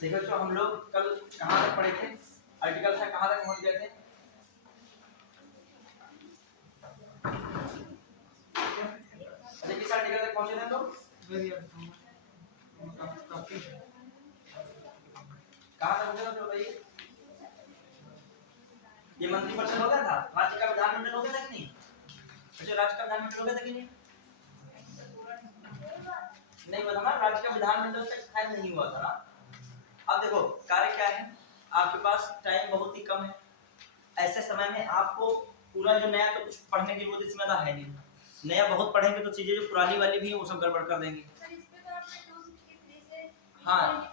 देखो जो हम लोग कल कहाँ तक पढ़े थे, आर्टिकल से कहाँ तक पहुँच गए थे। किस आर्टिकल तक पहुँचे थे तो कहाँ तक पहुँचे थे बताइए। ये मंत्रिपरिषद हो गया था, राज्य का विधानमंडल हो गया था कि नहीं। अच्छा राज्य का विधानमंडल हो गया था कि नहीं, नहीं हुआ था ना, राज्य का विधानमंडल तक शायद नहीं हुआ था ना। अब देखो कार्य क्या है, आपके पास टाइम बहुत ही कम है, ऐसे समय में आपको पूरा जो नया तो कुछ पढ़ने की वो इसमें है नहीं, नया बहुत पढ़ेंगे तो चीजें जो पुरानी वाली भी है वो सब गड़बड़ कर देंगे। हाँ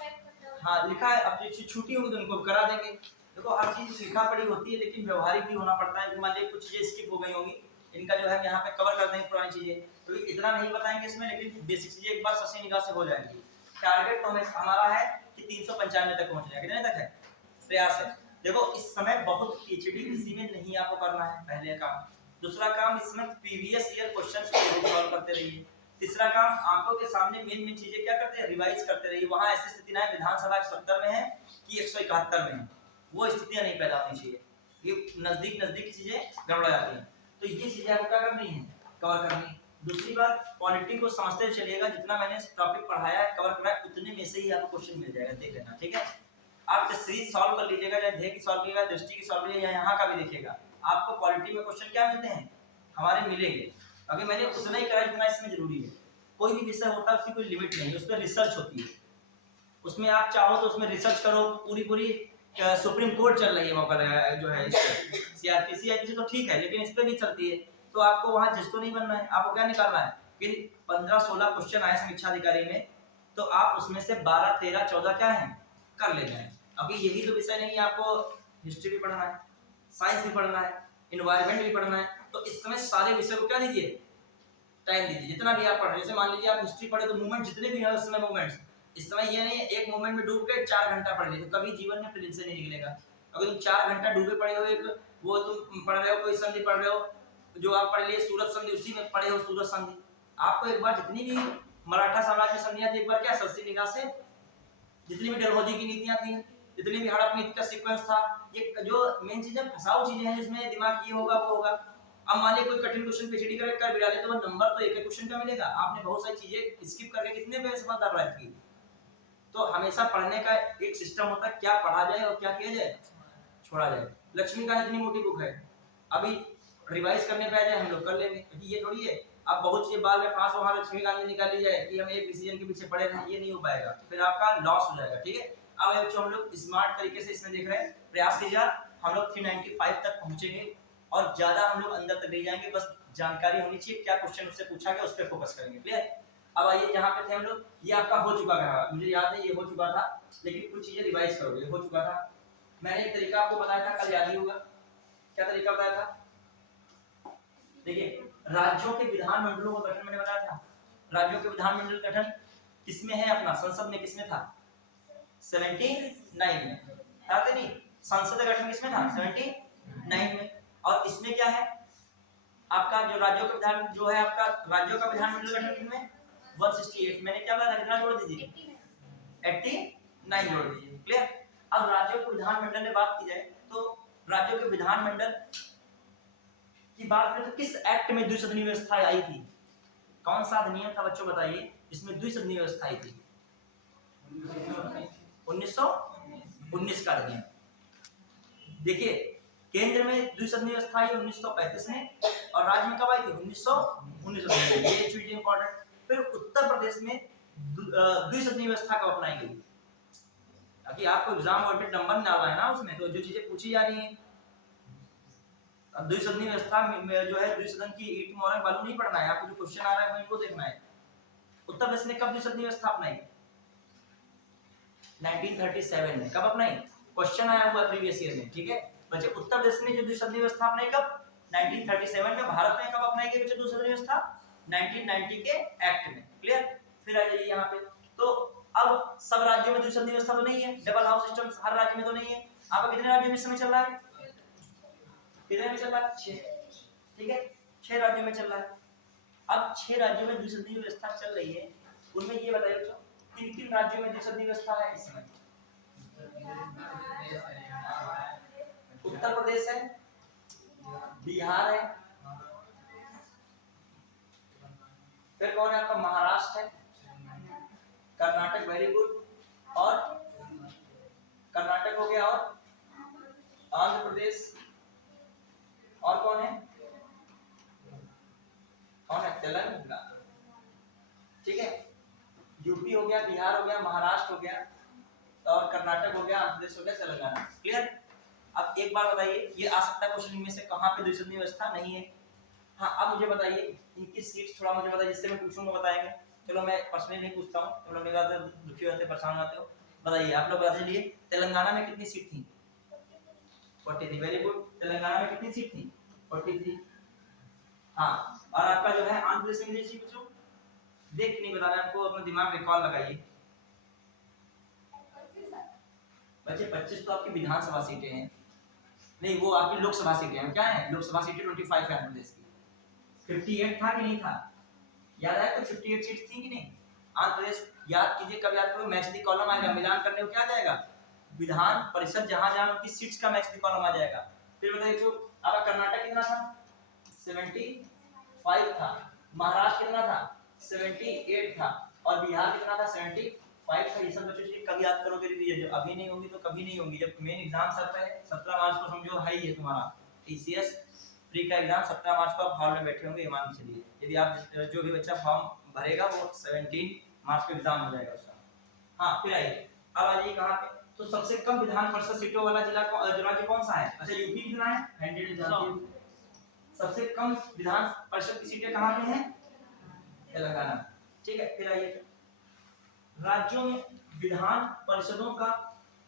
हाँ लिखा है, अब जो छुट्टी होगी तो उनको करा देंगे। देखो हर चीज लिखा पढ़ी होती है लेकिन व्यवहारिक भी होना पड़ता है। मान लीजिए कुछ चीजें स्किप हो गई होंगी, इनका जो है यहाँ पे कवर कर देंगे पुरानी चीजें, तो इतना नहीं बताएंगे इसमें, लेकिन बेसिक चीजें एक बार सही निगाह से हो जाएंगी। टारगेट तो हमारा है कि 395 तक पहुंचना है, कितने तक है प्रयास है। देखो इस समय बहुत पीएचडी किसी में नहीं आपको करना है, पहले काम। दूसरा काम इसमें प्रीवियस ईयर क्वेश्चंस को सॉल्व करते रहिए। तीसरा काम आंखों के सामने मेन चीजें क्या करते हैं, रिवाइज करते रहिए। वहां ऐसी स्थिति ना है विधानसभा 170 में है कि 171 में है, वो स्थितियां नहीं पैदा होनी चाहिए। ये नजदीक चीजें गड़बड़ा जाती हैं, तो ये चीजें आपको क्या करनी है, कवर करनी। दूसरी बात पॉलिटी को समझते चलिएगा, जितना मैंने टॉपिक पढ़ाया है कवर कराया उतने में से ही आपको क्वेश्चन मिल जाएगा, देख लेना ठीक है। आप सीरीज सॉल्व कर लीजिएगा, चाहे ध्यय की सॉल्व कीजिएगा, दृष्टि की सॉल्व कीजिएगा, यहाँ का भी देखिएगा। आपको पॉलिटी में क्वेश्चन क्या मिलते हैं, हमारे मिलेंगे। अभी मैंने उतना ही करा जितना इसमें जरूरी है। कोई भी विषय होता है उसकी कोई लिमिट नहीं है, उस पर रिसर्च होती है। उसमें आप चाहो तो उसमें रिसर्च करो, पूरी सुप्रीम कोर्ट चल रही है मौका जो है सीआरपीसी तो ठीक है, लेकिन इस पर भी चलती है। तो आपको वहां जिस तो नहीं बनना है, आपको क्या निकालना है कि 15-16 क्वेश्चन आए समीक्षा अधिकारी में, तो आप उसमें से 12, 13, 14 क्या है कर लेना है। अभी यही तो विषय नहीं है, आपको हिस्ट्री भी पढ़ना है, साइंस भी पढ़ना है, इन्वायरमेंट भी पढ़ना है। तो इस समय सारे विषय को क्या दीजिए, टाइम दीजिए, जितना भी आप पढ़ रहे हैं। जैसे मान लीजिए आप हिस्ट्री पढ़े तो मूवमेंट जितने भी हैं उस समय मूवमेंट्स, इस समय ये नहीं है एक मूवमेंट में डूब के 4 घंटा पढ़ लिए तो कभी जीवन में फिर से नहीं निकलेगा। अगर तुम 4 घंटा डूबे पड़े हो, एक वो तुम पढ़ रहे हो, कोई संधि पढ़ रहे हो, जो आप पढ़ लिए सूरत संधि, उसी में पढ़े हो सूरत संधि, आपको एक बार जितनी भी मराठा साम्राज्य में संधियां थी एक बार क्या सस्ती निगाह से, जितनी भी डलहौजी की नीतियां थी, जितनी भी हड़प नीति का सीक्वेंस था, ये जो मेन चीजें फंसाऊ चीजें हैं जिसमें दिमाग ये होगा वो होगा। अब मान लीजिए कोई कठिन क्वेश्चन पीएचडी कर भी डाले तो वो नंबर तो एक क्वेश्चन का मिलेगा, आपने बहुत सारी चीजें स्किप करके कितने पे सफलता प्राप्त की। तो हमेशा पढ़ने का एक सिस्टम होता है, क्या पढ़ा जाए और क्या किया जाए, छोड़ा जाए। लक्ष्मीकांत इतनी मोटी बुक है, अभी रिवाइज करने पे आ जाए हम लोग कर लेंगे, क्योंकि ये थोड़ी है अब बहुत से बार में 5 वहां लक्ष्मीकांत में निकाल ली जाए कि हम एक डिसीजन के पीछे पड़े रहे, ये नहीं हो पाएगा, फिर आपका लॉस हो जाएगा। ठीक है, अब बच्चों हम लोग स्मार्ट तरीके से इसमें देख रहे हैं, प्रयास कीजिए हम लोग 395 तक पहुंचेंगे और ज्यादा हम लोग अंदर तक नहीं जाएंगे, बस जानकारी होनी चाहिए क्या क्वेश्चन उससे पूछा गया उस पर फोकस करेंगे। क्लियर। अब आइए जहां पे थे हम लोग, ये आपका हो चुका था, मुझे याद है ये हो चुका था, लेकिन कुछ चीजें रिवाइज करोगे, हो चुका था। मैंने एक तरीका आपको बताया था, कल याद ही होगा, क्या तरीका बताया था, देखिए राज्यों के विधानमंडलों का गठन मैंने बताया था। राज्यों के विधानमंडल गठन किसमें है, अपना संसद में किसमें था, 79 में था नहीं, संसद का गठन किसमें था 79 में। और इसमें क्या है आपका जो राज्यों का विधान जो है आपका राज्यों का विधानमंडल गठन किसमें 168, मैंने क्या बताया कितना जोड़ दीजिए 89 जोड़ दीजिए। क्लियर। अब राज्यों के विधानमंडल में बात की जाए तो राज्यों के विधानमंडल की बात करें तो किस एक्ट में द्विसदनीय व्यवस्था आई थी, कौन सा अधिनियम था बच्चों बताइए जिसमें द्विसदनीय व्यवस्था आई थी, 1919 का अधिनियम। देखिए केंद्र में द्विसदनीय व्यवस्था आई 1935 में और राज्य में कब आई थी 1919 में, ये चीज इंपॉर्टेंट। फिर उत्तर प्रदेश में द्विसदनीय व्यवस्था कब अपनाई गई, ताकि आपको एग्जाम ओरिएंटेड नंबर ना आए ना उसमें, तो जो चीजें पूछी जा रही हैं। अब द्विसदनीय व्यवस्था में जो है द्विसदन की ईंट मोहर बालू नहीं पढ़ना है आपको, जो क्वेश्चन आ रहा है वही को देखना है। उत्तर प्रदेश ने कब द्विसदनीय व्यवस्था अपनाई, 1937 में। कब अपनाई, क्वेश्चन आया हुआ प्रीवियस ईयर में। ठीक है बच्चे, उत्तर प्रदेश ने जो द्विसदनीय व्यवस्था अपनाई कब 1937 में। भारत में कब अपनाई गई बच्चे द्विसदनीय व्यवस्था 1990 के एक्ट में। क्लियर। फिर आ जाइए यहाँ पे, तो अब सब राज्यों में द्विसदनीय व्यवस्था तो नहीं है, डबल हाउस सिस्टम हर राज्य में तो नहीं है। आपका कितने राज्यों में इस समय चल रहा है, कितने में चल रहा है 6। ठीक है 6 राज्यों में चल रहा है। अब 6 राज्यों में द्विसदनीय व्यवस्था चल रही है, उनमें ये बताइए बच्चों किन किन राज्यों में द्विसदनीय व्यवस्था है इस समय। उत्तर प्रदेश है, बिहार है, फिर कौन है आपका, महाराष्ट्र है, कर्नाटक, वेरी गुड, और कर्नाटक हो गया, और आंध्र प्रदेश, और कौन है, तेलंगाना, ठीक है। यूपी हो गया, बिहार हो गया, महाराष्ट्र हो गया, और कर्नाटक हो गया, आंध्र प्रदेश हो गया, तेलंगाना। क्लियर। अब एक बार बताइए, ये आ सकता है क्वेश्चन में से, कहां पे द्विसंधि व्यवस्था नहीं है। हाँ, अब मुझे बताइए इनकी सीट्स थोड़ा मुझे बताइए, जिससे मैं पूछूंगा बताएंगे। चलो मैं पर्सनली नहीं पूछता हूँ, तो मेरे बात दुखी होते, परेशान होते हो। बताइए आप लोग, बता दीजिए तेलंगाना में कितनी सीट थी? 43, वेरी गुड। तेलंगाना में कितनी सीट थी? 43। हाँ, और आपका जो है आंध्र प्रदेश में कितनी सीट? देख के नहीं बता रहा आपको, अपना दिमाग रिकॉल लगाइए। बच्चे 25 तो आपकी विधानसभा सीटें हैं, नहीं वो आपकी लोकसभा सीटें हैं। क्या है, लोकसभा सीटें 25 है प्रदेश की। 58 था कि नहीं था? याद है कुछ 58 सीट थी कि नहीं? आंध्र प्रदेश याद कीजिए, कब याद करो, मैच दी कॉलम आएगा, मिलान करने को क्या आ जाएगा, विधान परिषद जहां जहां उनकी सीट्स का मैच दी कॉलम आ जाएगा। फिर बताइए जो आपका कर्नाटक कितना था? 75 था। महाराष्ट्र कितना था? 78 था। और बिहार कितना था? 75 था। ये सब बच्चों से कब याद करोगे रिवीजन, जब अभी नहीं होगी तो कभी नहीं होगी, जब मेन एग्जाम सर पे है। 17 मार्च को समझो है ही है तुम्हारा टीसीएस प्री का एग्जाम। 17 मार्च को आप हॉल में बैठे होंगे, ये मान के चलिए। यदि आप जो भी बच्चा फॉर्म भरेगा वो 17 मार्च को एग्जाम हो जाएगा उसका। हाँ, फिर आइए, अब आ जाइए कहाँ पे, तो सबसे कम विधान परिषद सीटों वाला जिला राज्य कौन सा है? अच्छा, यूपी कितना है? 100। सबसे कम विधान परिषद की सीटें कहाँ पे हैं? तेलंगाना। ठीक है, फिर आइए, राज्यों में विधान परिषदों का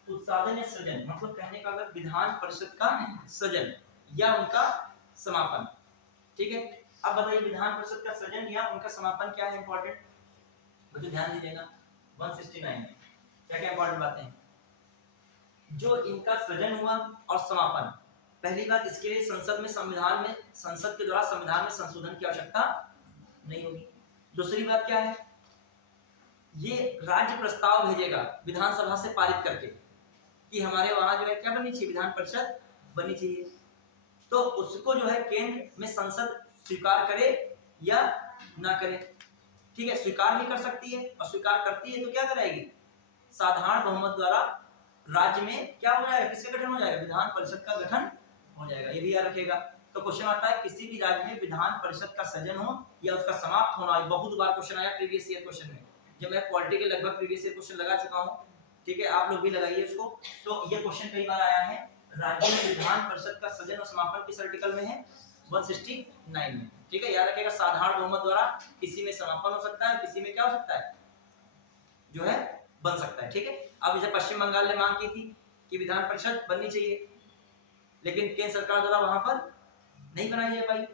उत्साधन या सृजन, मतलब कहने का अगर विधान परिषद का सृजन या उनका समापन। ठीक है, अब बताइए विधान परिषद का सृजन या उनका समापन क्या है इंपॉर्टेंट, मुझे ध्यान दीजिएगा। 169 में क्या क्या इंपॉर्टेंट बातें हैं? जो इनका सृजन हुआ और समापन, पहली बात, इसके लिए संसद में संविधान में संसद के द्वारा संविधान में संशोधन की आवश्यकता नहीं होगी। दूसरी बात क्या है, ये राज्य प्रस्ताव भेजेगा विधानसभा से पारित करके कि हमारे वहां जो है क्या बननी चाहिए, विधान परिषद बननी चाहिए। तो उसको जो है केंद्र में संसद स्वीकार करे या ना करे। ठीक है, स्वीकार भी कर सकती है, और स्वीकार करती है तो क्या कराएगी, साधारण बहुमत द्वारा राज्य में क्या हो जाएगा, किसका गठन हो जाएगा, विधान परिषद का गठन हो जाएगा। ये भी याद रखेगा। तो क्वेश्चन आता है किसी भी राज्य में विधान परिषद का सृजन हो या उसका समाप्त होना। बहुत बार क्वेश्चन आया प्रीवियस ईयर क्वेश्चन में, जब मैं पॉलिटी के लगभग प्रीवियस ईयर क्वेश्चन लगा चुका हूँ। ठीक है, आप लोग भी लगाइए इसको। तो ये क्वेश्चन कई बार आया है, राज्य में विधान परिषद का सृजन और समापन किस आर्टिकल में है, 169 में। ठीक है, याद रखिएगा, साधारण बहुमत द्वारा किसी में समापन हो सकता है, किसी में क्या हो सकता है, जो है बन सकता है। ठीक है, अब जैसे पश्चिम बंगाल ने मांग की थी कि विधान परिषद बननी चाहिए, लेकिन केंद्र सरकार द्वारा वहां पर नहीं बनाई जा पाई।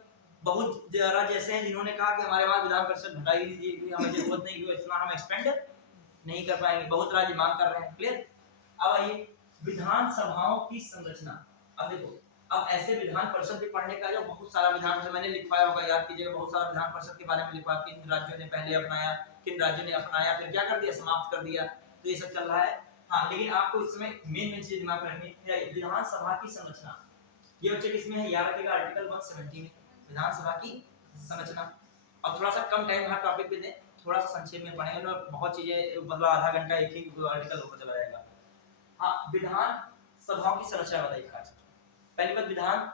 बहुत राज्य ऐसे हैं जिन्होंने कहा कि हमारे वहां विधान परिषद हटाई दीजिए, क्योंकि हमें जरूरत नहीं, क्योंकि इतना हम एक्सपेंड नहीं कर पाएंगे। बहुत राज्य मांग कर रहे हैं। क्लियर। अब आइए विधानसभाओं की संरचना। अब देखो, अब ऐसे विधान परिषद भी पढ़ने का जो बहुत सारा विधान परिषद मैंने लिखवाया होगा, याद कीजिएगा, बहुत सारा विधान परिषद के बारे में लिखवा, किन राज्यों ने पहले अपनाया, किन राज्यों ने अपनाया, फिर क्या कर दिया, समाप्त कर दिया। तो ये सब चल रहा है। हाँ, लेकिन आपको इसमें मेन चीज दिमाग में रखनी है, विधानसभा की संरचना। ये बच्चे किसमें है, याद रखिएगा, आर्टिकल 170 में विधानसभा की संरचना। अब थोड़ा सा कम टाइम हर टॉपिक पे दें, थोड़ा सा संक्षेप में पढ़ेंगे तो बहुत चीजें, मतलब आधा घंटा एक ही आर्टिकल होकर चला जाएगा। हाँ, विधान सभाओं की संरचना बताइए खास। पहली बात, विधान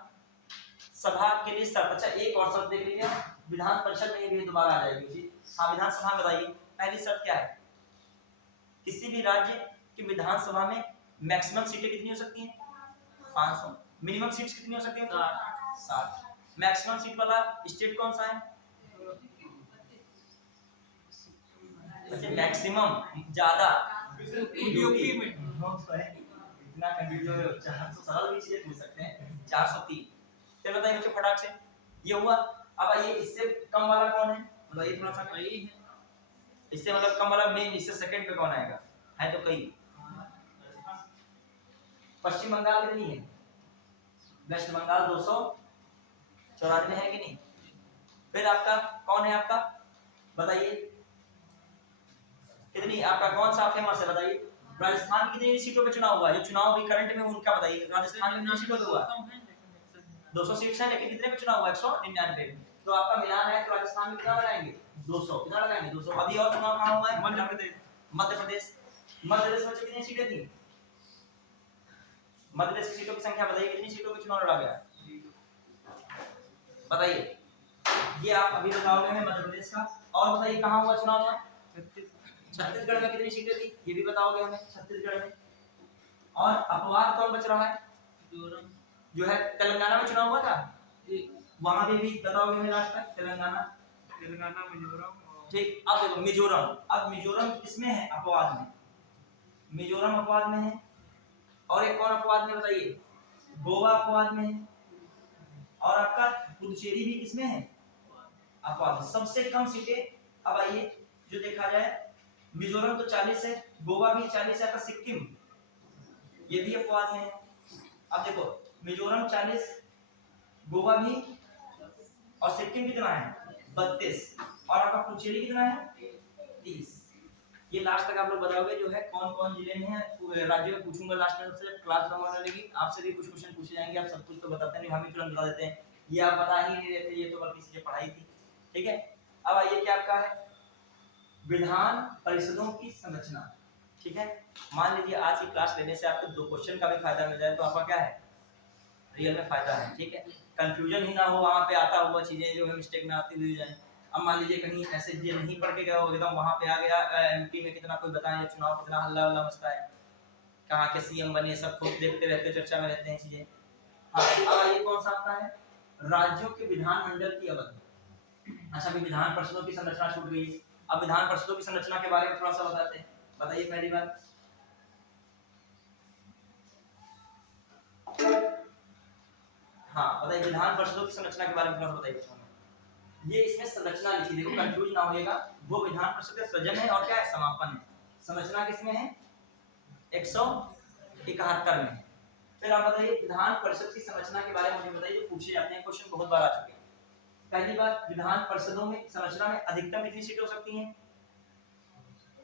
सभा के लिए शर्त, अच्छा एक और शर्त देख लीजिए, विधान परिषद में भी दोबारा आ जाएगी जी। हाँ, विधानसभा बताइए, पहली शर्त क्या है, किसी भी राज्य की विधानसभा में मैक्सिमम सीटें कितनी हो सकती हैं, 500। मिनिमम सीट्स कितनी हो सकती हैं, 60। मैक्सिमम सीट वाला स्टेट कौन सा है, मैक्सिमम ज्यादा यूपी में। इतना कंफ्यूजन है, 400 सरल भी चीजें पूछ सकते हैं, 403। फिर बताइए बच्चों फटाक से, ये हुआ। अब आइए इससे कम वाला कौन है, बताइए थोड़ा सा। कई है इससे, मतलब कम वाला मेन, इससे सेकंड पे कौन आएगा, है तो कई। पश्चिम बंगाल कितनी है, वेस्ट बंगाल 294 है कि नहीं। फिर आपका कौन है, आपका बताइए कितनी, आपका कौन सा फेमस है बताइए, राजस्थान की कितनी सीटों पे चुनाव हुआ है? जो चुनाव अभी करंट में उनका बताइए, राजस्थान में कितनी सीटों पे हुआ? 200 सीट्स है, लेकिन कितने पे चुनाव हुआ? 199 पे। तो आपका मिलान है, तो राजस्थान में कितना लगाएंगे? 200। कितना लगाएंगे? 200। अभी और चुनाव कहां हुआ है? मध्य प्रदेश। मध्य प्रदेश में कितनी सीटें थी? मध्य प्रदेश की सीटों की संख्या बताइए, कितनी सीटों पे चुनाव लड़ा गया? बताइए, ये आप अभी बताओगे हमें मध्य प्रदेश का। और बताइए कहां हुआ चुनाव था? छत्तीसगढ़ में कितनी सीटें थी? ये भी बताओगे हमें, छत्तीसगढ़ में। और अपवाद कौन बच रहा है? जो है तेलंगाना में चुनाव हुआ था, वहां भी बताओगे हमें लास्ट तक। तेलंगाना, मिजोरम। ठीक, अब देखो मिजोरम। अब मिजोरम किसमें है? अपवाद में। मिजोरम अपवाद में है। और एक कौन अपवाद में बताइए? गोवा अपवाद में है। और आपका पुडुचेरी भी किसमें है? अपवाद में। सबसे कम सीटें अब आइए जो देखा जाए, मिजोरम तो 40 है, गोवा भी 40 है, आपका सिक्किम ये भी अपवाद में है। अब देखो मिजोरम 40, गोवा भी, और सिक्किम कितना है? 32, और आपका पुडुचेरी कितना है? 30। ये लास्ट तक आप लोग बताओगे जो है कौन कौन जिले में है। राज्य में पूछूंगा लास्ट में सबसे, क्लास खत्म होने लगी, आपसे भी कुछ क्वेश्चन पूछे जाएंगे। आप सब कुछ तो बताते नहीं, हम ही तुरंत बता देते हैं, ये आप बता ही नहीं देते, ये तो बल्कि चीजें पढ़ाई थी। ठीक है, अब आइए क्या आपका है? विधान परिषदों की संरचना। ठीक है, मान लीजिए आज की क्लास लेने से आपको 2 क्वेश्चन का भी फायदा मिल जाए तो आपका क्या है? रियल में फायदा है। ठीक है, कंफ्यूजन ही ना हो, वहां पे आता हुआ चीजें जो है मिस्टेक ना आती हुई जाए। अब मान लीजिए कहीं ऐसे ये नहीं पढ़ के गए हो, एकदम वहां पे आ गया एमपी में कितना कोई बताएं चुनाव कितना हल्ला हल्ला मचता है, कहाँ के सीएम बने, सब खुद देखते रहते, चर्चा में रहते हैं चीजें। हाँ, अब ये कौन सा आपका है? राज्यों के विधानमंडल की अवधि। अच्छा, अभी विधान परिषदों की संरचना छूट गई। अब विधान परिषदों की संरचना के बारे में थोड़ा सा बताते हैं। बताइए पहली बात, हाँ बताइए विधान परिषदों की संरचना के बारे में थोड़ा सा बताइए बच्चों में। ये इसमें संरचना लिखी, देखो कंफ्यूज ना होइएगा। वो विधान परिषद का सृजन है और क्या है? समापन है। संरचना किसमें है? 171 में। फिर आप बताइए विधान परिषद की संरचना के बारे में मुझे बताइए, जो पूछे जाते हैं क्वेश्चन बहुत बार आ चुके हैं। पहली बात, विधान परिषदों में संरचना में अधिकतम कितनी सीटें हो सकती हैं?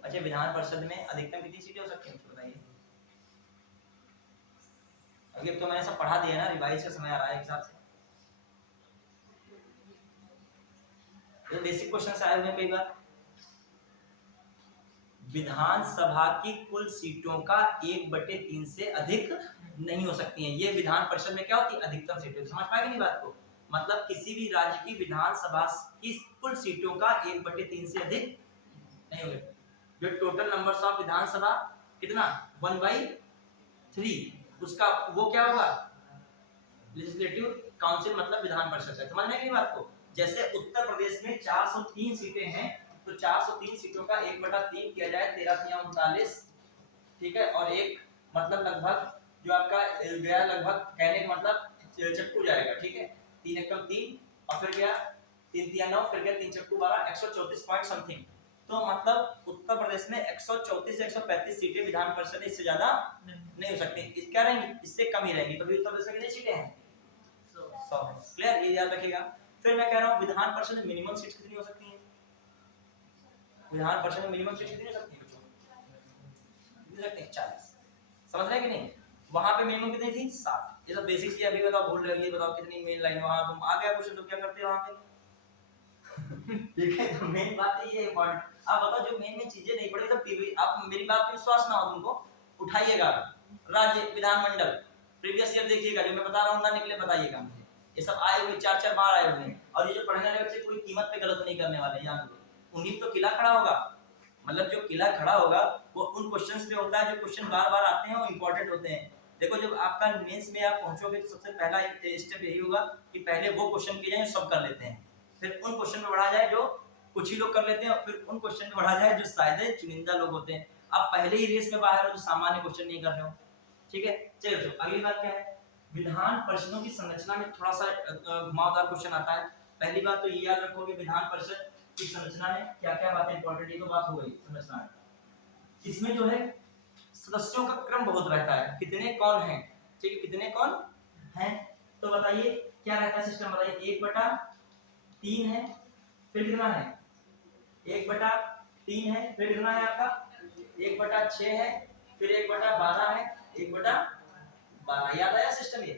अच्छा, विधान परिषद में अधिकतम कितनी सीटें हो सकती हैं बताइए। अभी तो मैंने सब पढ़ा दिया ना, रिवाइज का समय आ रहा है हिसाब से, तो बेसिक क्वेश्चन आए हुए कई बार। विधानसभा की कुल सीटों का 1/3 से अधिक नहीं हो सकती हैं। ये विधान परिषद में क्या होती है? अधिकतम सीटें। समझ पाएंगे नहीं बात को? मतलब किसी भी राज्य की विधानसभा की कुल सीटों का 1/3 से अधिक नहीं होगा। जो टोटल नंबर्स ऑफ विधानसभा कितना? 1/3, उसका वो क्या होगा? लेजिस्लेटिव काउंसिल, मतलब विधान परिषद है। समझ में नहीं बात को? जैसे उत्तर प्रदेश में 403 सीटें हैं, तो 403 सीटों का 1/3 किया जाए, 13×3 = 39। ठीक है, और एक मतलब लगभग जो आपका गया, लगभग कहने का मतलब चक्कू जाएगा। ठीक है, 3 × 3 और फिर गया 3 × 9, फिर गया 3 × 12, 134 पॉइंट समथिंग। तो मतलब उत्तर प्रदेश में 134 से 135 सीटें विधान परिषद, इससे ज्यादा नहीं हो सकती। क्या रहेंगी? इससे कम ही रहेंगी। तो उत्तर प्रदेश में कितनी सीटें हैं? 100। क्लियर, ये याद रखिएगा। फिर मैं कह रहा हूँ विधान परिषद में मिनिमम सीट कितनी हो सकती है? विधान परिषद में मिनिमम सीट कितनी हो सकती है बच्चों? कितनी सकते हैं? 40। समझ रहे हैं कि नहीं? वहां पे मिनिमम कितनी थी? 7। ये सब बेसिक चीज अभी बताओ, भूल रहे हो, ये बताओ कितनी मेन लाइन वहां तुम आ गया क्वेश्चन, तो क्या करते हो वहां पे? ठीक है, तो मेन बात ये है इंपॉर्टेंट। अब बताओ जो मेन चीजें नहीं पढ़ी, तो आप मेरी बात पे विश्वास ना हो तुमको, उठाइएगा राज्य विधानमंडल प्रीवियस ईयर देखिएगा, जो मैं बता रहा हूँ ना निकले, बताइएगा मुझे। ये सब आए हुए 4-4 बार आए हुए हैं, और ये जो पढ़ने वाले बच्चे कोई कीमत पे गलत नहीं करने वाले, याद रखो। उन्हीं तो किला खड़ा होगा, मतलब जो किला खड़ा होगा वो उन क्वेश्चंस पे होता है जो क्वेश्चन बार-बार आते हैं और इंपॉर्टेंट होते हैं। देखो जब आपका मेंस में आप पहुंचोगे तो सबसे पहला स्टेप यही होगा कि पहले वो क्वेश्चन किए जाए सब कर लेते हैं, फिर उन क्वेश्चन पे बढ़ा जाए जो कुछ ही लोग कर लेते हैं, और फिर उन क्वेश्चन पे बढ़ा जाए जो शायद चुनिंदा लोग होते हैं। आप पहले ही रेस में बाहर हो जो सामान्य क्वेश्चन नहीं कर रहे हो। ठीक है, चलिए तो अगली बात क्या है? विधान परिषदों की संरचना में थोड़ा सा घुमावदार क्वेश्चन आता है। पहली बात तो ये याद रखोगे विधान परिषद की संरचना में क्या-क्या बातें इंपॉर्टेंट, ये तो बात हो गई संरचना में। इसमें जो है सदस्यों का क्रम बहुत रहता है, कितने कौन हैं, ठीक है, कितने कौन हैं, तो बताइए क्या रहता है सिस्टम, बताइए। 1/3 है, फिर कितना है? 1/3 है, फिर कितना है आपका? 1/6 है, फिर 1/12 है 1/12। याद आया सिस्टम ये?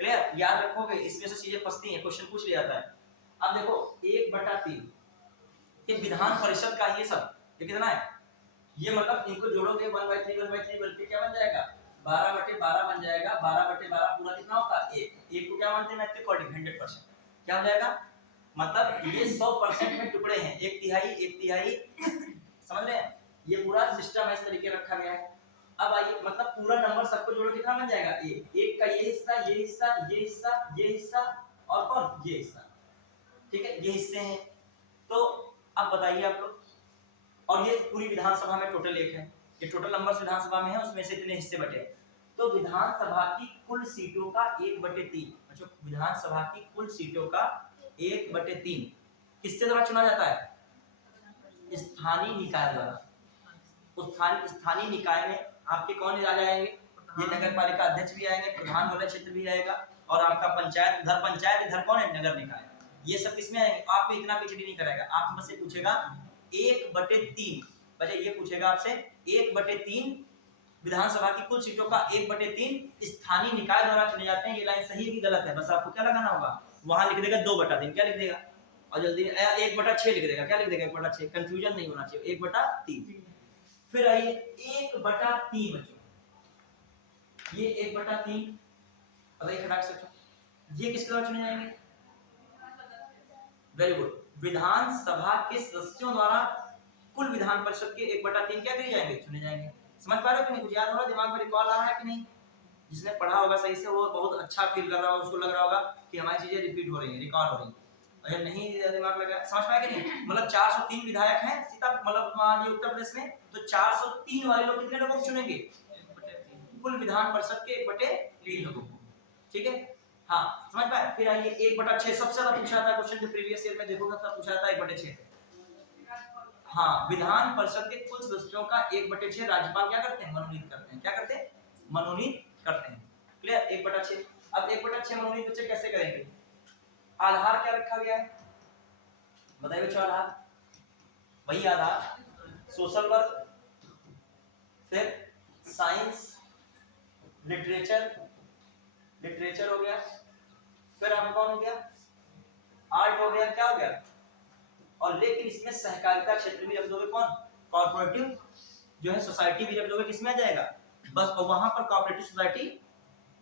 क्लियर? याद रखोगे, इसमें से चीजें फंसती हैं, क्वेश्चन पूछ लिया जाता है। अब देखो 1/3 ये विधान परिषद का ये सब ये कितना है, ये मतलब इनको जोड़ोगे 1/3 बोल के क्या बन जाएगा 12/12 बन जाएगा। 12/12 पूरा कितना होता है 1। 1 को क्या मानते हैं मैथ के अकॉर्डिंग 100%, क्या हो जाएगा मतलब ये 100% में टुकड़े हैं, 1/3 समझ रहे हैं? ये पूरा सिस्टम है, इस तरीके रखा गया है। अब आइए मतलब पूरा नंबर सबको जोड़ो कितना बन जाएगा 1। 1 का ये हिस्सा ये हिस्सा ये हिस्सा ये हिस्सा और कौन ये हिस्सा, ठीक है, ये हिस्से हैं। तो अब बताइए आप लोग, और ये पूरी विधानसभा में टोटल 1 है, ये टोटल नंबर विधानसभा में है, उसमें से इतने हिस्से बटे। तो विधानसभा की कुल सीटों का 1/3, अच्छा विधानसभा की कुल सीटों का 1/3 किससे द्वारा चुना जाता है? स्थानीय निकाय द्वारा। स्थानीय निकाय में आपके कौन आ जाएंगे? ये नगर पालिका अध्यक्ष भी आएंगे, प्रधान वाला क्षेत्र भी आएगा, और आपका पंचायत इधर कौन है? नगर निकाय। ये सब किसमें आएंगे? आपको इतना पीएचडी नहीं कराएगा, आपसे बस ये पूछेगा 1/3, बच्चे ये पूछेगा आपसे 1/3 विधानसभा की कुल सीटों का 1/3 स्थानीय निकाय द्वारा चुने जाते हैं। ये लाइन सही है कि गलत है? बस आपको क्या लगाना होगा, वहां लिख देगा 2/3, क्या लिख देगा, और जल्दी 1/6 लिख देगा, क्या लिख देगा 1/6, कंफ्यूजन नहीं होना चाहिए, 1/3। फिर आइए 1/3 बच्चों, ये 1/3 अब एक हटा सकते हो, ये किसके द्वारा चुने जाएंगे? वेरी गुड, विधानसभा के सदस्यों द्वारा कुल विधान परिषद के 1/3 क्या करे जाएंगे? चुने जाएंगे। समझ पा रहे हो कि नहीं? कुछ याद हो रहा है, दिमाग में रिकॉल आ रहा है कि नहीं? जिसने पढ़ा होगा सही से वो बहुत अच्छा फील कर रहा होगा, उसको लग रहा होगा कि हमारी चीजें रिपीट हो रही हैं, रिकॉल हो रही हैं। अगर नहीं दिमाग लगा, समझ पाए कि नहीं? मतलब 403 विधायक हैं सीता मतलब मान लीजिए उत्तर प्रदेश में, तो 403 वाले लोग कितने लोगों को चुनेंगे? कुल विधान परिषद के 1/3 लोगों को, ठीक है? हाँ समझ पाए? फिर आइए 1/6 सबसे ज्यादा पूछा था क्वेश्चन, जो प्रीवियस ईयर में देखोगे तब पूछा था 1/6। हाँ, विधान परिषद के कुल सदस्यों का 1/6 राज्यपाल क्या करते हैं? मनोनीत करते हैं। क्या करते हैं? मनोनीत करते हैं। क्लियर? 1/6। अब 1/6 मनोनीत बच्चे कैसे करेंगे? आधार क्या रखा गया है बताइए बच्चों? आधार वही आधार, सोशल वर्क, फिर साइंस, लिटरेचर हो गया, फिर आपका कौन हो गया? आर्ट हो गया, क्या हो गया? और लेकिन इसमें सहकारिता क्षेत्र भी रख दोगे, कौन? कॉर्पोरेटिव जो है सोसाइटी भी रख दोगे, किसमें आ जाएगा? बस वहां पर कॉर्पोरेटिव सोसाइटी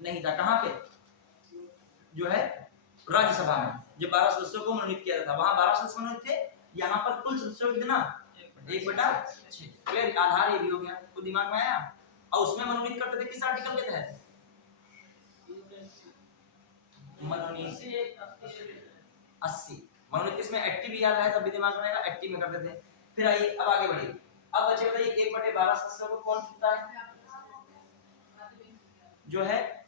नहीं था, कहां पे? जो है राज्यसभा में, जो 12 सदस्यों को मनोनीत किया था, वहां 12 सदस्य मनोनीत थे, यहाँ पर कुल सदस्यों कितना? 1/6। क्लियर? आधार ये भी हो गया, तो दिमाग में आया। और उसमें मनोनीत करते थे किस आर्टिकल के तहत? मनोनीत 80 मनोनीत किसमें? 80 भी याद है तब भी दिमाग में आएगा, 80 में करते थे। फिर आइए अब आगे बढ़िए, अब बच्चे बताइए 1/12 सदस्यों को कौन चुनता है? जो है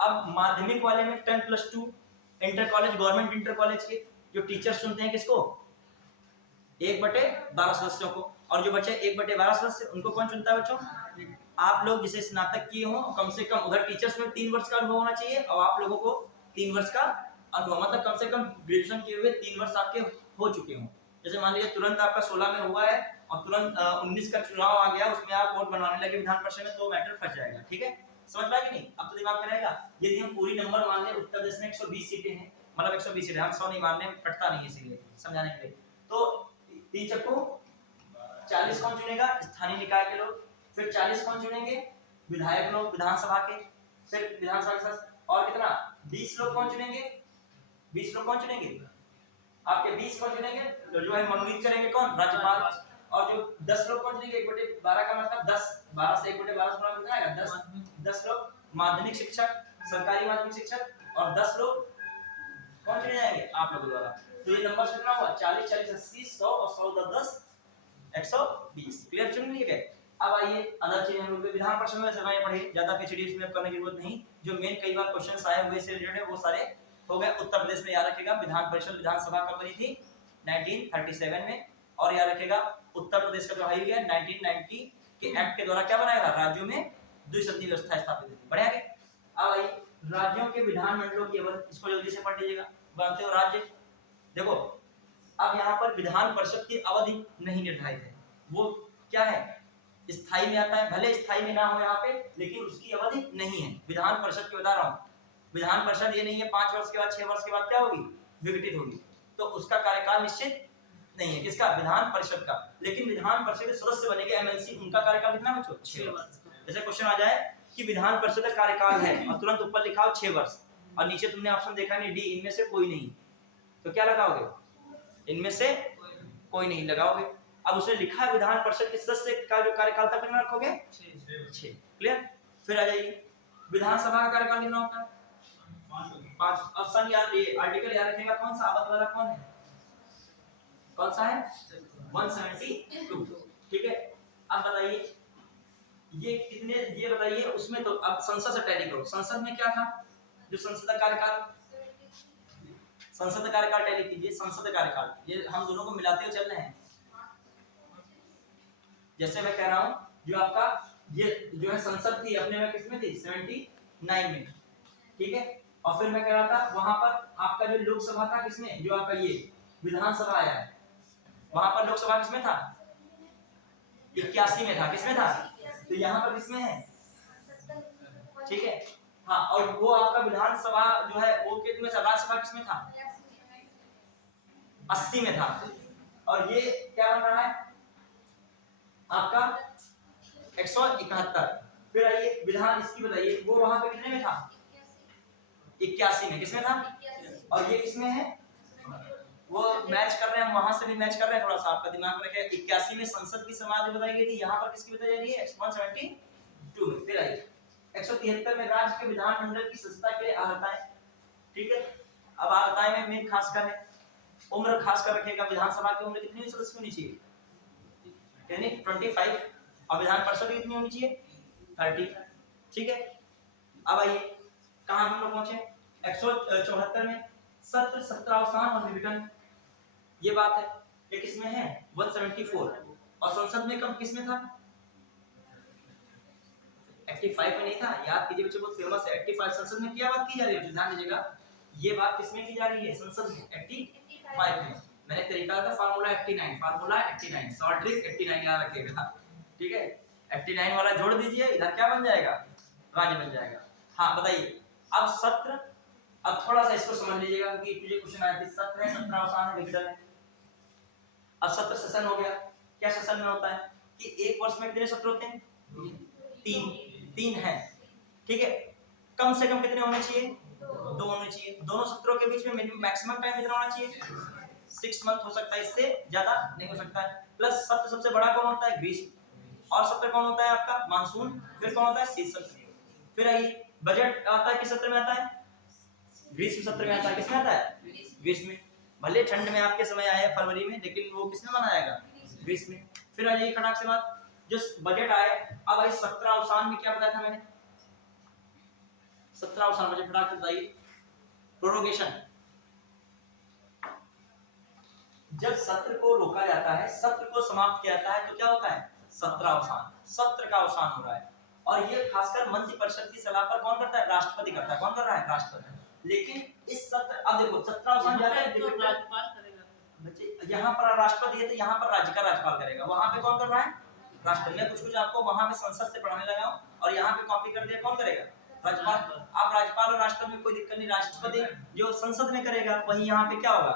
अब माध्यमिक वाले में 10+2 inter college, government inter college के जो टीचर्स चुनते हैं किसको? 1/12 सदस्यों को। और जो बच्चे 1/12 सदस्य उनको कौन चुनता है बच्चों? आप लोग जिसे स्नातक किए हो, कम से कम उधर टीचर्स में 3 वर्ष का अनुभव होना चाहिए, और आप लोगों को 3 वर्ष का अनुभव, मतलब कम से कम ग्रेजुएशन किए हुए 3 वर्ष आपके हो चुके हों। जैसे मान लीजिए तुरंत आपका 16 में हुआ है और तुरंत 19 का चुनाव आ गया, उसमें आप वोट बनवाने लगे विधान परिषद में, तो मैटर फंस जाएगा। ठीक है, समझ पाए कि नहीं? अब तो दिमाग में रहेगा। यदि हम पूरी नंबर मान लें, उत्तर प्रदेश में 120 सीटें हैं, मतलब 120 सीटें, हम 100 नहीं मान लें, कटता नहीं, इसीलिए समझाने के लिए। तो 3 चक्कू 40 कौन चुनेगा? स्थानीय निकाय के लोग। फिर 40 कौन चुनेंगे? विधायक लोग विधानसभा के। फिर विधानसभा के साथ और कितना? 20 लोग कौन चुनेंगे? 20 लोग कौन चुनेंगे? आपके 20 कौन चुनेंगे? जो है मनोनीत करेंगे कौन? राज्यपाल। और जो 10 लोग कौन चुनेंगे? 1/12 का मतलब 10, 12 से 1/12 गुणा कितना आएगा? 10 लोग माध्यमिक शिक्षक, सरकारी माध्यमिक शिक्षक, और 10 लोग कौन चुने जाएंगे? आप लोगों द्वारा। तो ये नंबर कितना हुआ? 40 40 80 100 और 100 10 120। क्लियर? चुन लिए गए। अब आइए अदर चीज हम लोग विधान परिषद में समय पढ़े, ज्यादा पीएचडी इसमें करने की जरूरत नहीं। जो मेन कई बार क्वेश्चंस आए हुए से रिलेटेड वो सारे हो गए। उत्तर प्रदेश में याद रखेगा विधान परिषद विधानसभा कब बनी थी? 1937 में। और याद रखेगा उत्तर प्रदेश का जो हाई गया 1990 के एक्ट के द्वारा क्या बनाया था? राज्यों में द्विसदनीय व्यवस्था स्थापित हुई थी। बढ़िया गया। अब आइए राज्यों के विधानमंडलों की अवधि, इसको जल्दी से पढ़ लीजिएगा। बनते हो राज्य, देखो अब यहाँ पर विधान परिषद की अवधि नहीं निर्धारित है, वो क्या है? स्थायी में आता है, भले स्थायी में ना हो यहाँ पे, लेकिन उसकी अवधि नहीं है। विधान परिषद की बता रहा हूँ, विधान परिषद ये नहीं है 5 वर्ष के बाद 6 वर्ष के बाद क्या होगी, विघटित होगी, तो उसका कार्यकाल निश्चित नहीं है। किसका, विधान परिषद का। लेकिन विधान परिषद के सदस्य बनेंगे एमएलसी, उनका कार्यकाल कितना बच्चों, 6 वर्ष। जैसे क्वेश्चन आ जाए कि विधान परिषद का कार्यकाल है और तुरंत ऊपर लिखा हो 6 वर्ष और नीचे तुमने ऑप्शन देखा नहीं डी, इनमें से कोई नहीं, तो क्या लगाओगे, इनमें से कोई नहीं लगाओगे। अब उसने लिखा है विधान परिषद के सदस्य का जो कार्यकाल तक कितना रखोगे, 6। क्लियर। फिर आ जाइए विधानसभा का कार्यकाल कितना होता है, 5। ऑप्शन याद, ये आर्टिकल याद रखिएगा, कौन सा आवत वाला कौन है, कौन सा है, 172। ठीक है। अब बताइए ये कितने, ये बताइए उसमें, तो अब संसद से टैली करो, संसद में क्या था, जो संसद का कार्यकाल, संसद कार्यकाल टैली कीजिए, संसद कार्यकाल, ये हम दोनों को मिलाते हुए चल रहे हैं। जैसे मैं कह रहा हूं जो आपका ये जो है संसद थी अपने में किसमें थी, 79 में, ठीक है। और फिर मैं कह रहा था वहां पर आपका जो लोकसभा था किसमें, जो आपका ये विधानसभा आया है, वहां पर लोकसभा किसमें था, 81 में था, किसमें था, तो यहाँ पर किसमें है, ठीक है। हाँ, और वो आपका विधानसभा जो है वो कितने में, राज्यसभा किसमें था, 80 में था। और ये क्या बन रहा है आपका 171। फिर आइए विधान इसकी बताइए, वो वहां पे कितने में था, 81 में, किसमें था, और ये किसमें है, वो मैच कर रहे हैं हम, वहां से भी मैच कर रहे हैं, थोड़ा सा आपका दिमाग में रखे। 81 में संसद की समाधि बताई गई थी, यहाँ पर किसकी बताई जा रही है, 172 में। फिर आइए 173 में राज्य के विधानमंडल की सदस्यता के अर्हताएं, ठीक है। अब अर्हताएं में मेन खास कर है उम्र, खास कर रखेगा, विधानसभा की उम्र कितनी सदस्य होनी चाहिए, यानी 25, और विधान परिषद कितनी होनी चाहिए, 30, ठीक है। अब आइए कहां हम लोग पहुंचे, 174 में सत्र, सत्रावसान और विघटन, ये बात है, ये किसमें है, 174। और संसद में कब किसमें था, 85 में नहीं था, याद कीजिए बच्चों, बहुत फेमस है 85। संसद में क्या बात की जा रही है, ध्यान दीजिएगा, ये बात किसमें की जा रही है, संसद में 85 में। मैंने तरीका था फार्मूला 89, फार्मूला 89, शॉर्ट ट्रिक 89 याद रखिएगा, ठीक है। 89 वाला जोड़ दीजिए, इधर क्या बन जाएगा, राज्य बन जाएगा। हाँ बताइए अब सत्र, अब थोड़ा सा इसको समझ लीजिएगा कि तुझे क्वेश्चन आया कि सत्र है, सत्रावसान है, विघटन है। अब सत्र सेशन हो गया, क्या सेशन में होता है कि एक वर्ष में कितने सत्र होते हैं, 3 है, ठीक है। कम से कम कितने होने चाहिए, 2 होने चाहिए। दोनों सत्रों के बीच में मैक्सिमम टाइम कितना होना चाहिए, 6 मंथ हो सकता है, इससे ज्यादा नहीं हो सकता है। प्लस सत्र सबसे बड़ा कौन होता है, ग्रीष्म, और सत्र कौन होता है आपका, मानसून, फिर कौन होता है, शीत सत्र। फिर आइए बजट आता है किस सत्र में आता है, ग्रीष्म सत्र में आता है, किसमें आता है, ग्रीष्म में। भले ठंड में आपके समय आया है फरवरी में, लेकिन वो किसमें माना जाएगा, ग्रीष्म में। फिर आ जाइए खटाक से बात, जो बजट आए, अब आई सत्रावसान में क्या बताया था मैंने, सत्रावसान बजट फटाक से बताइए, प्रोरोगेशन, जब सत्र को रोका जाता है, सत्र को समाप्त किया जाता है, तो क्या होता है, सत्रावसान, सत्र का अवसान हो रहा है। और ये खासकर मंत्री परिषद की सलाह पर कौन करता है, राष्ट्रपति करता है, कौन कर रहा है, राष्ट्रपति। लेकिन इस सत्र, अब देखो सत्रावसान जाता है तो राज्यपाल करेगा, बच्चे यहाँ पर राष्ट्रपति है तो यहाँ पर राज्य का राज्यपाल करेगा, वहां पे कौन कर रहा है, राष्ट्रपति। मैं कुछ आपको वहां पे संसद से पढ़ाने लगा हूं और यहाँ पे कॉपी कर दिया, कौन करेगा, राज्यपाल। आप राज्यपाल और राष्ट्रपति में कोई दिक्कत नहीं, राष्ट्रपति जो संसद में करेगा वही यहाँ पे क्या होगा,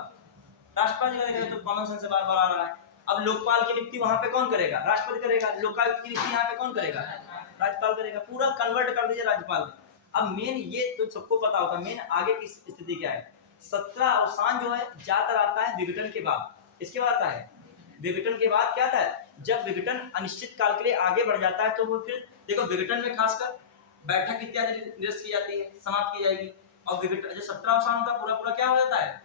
राष्ट्रपति करेगा, तो कॉमन सेंस से बार बार आ रहा है। अब लोकपाल की नियुक्ति वहां पे कौन करेगा, राष्ट्रपति करेगा, लोकायुक्त की नियुक्ति यहाँ पे कौन करेगा, राज्यपाल करेगा। पूरा कन्वर्ट कर दीजिए राज्यपाल में। अब मेन ये तो सबको पता होगा, मेन आगे की स्थिति क्या है, सत्रावसान जो है ज्यादातर आता है विघटन के बाद। इसके बाद आता है विघटन के बाद क्या आता है, जब विघटन अनिश्चित काल के लिए आगे बढ़ जाता है, तो वो फिर देखो विघटन में खासकर बैठक इत्यादि निरस्त की जाती है, समाप्त की जाएगी। और विघटन जो सत्रावसान होता है पूरा पूरा क्या हो जाता है,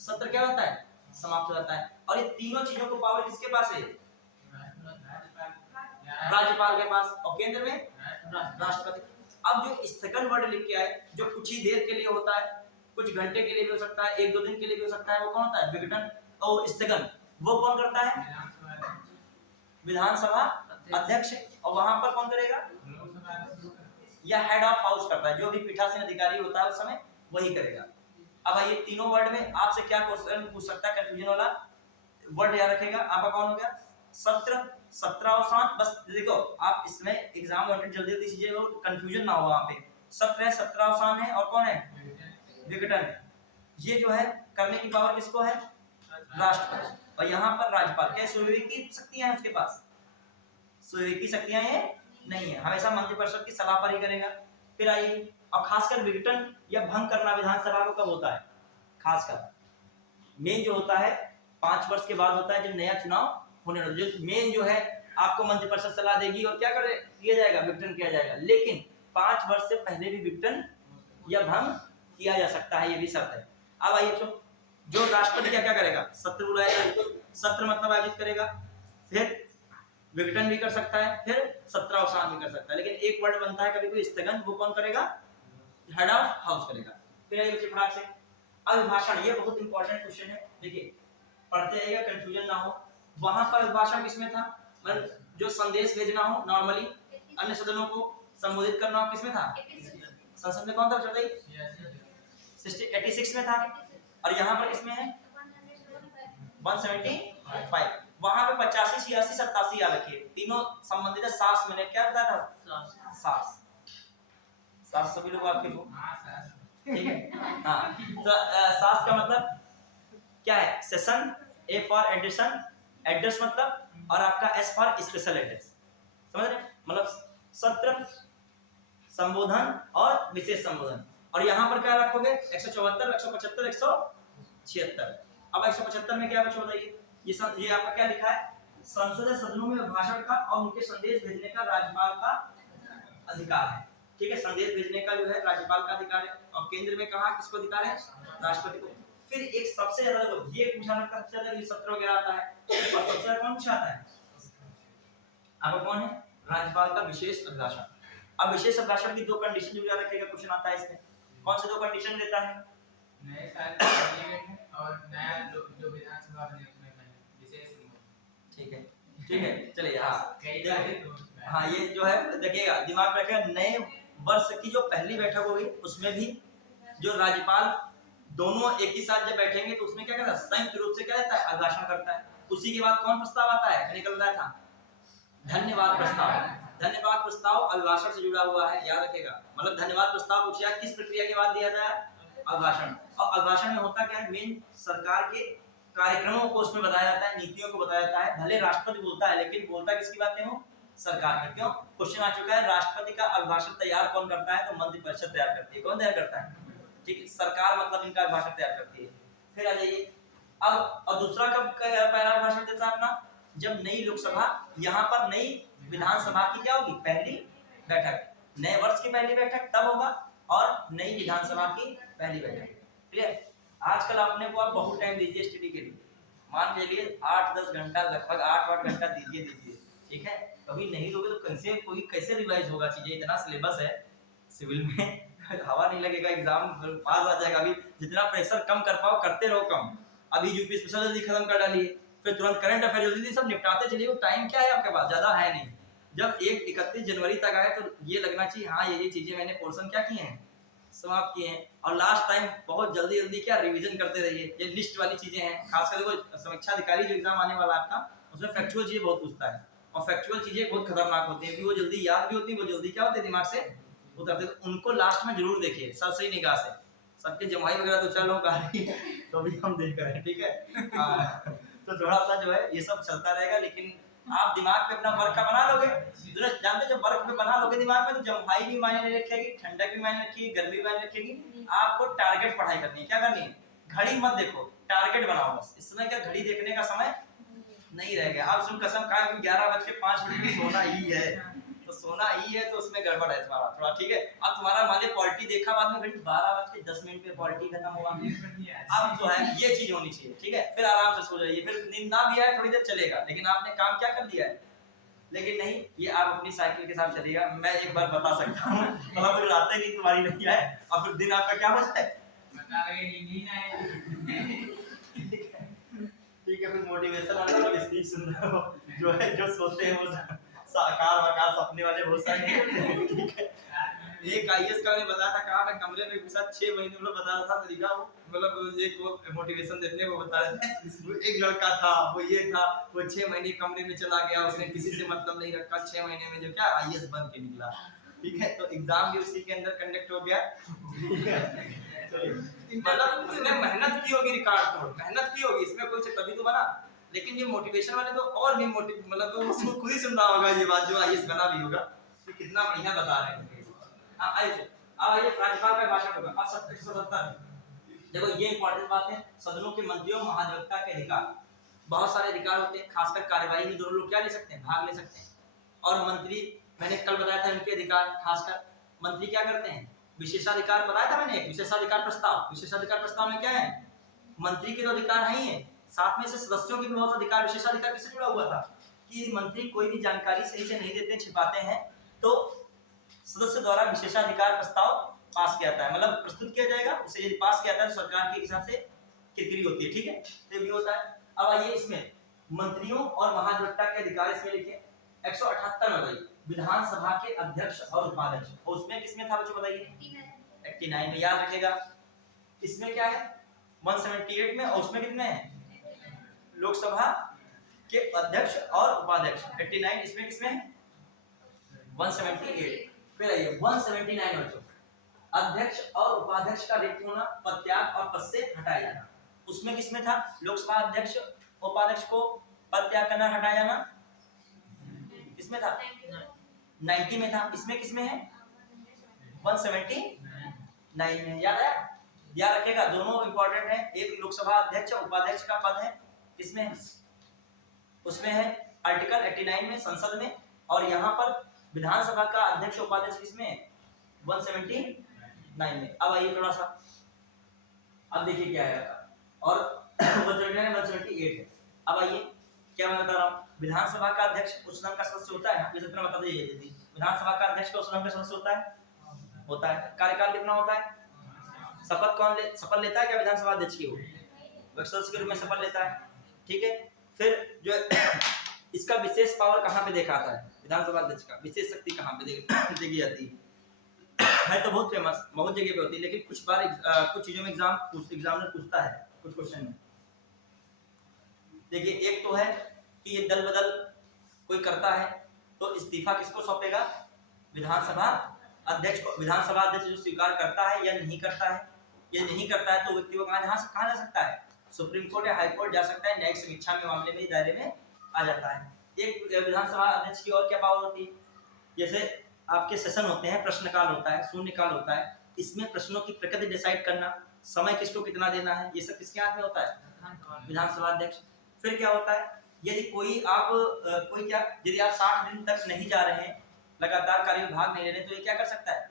सत्र क्या होता है, समाप्त हो जाता है। और ये तीनों चीजों को पावर किसके पास है, राज्यपाल के पास, और केंद्र में राष्ट्रपति। अब जो स्थगन वर्ड लिख के आए, जो कुछ ही देर के लिए होता है, कुछ घंटे के लिए भी हो सकता है, 1-2 दिन के लिए भी हो सकता है, वो कौन होता है, विघटन और स्थगन। वो कौन करता है, विधानसभा अध्यक्ष। और वहां पर कौन करेगा, या हेड ऑफ हाउस करता है, जो भी पीठासीन अधिकारी होता है उस समय वही करेगा। अब ये तीनों वर्ड में आपसे क्या क्वेश्चन पूछ सकता है, कंफ्यूजन वाला वर्ड याद रखेगा आपका, कौन हो गया, सत्र, 17 और 7 बस देखो आप इसमें एग्जाम वांटेड जल्दी जल्दी चीजें हो, कंफ्यूजन ना हो वहां पे। 17 17 और 7 है और कौन है विघटन है। ये जो है करने की पावर किसको है राष्ट्रपति, और यहाँ पर राज्यपाल। क्या स्वीकृति की शक्तियां हैं उसके पास? स्वीकृति की शक्तियां ये नहीं है, हमेशा मंत्रिपरिषद की सलाह पर ही करेगा। फिर आइए, और खासकर विघटन या भंग करना विधानसभा को कब होता है? खासकर मेन जो होता है 5 वर्ष के बाद होता है, जब नया चुनाव होने वाला। जो मेन जो है आपको मंत्रिपरिषद सलाह देगी और क्या करे किया जाएगा, विघटन किया जाएगा। लेकिन 5 वर्ष से पहले भी विघटन या भंग किया जा सकता है, ये भी शर्त है। अब आइए जो राष्ट्रपति क्या क्या करेगा, सत्र बुलाएगा, सत्र मतलब आयोजित करेगा, फिर विघटन भी कर सकता है, फिर सत्रावसान भी कर सकता है। लेकिन एक वर्ड बनता है कभी कोई स्थगन, वो कौन करेगा? हेड ऑफ हाउस करेगा। फिर आइए बच्चे फटाक से अभिभाषण, ये बहुत इंपॉर्टेंट क्वेश्चन है, देखिए पढ़ते रहिएगा कंफ्यूजन ना हो। वहां पर अभिभाषण किसमें था? मतलब जो संदेश भेजना हो नॉर्मली, अन्य सदनों को संबोधित करना हो, किसमें था? संसद में। कौन था बताइए? 86 में था। और यहाँ पर किसमें है? 175। वहां पे 85 86 87 याद रखिए, तीनों संबंधित है। सास मैंने क्या बताया था? सास सास सभी लोग आपके को ठीक है। हाँ तो सास का मतलब क्या है? Session, A for addition, address मतलब, और आपका एस फॉर स्पेशल एड्रेस। समझ रहे? मतलब सत्र, संबोधन और विशेष संबोधन। और यहाँ पर क्या रखोगे? 174 175 176। अब 175 में क्या बच्चों बताइए? ये आपका क्या लिखा है? संसदीय सदनों में भाषण का और उनके संदेश भेजने का राज्यपाल का अधिकार है। ठीक है, संदेश भेजने का जो है राज्यपाल का अधिकार है। और केंद्र में कहा किसको अधिकार है? राष्ट्रपति को। फिर एक सबसे ज्यादा ये पूछा लगता है, सबसे ज्यादा ये सत्र वगैरह आता है, और सबसे ज्यादा कौन पूछा आता है? अब कौन है? राज्यपाल का विशेष अभिभाषण। अब विशेष अभिभाषण की 2 कंडीशन जो याद रखिएगा, क्वेश्चन आता है इसमें। कौन से 2 कंडीशन देता है? नए साल और नया जो विधानसभा बने उसमें विशेष। ठीक है चलिए। हाँ ये जो है देखिएगा, दिमाग में रखिएगा, नए वर्ष की जो पहली बैठक होगी उसमें भी जो राज्यपाल दोनों एक ही साथ जब बैठेंगे तो उसमें क्या करता है? संयुक्त रूप से क्या रहता है? अभिभाषण करता है। उसी के बाद कौन प्रस्ताव आता है? मैंने कल बताया था, धन्यवाद प्रस्ताव। धन्यवाद प्रस्ताव अभिभाषण से जुड़ा हुआ है, याद रखेगा। मतलब धन्यवाद प्रस्ताव पूछा किस प्रक्रिया के बाद दिया जाए? अभिभाषण। और अभिभाषण में होता क्या है? मेन सरकार के कार्यक्रमों को उसमें बताया जाता है, नीतियों को बताया जाता है। भले राष्ट्रपति बोलता है लेकिन बोलता किसकी बातें हो? सरकार की। क्यों? क्वेश्चन आ चुका है, राष्ट्रपति का अभिभाषण तैयार कौन करता है? तो मंत्रिपरिषद तैयार करती है। कौन तैयार करता है? ठीक है, सरकार मतलब इनका अभिभाषण तैयार करती है। फिर आ जाइए अब, और दूसरा कब पहला अभिभाषण देता है अपना? जब नई लोकसभा, यहाँ पर नई विधानसभा की क्या होगी? पहली बैठक। नए वर्ष की पहली बैठक तब होगा, और नई विधानसभा की पहली बैठक। क्लियर? आजकल अपने को आप बहुत टाइम दीजिए स्टडी के लिए, मान के लिए 8-10 घंटा, लगभग 8-8 घंटा दीजिए। ठीक है, कभी नहीं दोगे तो कैसे रिवाइज होगा चीजें? इतना सिलेबस है सिविल में हवा नहीं लगेगा, एग्जाम पास आ जाएगा। अभी जितना प्रेशर कम कर पाओ करते रहो कम। अभी यूपी स्पेशल जल्दी खत्म कर डालिए, फिर तुरंत करंट अफेयर जल्दी सब निपटाते चलिए। टाइम क्या है आपके पास? ज्यादा है नहीं। जब 31 जनवरी तक आए तो ये लगना चाहिए हाँ ये चीजें मैंने पोर्शन क्या किए हैं, समाप्त किए हैं। और लास्ट टाइम बहुत जल्दी जल्दी क्या रिवीजन करते रहिए। ये लिस्ट वाली चीजें हैं, खासकर देखो समीक्षा अधिकारी जो एग्जाम आने वाला है आपका, उसमें फैक्चुअल चीजें बहुत पूछता है, और फैक्चुअल चीजें बहुत खतरनाक होती हैं, वो जल्दी याद भी होती है, वो जल्दी क्या होते हैं दिमाग से उतरते। तो उनको लास्ट में जरूर देखिए सर सही निगाह से। सबके जमाई वगैरह तो चलो तो भी हम देख रहे हैं। ठीक है तो थोड़ा सा जो है ये सब चलता रहेगा, लेकिन आप दिमाग पे अपना वर्क का बना लोगे। जानते जब वर्क पे बना लोगे दिमाग में, तो जम्हाई भी मायने नहीं रखेगी, ठंडक भी मायने रखेगी, गर्मी भी मायने रखेगी। आपको टारगेट पढ़ाई करनी है। क्या करनी है? घड़ी मत देखो, टारगेट बनाओ बस। इस समय क्या घड़ी देखने का समय नहीं रह गया। आप सुन कसम खा कि 11:05 में सोना ही है, तो सोना ही है तो उसमें गड़बड़ है तुम्हारा थोड़ा। ठीक है, अब तुम्हारा मान लीजिए पॉलिटी देखा बाद में घड़ी 12:10 पे पॉलिटी खत्म हुआ। अब जो है ये चीज होनी चाहिए। ठीक है, फिर आराम से सो जाइए, फिर नींद ना भी आए थोड़ी देर चलेगा, लेकिन आपने काम क्या कर दिया है। लेकिन नहीं, ये आप अपनी साइकिल के साथ चलिएगा। मैं एक बार बता सकता हूँ, मतलब फिर रातें नहीं तुम्हारी नहीं आए, और फिर दिन आपका क्या हो जाए बता रहे नींद ही ना आए। ठीक है, फिर मोटिवेशन वाला स्पीच सुन रहे हो, जो है जो सोते हैं वो साकार वाकार सपने वाले बहुत सारे। ठीक है, एक आईएएस का मैंने बताया था, कहा मैं कमरे में घुसा 6 महीने में बता रहा था तरीका, वो मतलब एक मोटिवेशन देते हैं, वो बता रहे थे एक लड़का था, वो ये था, वो 6 महीने कमरे में चला गया, उसने किसी से मतलब नहीं रखा, 6 महीने में जो क्या आईएएस बन के निकला। ठीक है, तो एग्जाम भी उसी के अंदर कंडक्ट हो गया। मतलब उसने मेहनत की होगी, रिकॉर्ड तोड़ मेहनत की होगी, इसमें कोई से तभी तो बना। लेकिन ये मोटिवेशन वाले तो और भी मतलब वो उसको खुद ही सुन रहा होगा ये बात, जो आईएएस बना भी होगा, कि कितना बढ़िया बता रहे हैं। आइए अब आइए राज्यपाल का भाषण होगा। अब 170 देखो ये इंपॉर्टेंट बात है, सदनों के मंत्रियों महाधिवक्ता के अधिकार, बहुत सारे अधिकार होते हैं, खासकर कार्यवाही में दोनों लोग क्या ले सकते हैं, भाग ले सकते हैं। और मंत्री मैंने कल बताया था इनके अधिकार, खासकर मंत्री क्या करते हैं, विशेषाधिकार बताया था मैंने, एक विशेषाधिकार प्रस्ताव। विशेषाधिकार प्रस्ताव में क्या है, मंत्री के तो अधिकार है ही है, साथ में से सदस्यों के भी बहुत अधिकार। विशेषाधिकार किससे जुड़ा हुआ था कि मंत्री कोई भी जानकारी सही से नहीं देते, छिपाते हैं, तो सदस्य द्वारा विशेषाधिकार प्रस्ताव पास किया जाता है, मतलब प्रस्तुत किया जाएगा, उसे यदि पास किया जाता है तो सरकार के हिसाब से किरकिरी होती है। ठीक है, तो ये होता है। अब आइए इसमें मंत्रियों और महाधिवक्ता के अधिकार इसमें लिखे 178 में बताइए, विधानसभा के अध्यक्ष और उपाध्यक्ष, और उसमें किसमें था बच्चों बताइए, 89 में, याद रखेगा। इसमें क्या है 178 में, और उसमें कितने हैं, लोकसभा के अध्यक्ष और उपाध्यक्ष 89, इसमें किसमें है 178। फिर आइए 179 बच्चों, अध्यक्ष और उपाध्यक्ष का रिक्त होना, पदत्याग और पद से हटाया जाना, उसमें किसमें था, लोकसभा अध्यक्ष उपाध्यक्ष को पद त्याग करना, हटाया जाना, किसमें था 90 में था। इसमें किसमें है 179 में, याद है, याद रखेगा, दोनों इंपॉर्टेंट है। एक लोकसभा अध्यक्ष और उपाध्यक्ष का पद है, किसमें, उसमें है आर्टिकल 89 में संसद में, और यहाँ पर विधानसभा का अध्यक्ष उपाध्यक्ष किसमें है 179 में। अब आइए थोड़ा सा, अब देखिए क्या है, और 178 है। अब आइए क्या मैं बता रहा हूँ, विधानसभा का अध्यक्ष उस सदन का सदस्य होता है, ये जितना बता दीजिए जल्दी, विधानसभा का अध्यक्ष उस सदन का सदस्य होता है। कार्यकाल कितना होता है, शपथ लेता है क्या विधानसभा अध्यक्ष की, वो सदस्य के रूप में शपथ लेता है। ठीक है, फिर जो इसका विशेष पावर कहाँ पे देखा आता है, विधानसभा अध्यक्ष का विशेष शक्ति कहाँ पे देखी जाती है तो बहुत फेमस, बहुत जगह पे होती है, लेकिन कुछ बार कुछ चीजों में एग्जामिनर पूछता है कुछ क्वेश्चन में। देखिए एक तो है कि ये दल बदल कोई करता है तो इस्तीफा किसको सौंपेगा, विधानसभा अध्यक्ष को। विधानसभा अध्यक्ष जो स्वीकार करता है या नहीं करता है, ये नहीं करता है तो व्यक्ति को कहाँ जा सकता है, सुप्रीम कोर्ट या हाई कोर्ट जा सकता है, न्यायिक समीक्षा में मामले में दायरे में आ जाता है। एक विधानसभा अध्यक्ष की और क्या पावर होती है, जैसे आपके सेशन होते हैं, प्रश्नकाल होता है, शून्यकाल होता है, इसमें प्रश्नों की प्रकृति डिसाइड करना, समय किसको कितना देना है, ये सब किसके हाथ में होता है, विधानसभा अध्यक्ष। फिर क्या होता है, यदि यदि आप 60 दिन तक नहीं जा रहे हैं, लगातार कार्य में भाग नहीं ले रहे, तो ये क्या कर सकता है,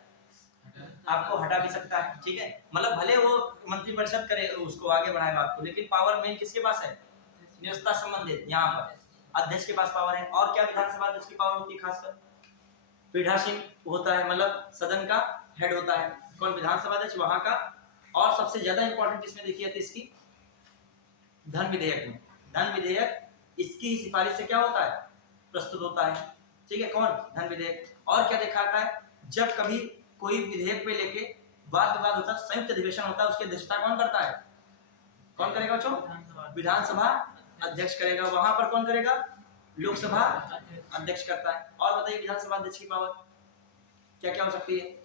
आपको हटा भी सकता है। ठीक है, मतलब भले वो मंत्रिपरिषद करे, उसको आगे बढ़ाए बात को, लेकिन पावर मेन किसके पास है, व्यवस्था संबंधित यहाँ पर अध्यक्ष के पास पावर है। और क्या विधानसभा अध्यक्ष की पावर होती है, खासकर पीठासीन होता है, मतलब सदन का हेड होता है कौन, विधानसभा अध्यक्ष वहां का। और सबसे ज्यादा इंपॉर्टेंट इसमें देखिए तो इसकी धन विधेयक में, धन विधेयक इसकी सिफारिश से क्या होता है, प्रस्तुत होता है। ठीक है, कौन, धन विधेयक। और क्या दिखाता है, जब कभी कोई विधेयक पे लेके वाद विवाद होता है, संयुक्त अधिवेशन होता है, उसकी अध्यक्षता कौन करता है, कौन करेगा बच्चों, विधानसभा अध्यक्ष करेगा। वहां पर कौन करेगा, लोकसभा अध्यक्ष करता है। और बताइए विधानसभा अध्यक्ष की पावर क्या क्या हो सकती है।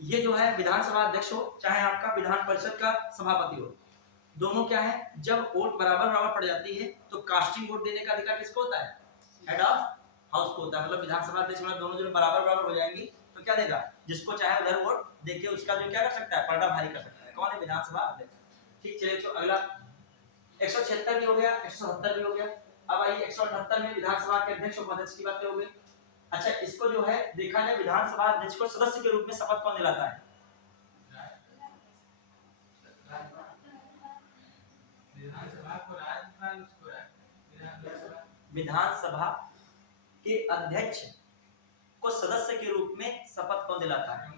ये जो है विधानसभा अध्यक्ष हो चाहे आपका विधान परिषद का सभापति हो, दोनों क्या है, जब वोट बराबर बराबर पड़ जाती है तो कास्टिंग वोट देने का अधिकार किसको होता है, हेड ऑफ हाउस को होता है। मतलब विधानसभा अध्यक्ष में दोनों जो बराबर बराबर हो जाएंगी तो क्या देगा, जिसको चाहे उधर वोट देके उसका जो क्या कर सकता है, पलटा भारी कर सकता है। कौन है, विधानसभा अध्यक्ष। ठीक, चलिए तो अगला 176 भी हो गया, 177 भी हो गया। अब आइए 178 में विधानसभा के अध्यक्ष उपाध्यक्ष की बातें हो गई। अच्छा, इसको जो है देखा जाए, विधानसभा अध्यक्ष को सदस्य के रूप में शपथ कौन दिलाता है, विधानसभा के अध्यक्ष को सदस्य के रूप में शपथ कौन दिलाता है,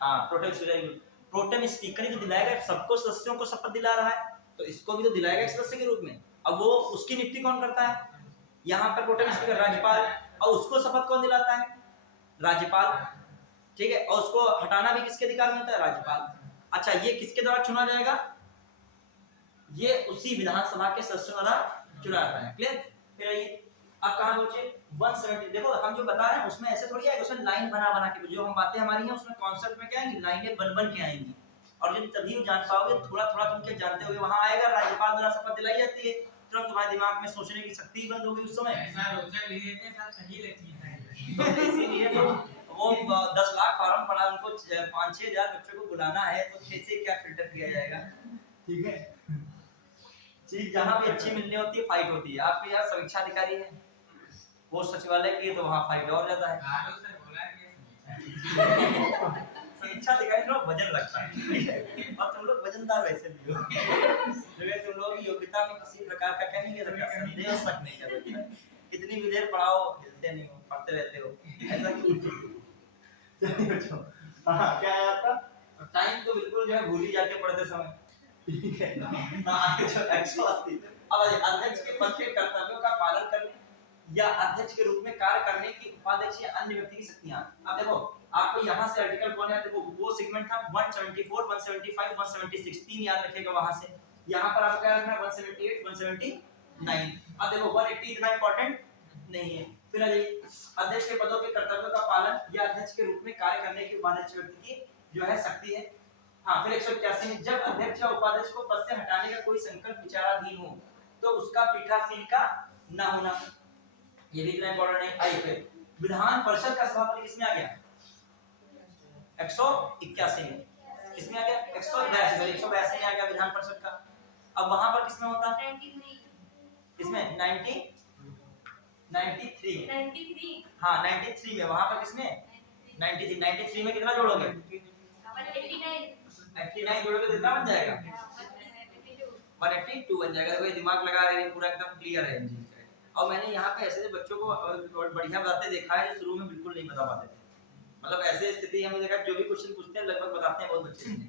हाँ, प्रोटेम स्पीकर ही तो दिलाएगा, सबको सदस्यों को शपथ दिला रहा है तो इसको भी तो दिलाएगा एक सदस्य के रूप में। अब वो उसकी नियुक्ति कौन करता है, यहाँ पर प्रोटेम स्पीकर राज्यपाल, और उसको शपथ कौन दिलाता है, राज्यपाल। ठीक है, और उसको हटाना भी किसके अधिकार में होता है, राज्यपाल। अच्छा, ये किसके द्वारा चुना जाएगा? ये उसी विधानसभा के सदस्यों द्वारा चुना जाता है। क्लियर? फिर आइए अब कहां पहुंचे? 170। देखो हम जो बता रहे हैं उसमें ऐसे थोड़ी है, उसमें लाइन बना बना के जो हम बातें हमारी हैं उसमें कॉन्सेप्ट में क्या है कि लाइनें बन बन के आएंगी, और जब तभी जान पाओगे थोड़ा थोड़ा तुम क्या जानते होगे। वहां आएगा राज्यपाल द्वारा शपथ दिलाई जाती है, तुरंत तुम्हारे दिमाग में सोचने की शक्ति ही बंद हो गई उस समय। ऐसा रोचक लिख देते हैं, सब सही लिखती है। तो इसीलिए तो वो 10 लाख फॉर्म पड़ा, उनको 5-6 हजार बच्चों को बुलाना है, तो कैसे क्या फिल्टर किया जाएगा? ठीक है, चीज जहाँ भी अच्छी मिलनी होती है फाइट होती है। आपके यहाँ समीक्षा अधिकारी है, वो सचिवालय की है, तो वहाँ फाइट और ज्यादा है। आलो सर बोला कि समीक्षा अधिकारी थोड़ा वजन लगता है, और तुम लोग वजनदार वैसे भी हो, जो तुम लोग की योग्यता में किसी प्रकार का क्या नहीं रखा, संदेह हो सक नहीं करता है। कितनी भी देर पढ़ाओ हिलते नहीं हो, पढ़ते रहते हो, ऐसा क्यों? हाँ, क्या है आपका टाइम तो बिल्कुल जो है भूल ही जाके पढ़ते समय। ठीक है, आगे जो 180। अब अध्यक्ष के पद के कर्तव्यों का पालन करने या अध्यक्ष के रूप में कार्य करने की उपाध्यक्ष या अन्य व्यक्ति की शक्तियां। अब देखो आपको यहाँ से आर्टिकल कौन है, देखो वो सेगमेंट था 174, 175, 176, 3 याद रखेगा वहां से। यहाँ पर आपको क्या रखना है 178, 179। अब देखो 180 इतना इंपॉर्टेंट नहीं है। फिर अध्यक्ष के पदों के कर्तव्यों का पालन या अध्यक्ष के रूप में कार्य करने की उपाध्यक्ष व्यक्ति की जो है शक्ति है। हाँ, फिर 181 में जब अध्यक्ष या उपाध्यक्ष को पद से हटाने का कोई संकल्प विचाराधीन हो तो उसका पीठासीन का ना होना, ये भी इतना इंपॉर्टेंट है। आइए फिर विधान परिषद का सभापति किसमें आ गया? 181 में। किसमें आ गया? 182 में आ गया विधान परिषद का। अब वहां पर किसमें होता? किसमें? 93। हाँ 93 में। वहां पर किसमें? 93 में कितना जोड़ोगे? 89 जोड़ोगे तो कितना बन जाएगा? 182 बन जाएगा। तो ये दिमाग लगा रहे हैं, पूरा एकदम क्लियर है इंजीनियर। और मैंने यहाँ पे ऐसे बच्चों को बढ़िया बताते देखा है जो शुरू में बिल्कुल नहीं बता पाते थे। मतलब ऐसे स्थिति हमने देखा जो भी क्वेश्चन पूछते हैं लगभग बताते हैं बहुत बच्चे से,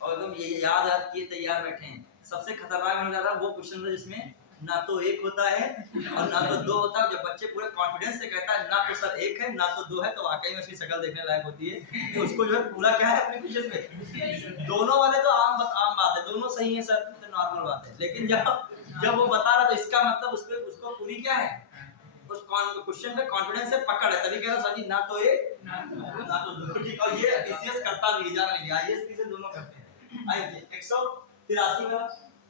और एकदम ये याद किए तैयार बैठे हैं। सबसे खतरनाक नहीं था वो क्वेश्चन था जिसमें ना तो एक होता है और ना तो दो होता है। जब बच्चे पूरे कॉन्फिडेंस से कहता है ना तो सर एक है ना तो दो है, तो वाकई में उसकी शक्ल देखने लायक होती है कि उसको जो है पूरा क्या है अपने क्वेश्चन में। दोनों वाले तो आम बात है, दोनों सही है सर, तो नॉर्मल बात है। लेकिन जब वो बता रहा तो इसका मतलब उसको पूरी क्या है, उस क्वेश्चन पे कॉन्फिडेंस से पकड़ है, तभी कह रहा सर जी ना तो एक ना तो दो। ठीक, और ये बीसीएस करता नहीं, जान लीजिए आईएएस पीसीएस दोनों करते हैं। आइए 183 में।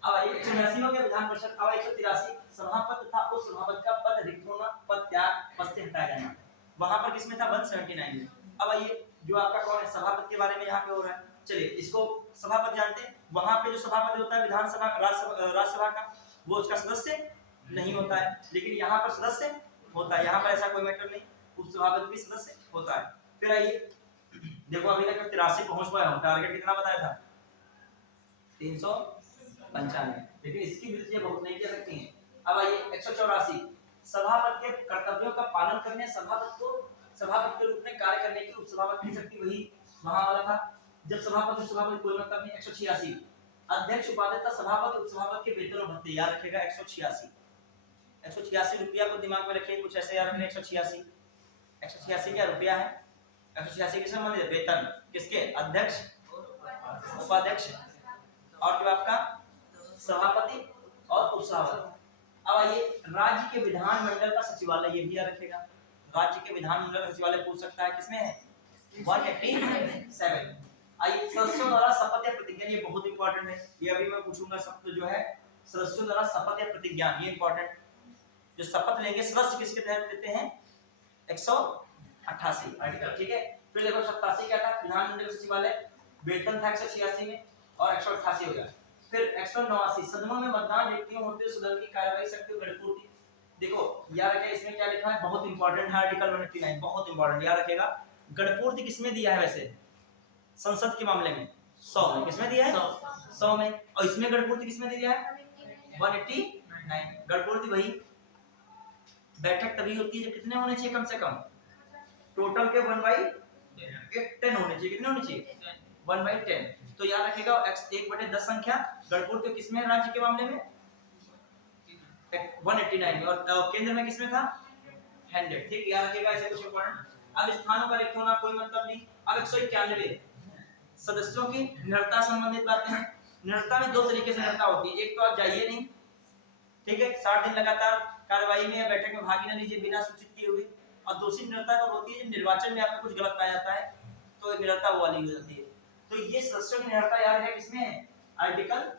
अब आइए 182 में विधान परिषद। अब 183 सभापति तथा उप सभापति का पद रिक्त होना, पद त्याग, पद से हटाया जाना। वहां पर किसमें था? 179 में। अब आइए जो आपका कौन है सभापति के बारे में यहाँ पे हो रहा है, चलिए इसको सभापति जानते हैं। वहां पे जो सभापति होता है विधानसभा राज्यसभा का, वो उसका सदस्य नहीं होता है, लेकिन यहाँ पर सदस्य होता है। यहाँ पर ऐसा कोई मैटर नहीं, उप सभापति भी सदस्य होता है। फिर आइए देखो अभी तक 83 पहुंच पाया हूं, टारगेट कितना बताया था? 395, लेकिन इसकी वृद्धि बहुत नहीं कर सकती हैं। अब आइए 184 सभापति के कर्तव्यों का पालन करने, सभापति के रूप में कार्य करने की उपसभापति की शक्ति, वही वहां वाला था। जब सभापति कोई मतलब नहीं। 186 अध्यक्ष उपाध्यक्ष सभापति उपसभापति के वेतन और भत्ते, याद रखेगा 186 रुपया को दिमाग में रखिए, कुछ ऐसे याद रखना। 186 क्या रुपया है? 186 किससे संबंधित है? वेतन किसके? अध्यक्ष उपाध्यक्ष और जो आपका सभापति और उपसभापति। अब आइए राज्य के विधानमंडल का सचिवालय, ये भी याद रखेगा। राज्य के विधानमंडल का सचिवालय पूछ सकता है, किसमें है? 187। आइए सदस्यों द्वारा शपथ या प्रतिज्ञा, ये बहुत इंपॉर्टेंट है, ये अभी मैं पूछूंगा। शब्द जो है सदस्यों द्वारा शपथ या प्रतिज्ञा, ये इंपॉर्टेंट। जो शपथ लेंगे सदस्य किसके तहत लेते हैं? 188 आर्टिकल, ठीक है। फिर देखो 87 क्या था? विधानमंडल सचिवालय, वेतन था 186 में और 188 हो गया। फिर 189 सदनों में मतदान व्यक्तियों होते हुए सदन की कार्यवाही शक्ति और गणपूर्ति। देखो याद रखिए इसमें क्या लिखा है, बहुत इंपॉर्टेंट है आर्टिकल 189, बहुत इंपॉर्टेंट, याद रखिएगा। गणपूर्ति किसमें दिया है वैसे? संसद के मामले में 100 में। किसमें दिया है? 100 में। और इसमें गणपूर्ति किसमें दिया है? 189। गणपूर्ति वही बैठक तभी होती है जब कितने होने चाहिए? कम से कम टोटल के 1/10 होने चाहिए। कितने होने चाहिए? 1/10। तो याद रखिएगा 1/10 संख्या गणपूर्ति किसमें? राज्य के मामले में 189 में, और केंद्र में किसमें था? 100। ठीक, याद रखिएगा ऐसे कुछ इंपॉर्टेंट। अब स्थानों का रिक्त होना कोई मतलब नहीं। अब 191 सदस्यों की निरंतरता संबंधित बातें हैं। निरंतरता में दो तरीके से निरंतरता होती है, एक तो आप जाइए नहीं, ठीक है, 60 दिन लगातार कार्रवाई में या बैठक में भाग ही न लीजिए बिना सूचित किए हुए, और दूसरी निरंतरता तो होती है जब निर्वाचन में आपको कुछ गलत पाया जाता है तो निरंतरता वो वाली हो जाती है। तो ये सदस्यों की निरंतरता याद है किसमें है, आर्टिकल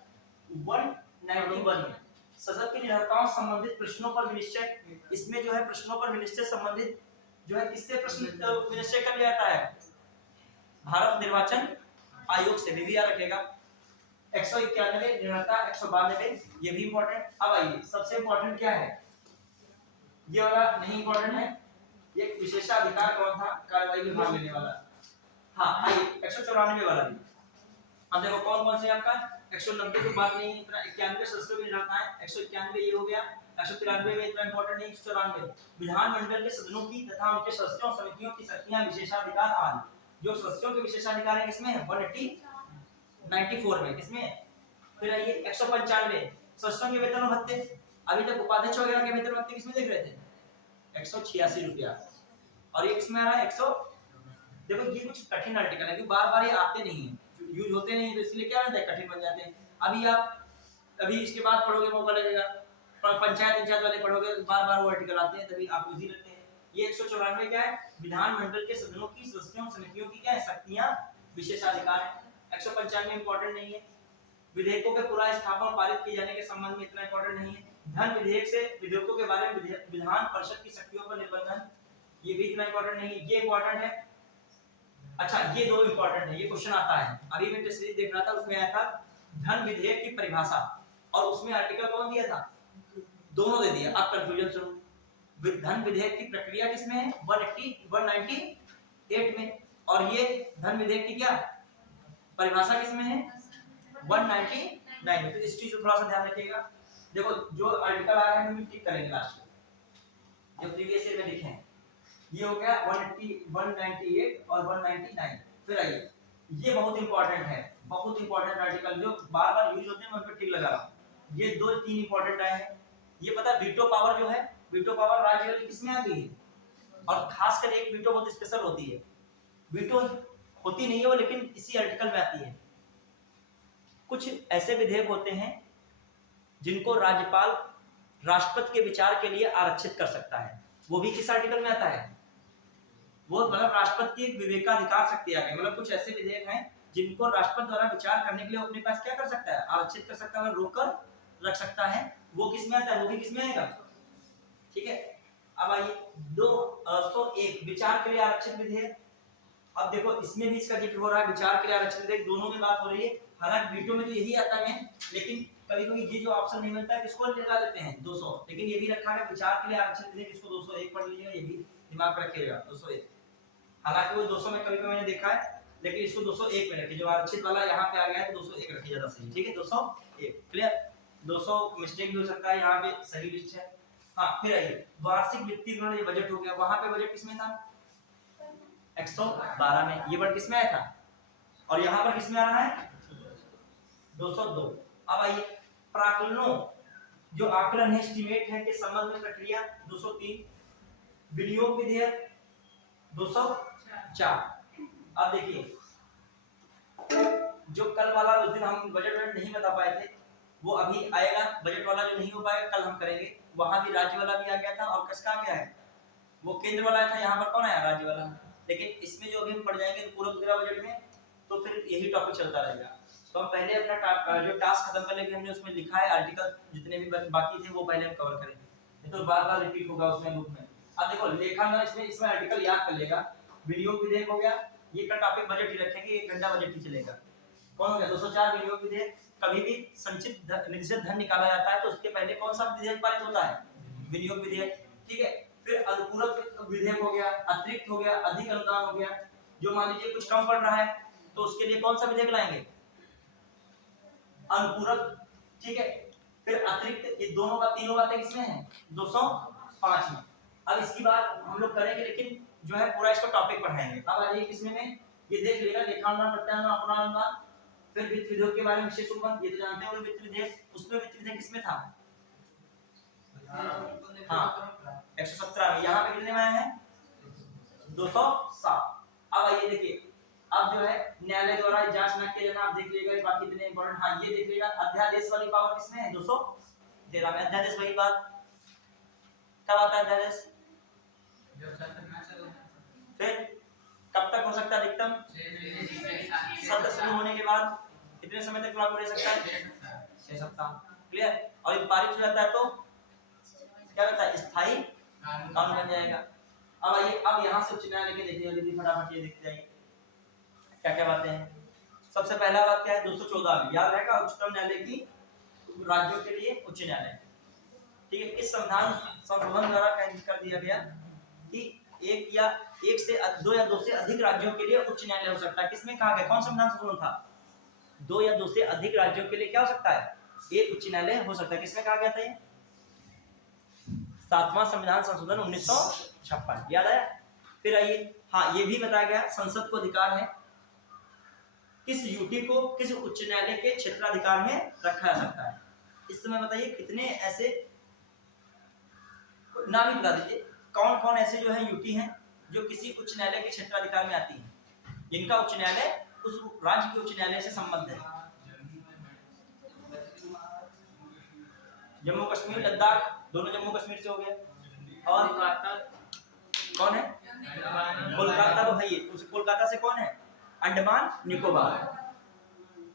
191 में संसद की निरंतरताओं से संबंधित प्रश्नों पर विनिश्चय। इसमें जो है प्रश्नों पर विनिश्चय संबंधित जो है किससे प्रश्न विनिश्चय कर लिया जाता है, भारत निर्वाचन आयोग से, भी याद रखेगा। 191 निरंतरता, 192 ये भी इंपॉर्टेंट। अब आइए सबसे इंपॉर्टेंट क्या है, ये वाला नहीं इंपॉर्टेंट है, ये विशेषाधिकार कौन था, कार्रवाई में भाग लेने वाला। हाँ आइए 194 वाला भी। अब देखो कौन कौन से आपका 190 तो बात नहीं, इतना 91 सदस्यों की निरंतरता है, 191 ये हो गया, 193 में इतना इंपॉर्टेंट नहीं, 194 विधानमंडल के सदनों की तथा उनके सदस्यों समितियों की शक्तियां विशेषाधिकार आदि। जो सदस्यों के विशेषाधिकार है किसमें है, 194 में, किसमें है। फिर आइए 195 सदस्यों के वेतन और भत्ते। अभी तक उपाध्यक्ष वगैरह के वेतन भत्ते किसमें देख रहे थे, 186 रुपया, और ये किसमें आ रहा है 100। देखो ये कुछ कठिन आर्टिकल है, क्योंकि बार-बार ये आते नहीं है, यूज होते नहीं है, तो इसलिए क्या रहता है कठिन बन जाते हैं। अभी आप अभी इसके बाद पढ़ोगे मौका लगेगा, पंचायत वाले पढ़ोगे बार-बार वो आर्टिकल आते हैं, तभी आप इजी लगते हैं। ये 194 क्या है, विधानमंडल के सदनों की सदस्यों समितियों की क्या है, शक्तियां विशेषाधिकार है। 195 इंपॉर्टेंट नहीं है। विधेयकों के पूरा स्थापन पारित किए जाने के संबंध में इतना इंपॉर्टेंट नहीं है। धन विधेयक से विधेयकों के बारे में विधान परिषद की शक्तियों पर निबंधन, ये भी इतना इंपॉर्टेंट नहीं है, ये इंपॉर्टेंट है। अच्छा ये दो इंपॉर्टेंट है, ये क्वेश्चन आता है, अभी मैं टेस्ट सीरीज देख रहा था उसमें आया था धन विधेयक की परिभाषा, और उसमें आर्टिकल कौन दिया था, दोनों दे दिया। अब कंफ्यूजन सुनो, धन विधेयक की प्रक्रिया किसमें है, 198 में, और ये धन विधेयक की क्या परिभाषा किसमें है, 199 में। तो इस चीज को थोड़ा सा ध्यान रखिएगा। देखो जो आर्टिकल आ रहा है हम टिक करेंगे लास्ट में, जो प्रीवियस ईयर में लिखे हैं। ये हो गया 180 198 और 199। फिर आइए ये बहुत इंपॉर्टेंट है, बहुत इंपॉर्टेंट आर्टिकल जो बार-बार यूज होते हैं, मैं उन पे टिक लगा रहा हूं। ये दो तीन इंपॉर्टेंट आए हैं। ये पता वीटो पावर जो है, वीटो पावर राज्य वाली किसमें आती है, और खासकर एक वीटो बहुत स्पेशल होती है, वीटो होती नहीं है वो, लेकिन इसी आर्टिकल में आती है। कुछ ऐसे विधेयक होते हैं जिनको राज्यपाल राष्ट्रपति के विचार के लिए आरक्षित कर सकता है, वो भी किस आर्टिकल में आता है, वो मतलब राष्ट्रपति की विवेकाधिकार शक्ति आ गई। मतलब कुछ ऐसे विधेयक हैं जिनको राष्ट्रपति द्वारा विचार करने के लिए अपने पास क्या कर सकता है, आरक्षित कर सकता है, रोक रख सकता है, वो किसमें आता है, वो भी किसमें आएगा। ठीक है, अब आइए 201 विचार के लिए आरक्षित विधेयक। अब देखो इसमें भी इसका जिक्र हो रहा है, विचार के लिए आरक्षित विधेयक, दोनों में बात हो रही है। हालांकि वीटो में तो यही आता है, लेकिन कभी-कभी ये जो ऑप्शन नहीं मिलता है किसको लगा देते हैं 200, लेकिन ये भी रखा है विचार के लिए आरक्षित विधेयक, इसको 201 पढ़ लीजिएगा, ये भी दिमाग में रखिएगा 201। हालांकि वो 200 में कभी-कभी मैंने देखा है, लेकिन इसको 201 में रखिए, जो आरक्षित वाला यहाँ पे आ गया है तो 201 रखिए ज्यादा सही। ठीक है 201 क्लियर, 200 मिस्टेक भी हो सकता है, यहाँ पे सही लिस्ट है। हाँ फिर आइए वार्षिक वित्तीय विवरण, ये बजट हो गया, वहां पे बजट किसमें था 112 में, ये वर्ड किसमें आया था, और यहाँ पर किसमें आ रहा है 202। अब आइए प्राकलनों जो आकलन है, एस्टीमेट है के संबंध में प्रक्रिया 203, विनियोग विधेयक 204। अब देखिए जो कल वाला उस दिन हम बजट नहीं बता पाए थे, वो अभी आएगा, बजट वाला जो नहीं हो पाएगा कल हम करेंगे। वहां भी राज्य वाला भी आ गया था, और किसका आ गया है, वो केंद्र वाला था, यहाँ पर कौन आया राज्य वाला। लेकिन इसमें जो अभी हम पढ़ जाएंगे पूरा बजट में, तो फिर यही टॉपिक चलता रहेगा। तो हम पहले अपना जो टास्क खत्म करने के हमने उसमें लिखा है आर्टिकल जितने भी बाकी थे वो पहले हम कवर करेंगे, नहीं तो बार-बार रिपीट होगा उसमें बुक में। अब देखो लेखांकन, इसमें आर्टिकल याद कर लेगा, विनियोग विधेयक हो गया, ये का टॉपिक बजट ही रखेंगे, 1 घंटा बजट ही चलेगा। कौन हो गया 204 विनियोग विधेयक। कभी भी संचित निश्चित धन निकाला जाता है तो उसके पहले कौन सा विधेयक पारित होता है, विनियोग विधेयक। ठीक है, फिर अनुपूरक विधेयक हो गया, अतिरिक्त हो गया, अधिक अनुदान हो गया। जो मान लीजिए कुछ कम पड़ रहा है तो उसके लिए कौन सा विधेयक लाएंगे, अनुपूरक। ठीक है, फिर अतिरिक्त, ये दोनों तीनों बातें किसमें हैं 205 में। अब इसकी बात हम लोग करेंगे, लेकिन जो है पूरा इसका टॉपिक पढ़ाएंगे। अब आ जाइए किसमें में, ये देख लेगा लेखानुदान, प्रत्यानुदान, अपनानुदान, फिर वित्त विधेयक के बारे में विशेष उपबंध, ये तो जानते हैं वित्त विधेयक। उसमें वित्त विधेयक किसमें था, हाँ 117 में, यहाँ पे कितने में आए हैं 207। अब आइए देखिए, अब अब जो है न्यायालय द्वारा जांच न किया जाना आप देख लीजिएगा, बाकी इतने इंपॉर्टेंट। हाँ ये देख लीजिएगा, अध्यादेश वाली पावर किसमें है? 213 में। अध्यादेश वही बात, कब आता है अध्यादेश? फिर कब तक हो सकता है अधिकतम? सत्र शुरू होने के बाद। कितने समय तक लागू रह सकता है? 6 सप्ताह। क्लियर? और ये पारित हो जाता है तो क्या होता है? स्थायी कानून बन जाएगा। अब आइए, अब यहाँ से उच्च न्यायालय के देखिए जल्दी फटाफट, ये देखते जाइए क्या क्या बातें हैं। सबसे पहला बात क्या है? 214 में याद रहेगा, उच्चतम न्यायालय की राज्यों के लिए उच्च न्यायालय। ठीक है, इस संविधान संशोधन द्वारा कर दिया गया कि दो या दो से अधिक राज्यों के लिए उच्च न्यायालय हो सकता है। किसमें कहा गया? कौन संविधान संशोधन था? 2 या 2 से अधिक राज्यों के लिए क्या हो सकता है? एक उच्च न्यायालय हो सकता है। किसमें कहा गया था ये? 7वां संविधान संशोधन 1956। याद आया? फिर आइए, हाँ ये भी बताया गया संसद को अधिकार है किस यूटी को किस उच्च न्यायालय के क्षेत्राधिकार में रखा जा सकता है। इस समय बताइए कितने ऐसे नाम ही बता दीजिए, कौन कौन ऐसे जो है यूटी हैं जो किसी उच्च न्यायालय के क्षेत्राधिकार में आती हैं, जिनका उच्च न्यायालय उस राज्य के उच्च न्यायालय से संबंध है। जम्मू कश्मीर, लद्दाख, दोनों जम्मू कश्मीर से हो गया। और कौन है? कोलकाता तो है ही। कोलकाता से कौन है? अंडमान निकोबार।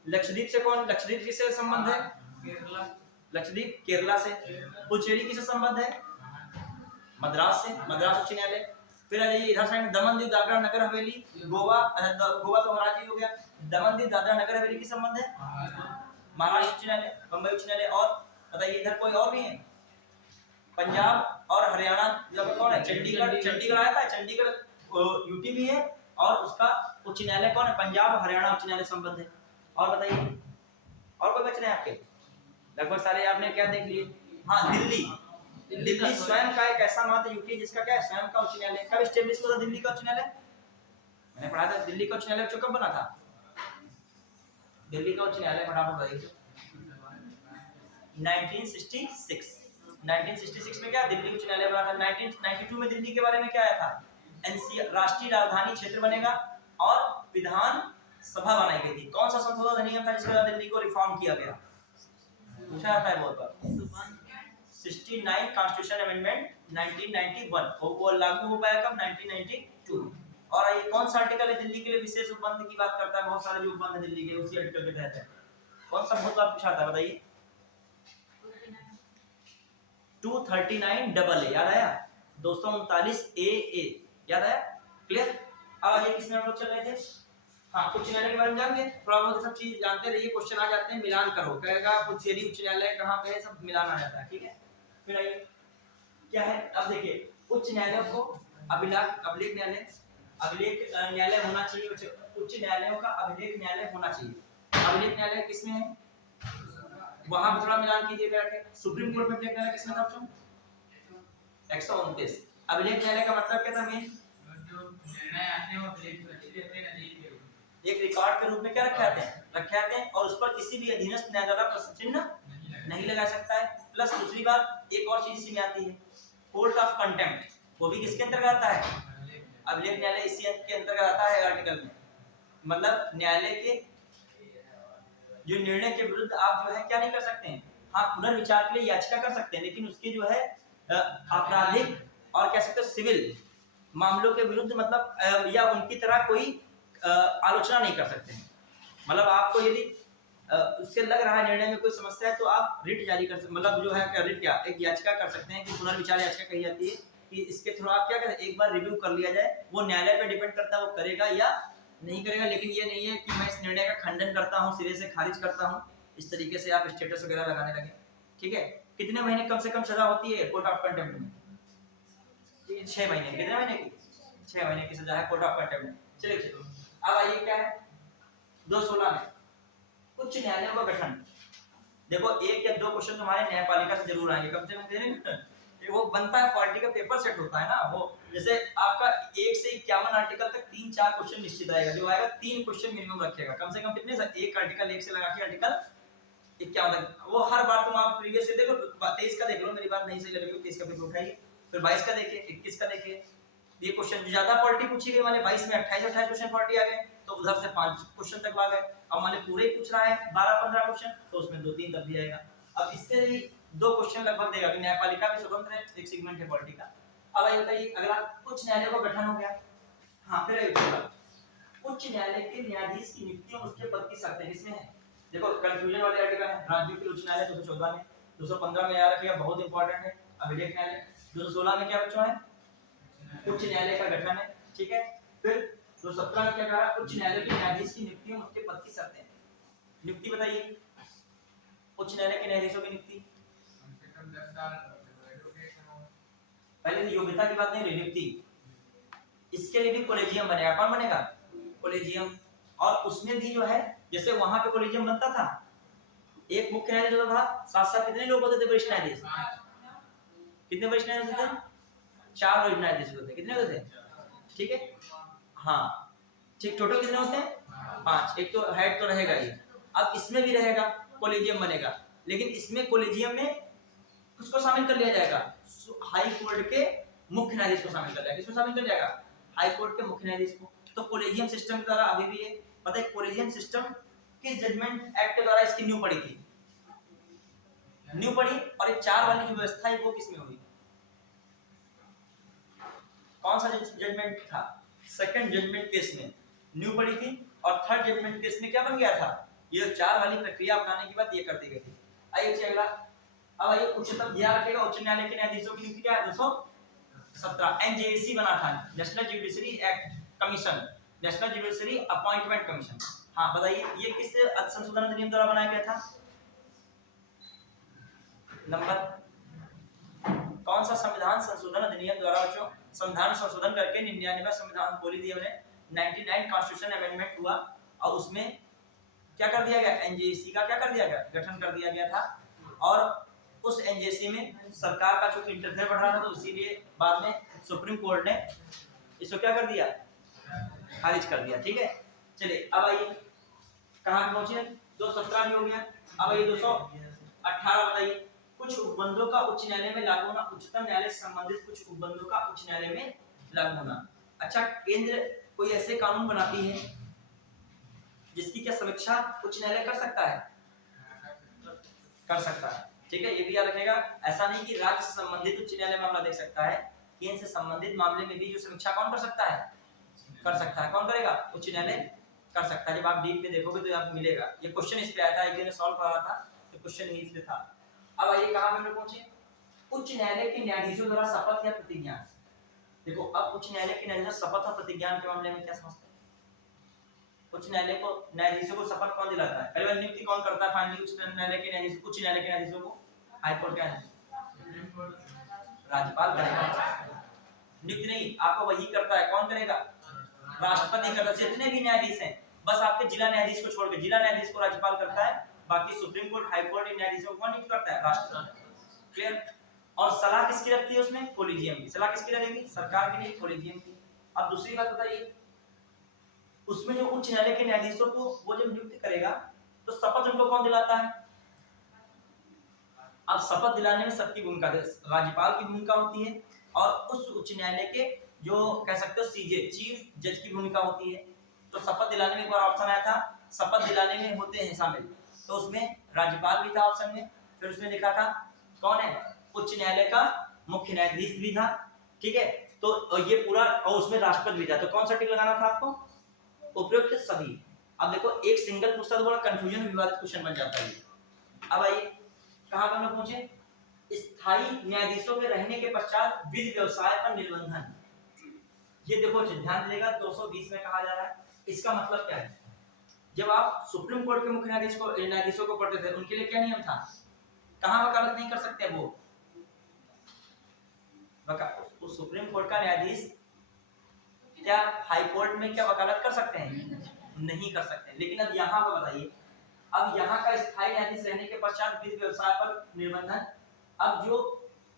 लक्षद्वीप से कौन? लक्षद्वीप किससे संबंध है? लक्षद्वीप केरला से। पुडुचेरी किससे संबंध है? मद्रास से, मद्रास उच्च न्यायालय। फिर आ जाइए इधर साइड, दमन दीव दादरा नगर हवेली, गोवा, गोवा तो महाराष्ट्र ही हो गया। दमन दीव दादरा नगर हवेली की संबंध है? महाराष्ट्र उच्च न्यायालय, बंबई उच्च न्यायालय। और बताइए इधर कोई और भी है? पंजाब और हरियाणा जब कौन है? चंडीगढ़, चंडीगढ़ आया था, चंडीगढ़ यूटी भी है और उसका उच्च न्यायालय कौन है? पंजाब और हरियाणा उच्च न्यायालय संबंध है। और बताइए और कोई बच रहे हैं आपके? लगभग सारे आपने क्या देख लिए। हाँ दिल्ली, दिल्ली स्वयं का एक ऐसा मात्र यूटी है जिसका क्या है? स्वयं का उच्च न्यायालय। कब एस्टेब्लिश हुआ था दिल्ली का उच्च न्यायालय? मैंने पढ़ा था दिल्ली का उच्च न्यायालय कब बना था? दिल्ली का उच्च न्यायालय फटाफट बताइए। 1966। 1966 में क्या दिल्ली उच्च न्यायालय बना था। 1992 में दिल्ली के बारे में क्या आया था? एनसीआर राष्ट्रीय राजधानी क्षेत्र बनेगा और विधान सभा बनाई गई थी। कौन सा संशोधन अधिनियम था जिसके द्वारा दिल्ली को रिफॉर्म किया गया? पूछा जाता है बहुत बार। 69 कॉन्स्टिट्यूशन अमेंडमेंट 1991, वो लागू हो पाया कब? 1992। और ये कौन सा आर्टिकल है दिल्ली के लिए विशेष उपबंध की बात करता है? बहुत सारे जो उपबंध है दिल्ली के उसी आर्टिकल के तहत है। कौन सा बहुत बार पूछा था बताइए? 239 डबल ए। याद आया? 239 ए याद आया? क्लियर? अब ये किसमें हम लोग चल रहे थे? हाँ उच्च न्यायालय के बारे में जान गए, थोड़ा बहुत सब चीज जानते रहिए। क्वेश्चन आ जाते हैं, मिलान करो, कहेगा पुडुचेरी उच्च न्यायालय कहाँ पे है, सब मिलान आ जाता है। ठीक है, फिर आइए क्या है? अब देखिए उच्च न्यायालय को अभिलेख न्यायालय, अभिलेख न्यायालय होना चाहिए। उच्च न्यायालयों का अभिलेख न्यायालय होना चाहिए। अभिलेख न्यायालय किसमें है? वहां पे थोड़ा मिलान कीजिए बैठ के। सुप्रीम कोर्ट में अभिलेख न्यायालय किसमें था? ऑप्शन 129। अभिलेख न्यायालय का मतलब क्या था? मेन जो निर्णय आते हैं वो अभिलेख एक रिकॉर्ड के रूप में क्या रखे जाते हैं और उस पर किसी भी अधीनस्थ न्यायालय का चिन्ह नहीं लगा सकता है। प्लस दूसरी बात एक और चीज इसमें आती है, कोर्ट ऑफ कंटेम्प्ट। वो भी किसके अंतर्गत आता है? अभिलेख न्यायालय इसी के अंतर्गत आता है आर्टिकल में। मतलब न्यायालय के जो निर्णय के विरुद्ध आप जो है क्या नहीं कर सकते हैं? हाँ पुनर्विचार के लिए याचिका कर सकते हैं, लेकिन उसके जो है आपराधिक और कह सकते हैं सिविल मामलों के विरुद्ध मतलब या उनकी तरह कोई आलोचना नहीं कर सकते हैं। मतलब आपको यदि उससे लग रहा है निर्णय में कोई समस्या है तो आप रिट जारी कर सकते, मतलब जो है रिट क्या एक याचिका कर सकते हैं कि पुनर्विचार याचिका कही जाती है कि इसके थ्रू आप क्या करें, एक बार रिव्यू कर लिया जाए। वो न्यायालय पे डिपेंड करता है वो करेगा या नहीं करेगा, लेकिन ये नहीं है कि मैं इस निर्णय का खंडन करता हूँ, सिरे से खारिज करता हूँ। इस तरीके से आप स्टेटस वगैरह लगाने लगे। ठीक है, कितने महीने कम से कम सजा होती है कोर्ट ऑफ कंटेम्प्ट में? 6 महीने। कितने महीने की? 6 महीने की सजा है कोर्ट ऑफ कंटेम्प्ट में। चलिए अब आइए क्या है 216 में उच्च न्यायालयों का गठन। देखो एक या दो क्वेश्चन तुम्हारे न्यायपालिका से जरूर आएंगे, कम से कम देने वो बनता है, पार्टी का पेपर सेट होता है ना वो। जैसे आपका 1 से 51 आर्टिकल तक 3-4 क्वेश्चन निश्चित आएगा, जो आएगा 3 क्वेश्चन मिनिमम रखेगा कम से कम। कितने एक आर्टिकल 1 से लगा के आर्टिकल 51 तक। वो हर बार तुम आप प्रीवियस से देखो, 23 का देख लो, मेरी बात नहीं सही लगी 23 का पेपर उठाइए, फिर 22 का देखिए, 21 का देखिए। ये क्वेश्चन ज्यादा पॉलिटी पूछी गई, माने 22 में 28 क्वेश्चन पॉलिटी आ गए, तो उधर से 5 क्वेश्चन तक आ गए। अब मान ली पूरे ही पूछ रहा है 12-15 क्वेश्चन, तो उसमें 2-3 तक भी आएगा। अब इससे ही 2 क्वेश्चन लगभग देगा कि न्यायपालिका भी स्वतंत्र है, एक सेगमेंट है पॉलिटी का। अब ये बताइए अगला, उच्च न्यायालय का गठन हो गया। हाँ, फिर एक उच्च न्यायालय के न्यायाधीश की नियुक्ति उसके पद की शर्तें किसमें है? देखो कंफ्यूजन वाले आर्टिकल है, राज्य के उच्च न्यायालय 214 में, 215 में याद रखिएगा, बहुत इंपॉर्टेंट है। अभिलेख न्यायालय 216 में क्या बच्चों है? उच्च न्यायालय का गठन है, ठीक है। फिर 217 में क्या कह रहा है? उच्च न्यायालय के न्यायाधीश की नियुक्ति और उसके पद की शर्तें। नियुक्ति बताइए, उच्च न्यायालय के न्यायाधीशों की नियुक्ति कम से कम 10 साल एडवोकेट हो। पहले तो योग्यता की बात नहीं, नियुक्ति। इसके लिए भी कॉलेजियम बनेगा। कौन बनेगा? कॉलेजियम। और उसमें भी जो है, जैसे वहां पे कॉलेजियम बनता था, एक मुख्य न्यायाधीश होता था, साथ-साथ कितने लोग होते थे वरिष्ठ न्यायाधीश? कितने वरिष्ठ न्यायाधीश होते थे? 4 वरिष्ठ न्यायाधीश होते थे। कितने होते थे? ठीक है, हाँ ठीक। टोटल कितने होते हैं? 5। एक तो हेड तो रहेगा ही। अब इसमें भी रहेगा, कॉलेजियम बनेगा, लेकिन इसमें कॉलेजियम में किसको शामिल कर लिया जाएगा? हाई कोर्ट के मुख्य न्यायाधीश को शामिल कर लिया। किसको शामिल कर जाएगा? हाई कोर्ट के मुख्य न्यायाधीश को। तो कॉलेजियम सिस्टम के द्वारा अभी भी है, पता है कॉलेजियम सिस्टम किस जजमेंट एक्ट के द्वारा इसकी न्यू पड़ी थी? न्यू पड़ी। और ये 4 वाली जो व्यवस्था है वो किसमें हुई? कौन सा जजमेंट था? सेकंड जजमेंट केस में न्यू पड़ी थी, और थर्ड जजमेंट केस में क्या बन गया था? ये 4 वाली प्रक्रिया अपनाने के बाद ये कर दी गई थी। आइए अगला, अब आइए उच्चतम, ध्यान रखिएगा उच्च न्यायालय के न्यायाधीशों की नियुक्ति क्या है? 217 एनजेसी बना था, national judiciary act commission, national judiciary appointment commission. हाँ बताइए, ये किस संशोधन अधिनियम द्वारा बनाया गया था? नंबर कौन सा संविधान संशोधन अधिनियम द्वारा बच्चों संविधान संशोधन करके 99वां संविधान बोली दी हमने, 99 कॉन्स्टिट्यूशन अमेंडमेंट हुआ, और उसमें क्या कर दिया गया? एनजेसी का क्या कर दिया गया? गठन कर दिया गया था। और उस एनजेसी में सरकार का चूंकि इंटरफेयर बढ़ रहा था, तो इसीलिए बाद में सुप्रीम कोर्ट ने इसको क्या कर दिया? खारिज कर दिया। ठीक है, चलिए अब आइए कहाँ पहुंचे? 217 में हो गया। अब आइए 218 बताइए, कुछ उपबंधों का उच्च न्यायालय में लागू होना। उच्चतम न्यायालय से संबंधित कुछ उपबंधों का उच्च न्यायालय में लागू होना। अच्छा, केंद्र कोई ऐसे कानून बनाती है जिसकी क्या समीक्षा उच्च न्यायालय कर सकता है? कर सकता है, ठीक है, ये भी याद रखेगा। ऐसा नहीं कि राज्य से संबंधित उच्च न्यायालय मामला देख सकता है, केंद्र से संबंधित मामले में भी जो समीक्षा कौन कर सकता है? कर सकता है। कौन करेगा? उच्च न्यायालय कर सकता है। जब आप डीप में देखोगे तो आपको मिलेगा। ये क्वेश्चन इस पे आया था, एक दिन सॉल्व कर रहा था, तो क्वेश्चन ही इस पे था। अब आइए कहां पे हम पहुंचे? उच्च न्यायालय के न्यायाधीशों द्वारा शपथ या प्रतिज्ञा। देखो अब उच्च न्यायालय के न्यायाधीश शपथ और प्रतिज्ञा के मामले में क्या समझते हैं? उच्च न्यायालय को न्यायाधीशों को शपथ कौन दिलाता है? पहले नियुक्ति कौन करता है? फाइनली उच्च न्यायालय के न्यायाधीश, उच्च न्यायालय के न्यायाधीशों को हाई कोर्ट के राज्यपाल करेगा। नियुक्ति नहीं, आपको वही करता है। कौन करेगा? राष्ट्रपति करता है। जितने भी न्यायाधीश हैं, बस आपके जिला न्यायाधीश को छोड़ के, जिला न्यायाधीश को राज्यपाल करता है, बाकी सुप्रीम कोर्ट, हाई कोर्ट न्यायाधीशों को कौन नियुक्त करता है? राष्ट्रपति। क्लियर? और सलाह किसकी रखती है उसमें? कॉलेजियम की। सलाह किसकी रहेगी? सरकार के लिए कॉलेजियम की। अब दूसरी बात बताइए, उसमें जो उच्च न्यायालय के न्यायाधीशों को वो जब नियुक्त करेगा, तो शपथ उनको कौन दिलाता है? अब शपथ दिलाने में सबकी भूमिका, राज्यपाल की भूमिका होती है, और उस उच्च न्यायालय के जो कह सकते हो सीजे, चीफ जज की भूमिका होती है। तो शपथ दिलाने में एक बार ऑप्शन आया था, शपथ दिलाने में होते हैं शामिल, तो उसमें राज्यपाल भी था ऑप्शन में, फिर उसमें लिखा था कौन है? उच्च न्यायालय का मुख्य न्यायाधीश भी था। ठीक है, तो ये पूरा, और उसमें राष्ट्रपति भी था। तो कौन सा टिक लगाना था आपको? उपयुक्त सभी। अब देखो एक सिंगल पूछता तो बड़ा कंफ्यूजन विवादित क्वेश्चन बन जाता है। अब आइए कहां पर हम लोग पहुंचे? स्थायी न्यायाधीशों के रहने के पश्चात विधि व्यवसाय पर निर्बंधन। ये देखो ध्यान दीजिएगा, 220 में कहा जा रहा है। इसका मतलब क्या है? जब आप सुप्रीम कोर्ट के मुख्य न्यायाधीशों को पढ़ते थे, उनके लिए क्या नियम था? कहां वकालत नहीं कर सकते वो? सुप्रीम कोर्ट का न्यायाधीश क्या हाई कोर्ट में क्या वकालत कर सकते हैं? नहीं कर सकते। लेकिन अब यहाँ पर बताइए, अब यहाँ का स्थायी न्यायाधीश रहने के पश्चात विधि व्यवसाय पर निर्बंधन। अब जो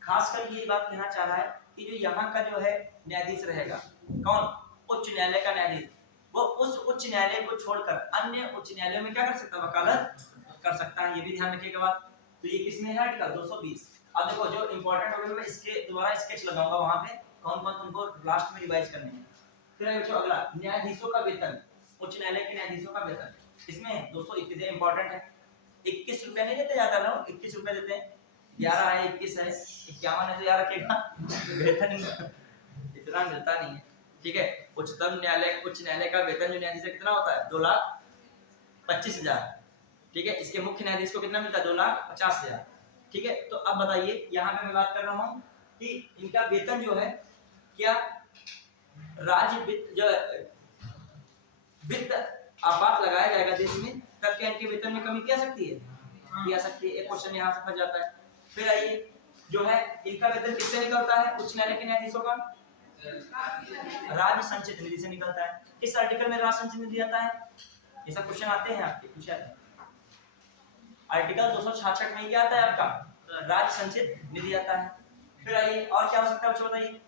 खासकर ये बात कहना चाह रहा है कि जो यहाँ का जो है न्यायाधीश रहेगा, कौन? उच्च न्यायालय का न्यायाधीश, वो उस उच्च न्यायालय को छोड़कर अन्य उच्च न्यायालयों में क्या कर सकता है? वकालत कर सकता है। ये भी ध्यान रखिएगा बात। तो ये किसमें है? आर्टिकल 220। अब देखो जो इंपॉर्टेंट होगा मैं इसके दोबारा स्केच लगाऊंगा वहां पे, कौन कौन तुमको लास्ट में रिवाइज करने हैं। फिर बच्चों अगला, न्यायाधीशों का वेतन। उच्च न्यायालय के न्यायाधीशों का वेतन, इसमें 221 इंपॉर्टेंट है। 21 रुपए नहीं देते ज्यादा लोग, 21 रुपए देते हैं। 11 है, 21 है, 51 है तो याद रखिएगा वेतन इतना मिलता नहीं है, ठीक है। उच्च न्यायालय का वेतन जो न्यायाधीश कितना होता है, 2,25,000, ठीक है। इसके मुख्य न्यायाधीश को कितना मिलता है, 2,50,000, ठीक है। तो अब बताइए यहाँ पे मैं बात कर रहा हूँ कि इनका वेतन जो है क्या राज्य वित्त आपात लगाया जाएगा देश में, तब क्या इनके वेतन में कमी की जा सकती है, की जा सकती है। एक क्वेश्चन यहाँ से फंस जाता है। फिर आइए जो है इनका वेतन किससे निकलता है, उच्च न्यायालय के न्यायाधीशों का राज्य संचित निधि से निकलता है। इस आर्टिकल में राज्य संचित निधि आता है, ये सब क्वेश्चन आते हैं आपके, पूछा है आर्टिकल 266 में क्या आता है आपका, राज्य संचित निधि आता है। फिर आइए और क्या हो सकता है बच्चों बताइए।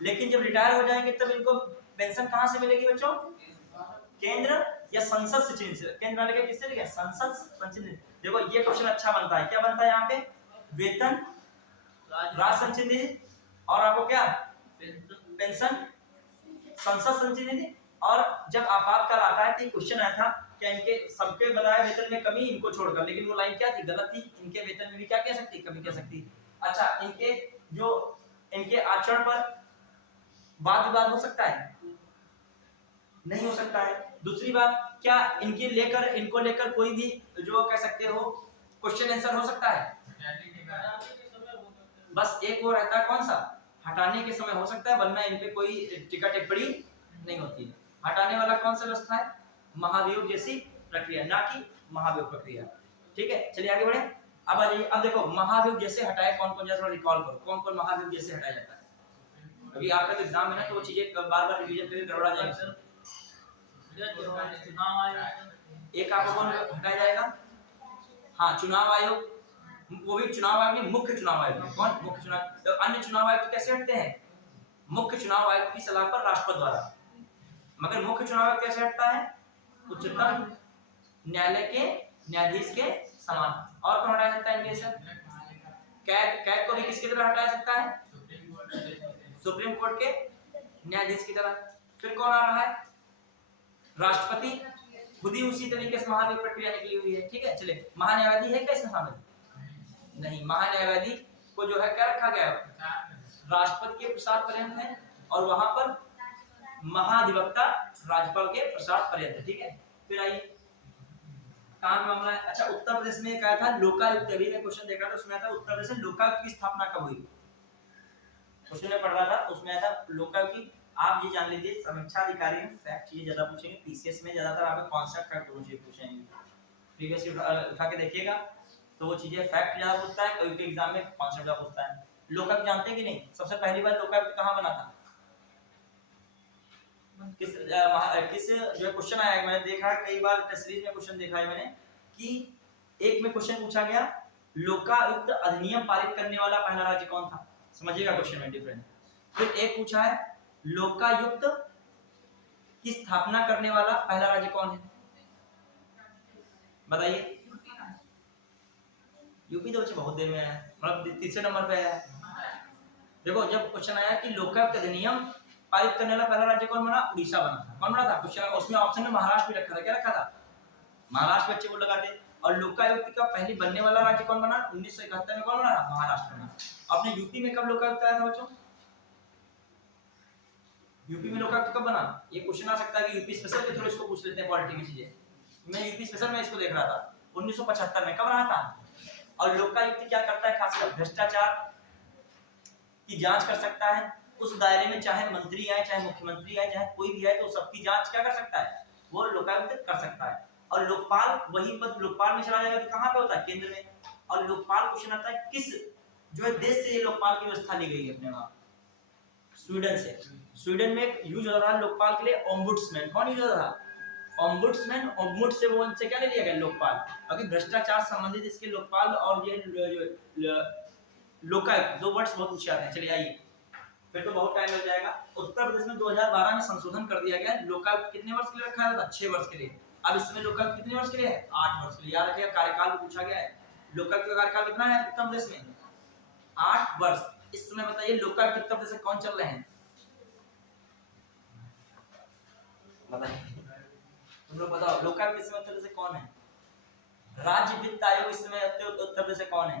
लेकिन जब रिटायर हो जाएंगे तब इनको पेंशन कहां से मिलेगी बच्चों, केंद्र या संसद से चिन्हित, केंद्र वाले के किससे लिखे, संसद संचित निधि। देखो ये क्वेश्चन अच्छा बनता है, क्या बनता है यहाँ पे, वेतन राज्य संचित निधि और आपको क्या पेंशन संसद संचित निधि। और जब आपातकाल आता है तो क्वेश्चन आया था क्या इनके सबके बताए वेतन में कमी इनको छोड़कर, लेकिन वो लाइन क्या थी, गलत थी। इनके वेतन में भी क्या कह सकती, कमी कह सकती। अच्छा इनके आचरण पर वाद विवाद हो सकता है, नहीं हो सकता है। दूसरी बात क्या इनको लेकर कोई भी जो कह सकते हो क्वेश्चन आंसर हो सकता है, बस एक वो रहता है कौन सा, हटाने के समय हो सकता है, वरना इन पे कोई टीका टिप्पणी नहीं होती है। हटाने वाला कौन सा व्यवस्था है, महाभियोग जैसी प्रक्रिया, ना कि महाभियोग प्रक्रिया, ठीक है। चलिए आगे बढ़े। अब आ जाइए, अब देखो महाभियोग जैसे हटाए कौन कौन, जरा रिकॉल करो कौन कौन महाभियोग जैसे हटाया जाता है। अभी आपका तो एग्जाम है ना, तो वो चीजें बार-बार रिवीजन करके गड़बड़ा जाएगा सर। एक आपको कौन हटाया जाएगा, हाँ चुनाव आयोग, वो भी चुनाव आयोग में मुख्य चुनाव आयोग, कौन मुख्य चुनाव, तो अन्य चुनाव आयोग कैसे हटते हैं, मुख्य चुनाव आयोग की सलाह पर राष्ट्रपति द्वारा, मगर मुख्य चुनाव आयोग कैसे हटता है, उच्चतम न्यायालय के न्यायाधीश के समान। और कौन हटाया सकता है इनके सर, कैग को भी किसकी तरह हटाया सकता है, सुप्रीम कोर्ट के न्यायाधीश की तरह। फिर कौन आ रहा है, राष्ट्रपति, खुद ही उसी तरीके से महाभियोग प्रक्रिया निकली हुई है, ठीक है। चलिए महान्यायवादी है क्या इसमें शामिल, नहीं, महान्यायवादी को जो है क्या रखा गया है, राष्ट्रपति के प्रसाद पर्यंत है, और वहां पर महाधिवक्ता राज्यपाल के प्रसाद पर्यंत है, ठीक है। फिर आइए काम मामला है। अच्छा उत्तर प्रदेश में क्या था, लोकायुक्त, अभी मैं क्वेश्चन देख रहा था उसमें था उत्तर प्रदेश में लोकायुक्त की स्थापना कब हुई, क्वेश्चन में पढ़ रहा था उसमें आया था लोकायुक्त की। आप ये जान लीजिए समीक्षा अधिकारी में फैक्ट चीजें ज्यादा पूछेंगे, पीसीएस में ज्यादातर आपको कॉन्सेप्ट फैक्ट पूछेंगे, प्रीवियस उठा के देखिएगा तो वो चीजें फैक्ट ज्यादा पूछता है, कभी एग्जाम में कॉन्सेप्ट ज्यादा पूछता है। लोकायुक्त जानते हैं कि नहीं, सबसे पहली बार लोकायुक्त कहां बना था, किस जो क्वेश्चन आया है, मैंने देखा कई बार टेस्ट सीरीज में क्वेश्चन देखा है मैंने कि एक में क्वेश्चन पूछा गया लोकायुक्त अधिनियम पारित करने वाला पहला राज्य कौन था, समझिएगा क्वेश्चन में डिफरेंट। फिर एक पूछा है लोकायुक्त की स्थापना करने वाला पहला राज्य कौन है, बताइए। यूपी तो बच्चे बहुत देर में आया, मतलब तीसरे नंबर पे आया। देखो जब क्वेश्चन आया कि लोकायुक्त अधिनियम पारित करने वाला पहला राज्य कौन बना, उड़ीसा बना था। कौन बना था क्वेश्चन, उसमें ऑप्शन में महाराष्ट्र भी रखा था, क्या रखा था, महाराष्ट्र बच्चे वो लगाते। और लोकायुक्त का पहले बनने वाला राज्य कौन बना, 1971 में कौन बना, महाराष्ट्र बना। अपने यूपी में कब लोकायुक्त आया था बच्चों, यूपी में लोकायुक्त कब बना, ये क्वेश्चन आ सकता है कि यूपी स्पेशल के थ्रू इसको पूछ लेते हैं पॉलिटी की चीजें। मैं यूपी स्पेशल में इसको देख रहा था 1975 में, कब बना था। और लोकायुक्त क्या करता है, खासकर भ्रष्टाचार की जांच कर सकता है, उस दायरे में चाहे मंत्री आए, चाहे मुख्यमंत्री आए, चाहे कोई भी आए, तो सबकी जांच क्या कर सकता है, वो लोकायुक्त कर सकता है। और लोकपाल वही पद लोकपाल में चला जाएगा तो कहां पे होता है, केंद्र में। और लोकपाल क्वेश्चन आता है किस जो है देश से ये लोकपाल की व्यवस्था ली गई है अपने वहां, स्वीडन से। स्वीडन में यूज हो रहा है लोकपाल के लिए ओम्बुड्समैन, कौन यूज हो रहा है, ओम्बुड्समैन, ओम्बुड से वो इनसे क्या ले लिया गया लोकपाल, क्योंकि भ्रष्टाचार संबंधित इसके लोकपाल और ये लोकायुक्त दो वर्ड्स बहुत ऊंचे आते हैं। चलिए आइए, फिर तो बहुत टाइम लग जाएगा। उत्तर प्रदेश में 2012 में संशोधन कर दिया गया, लोकायुक्त कितने वर्ष के लिए रखा था, 6 वर्ष के लिए। अब इस समय लोकायुक्त कितने वर्ष के लिए है, 8 वर्ष के लिए। याद रखिएगा कार्यकाल पूछा गया है, लोकायुक्त का कार्यकाल कितना है उत्तर प्रदेश में, 8 वर्ष। इस समय बताइए लोकायुक्त उत्तर प्रदेश से कौन चल रहे हैं, बताइए, तुम लोग बताओ, लोकायुक्त इस समय उत्तर प्रदेश से कौन है? राज्य वित्त आयोग इस समय उत्तर प्रदेश से कौन है?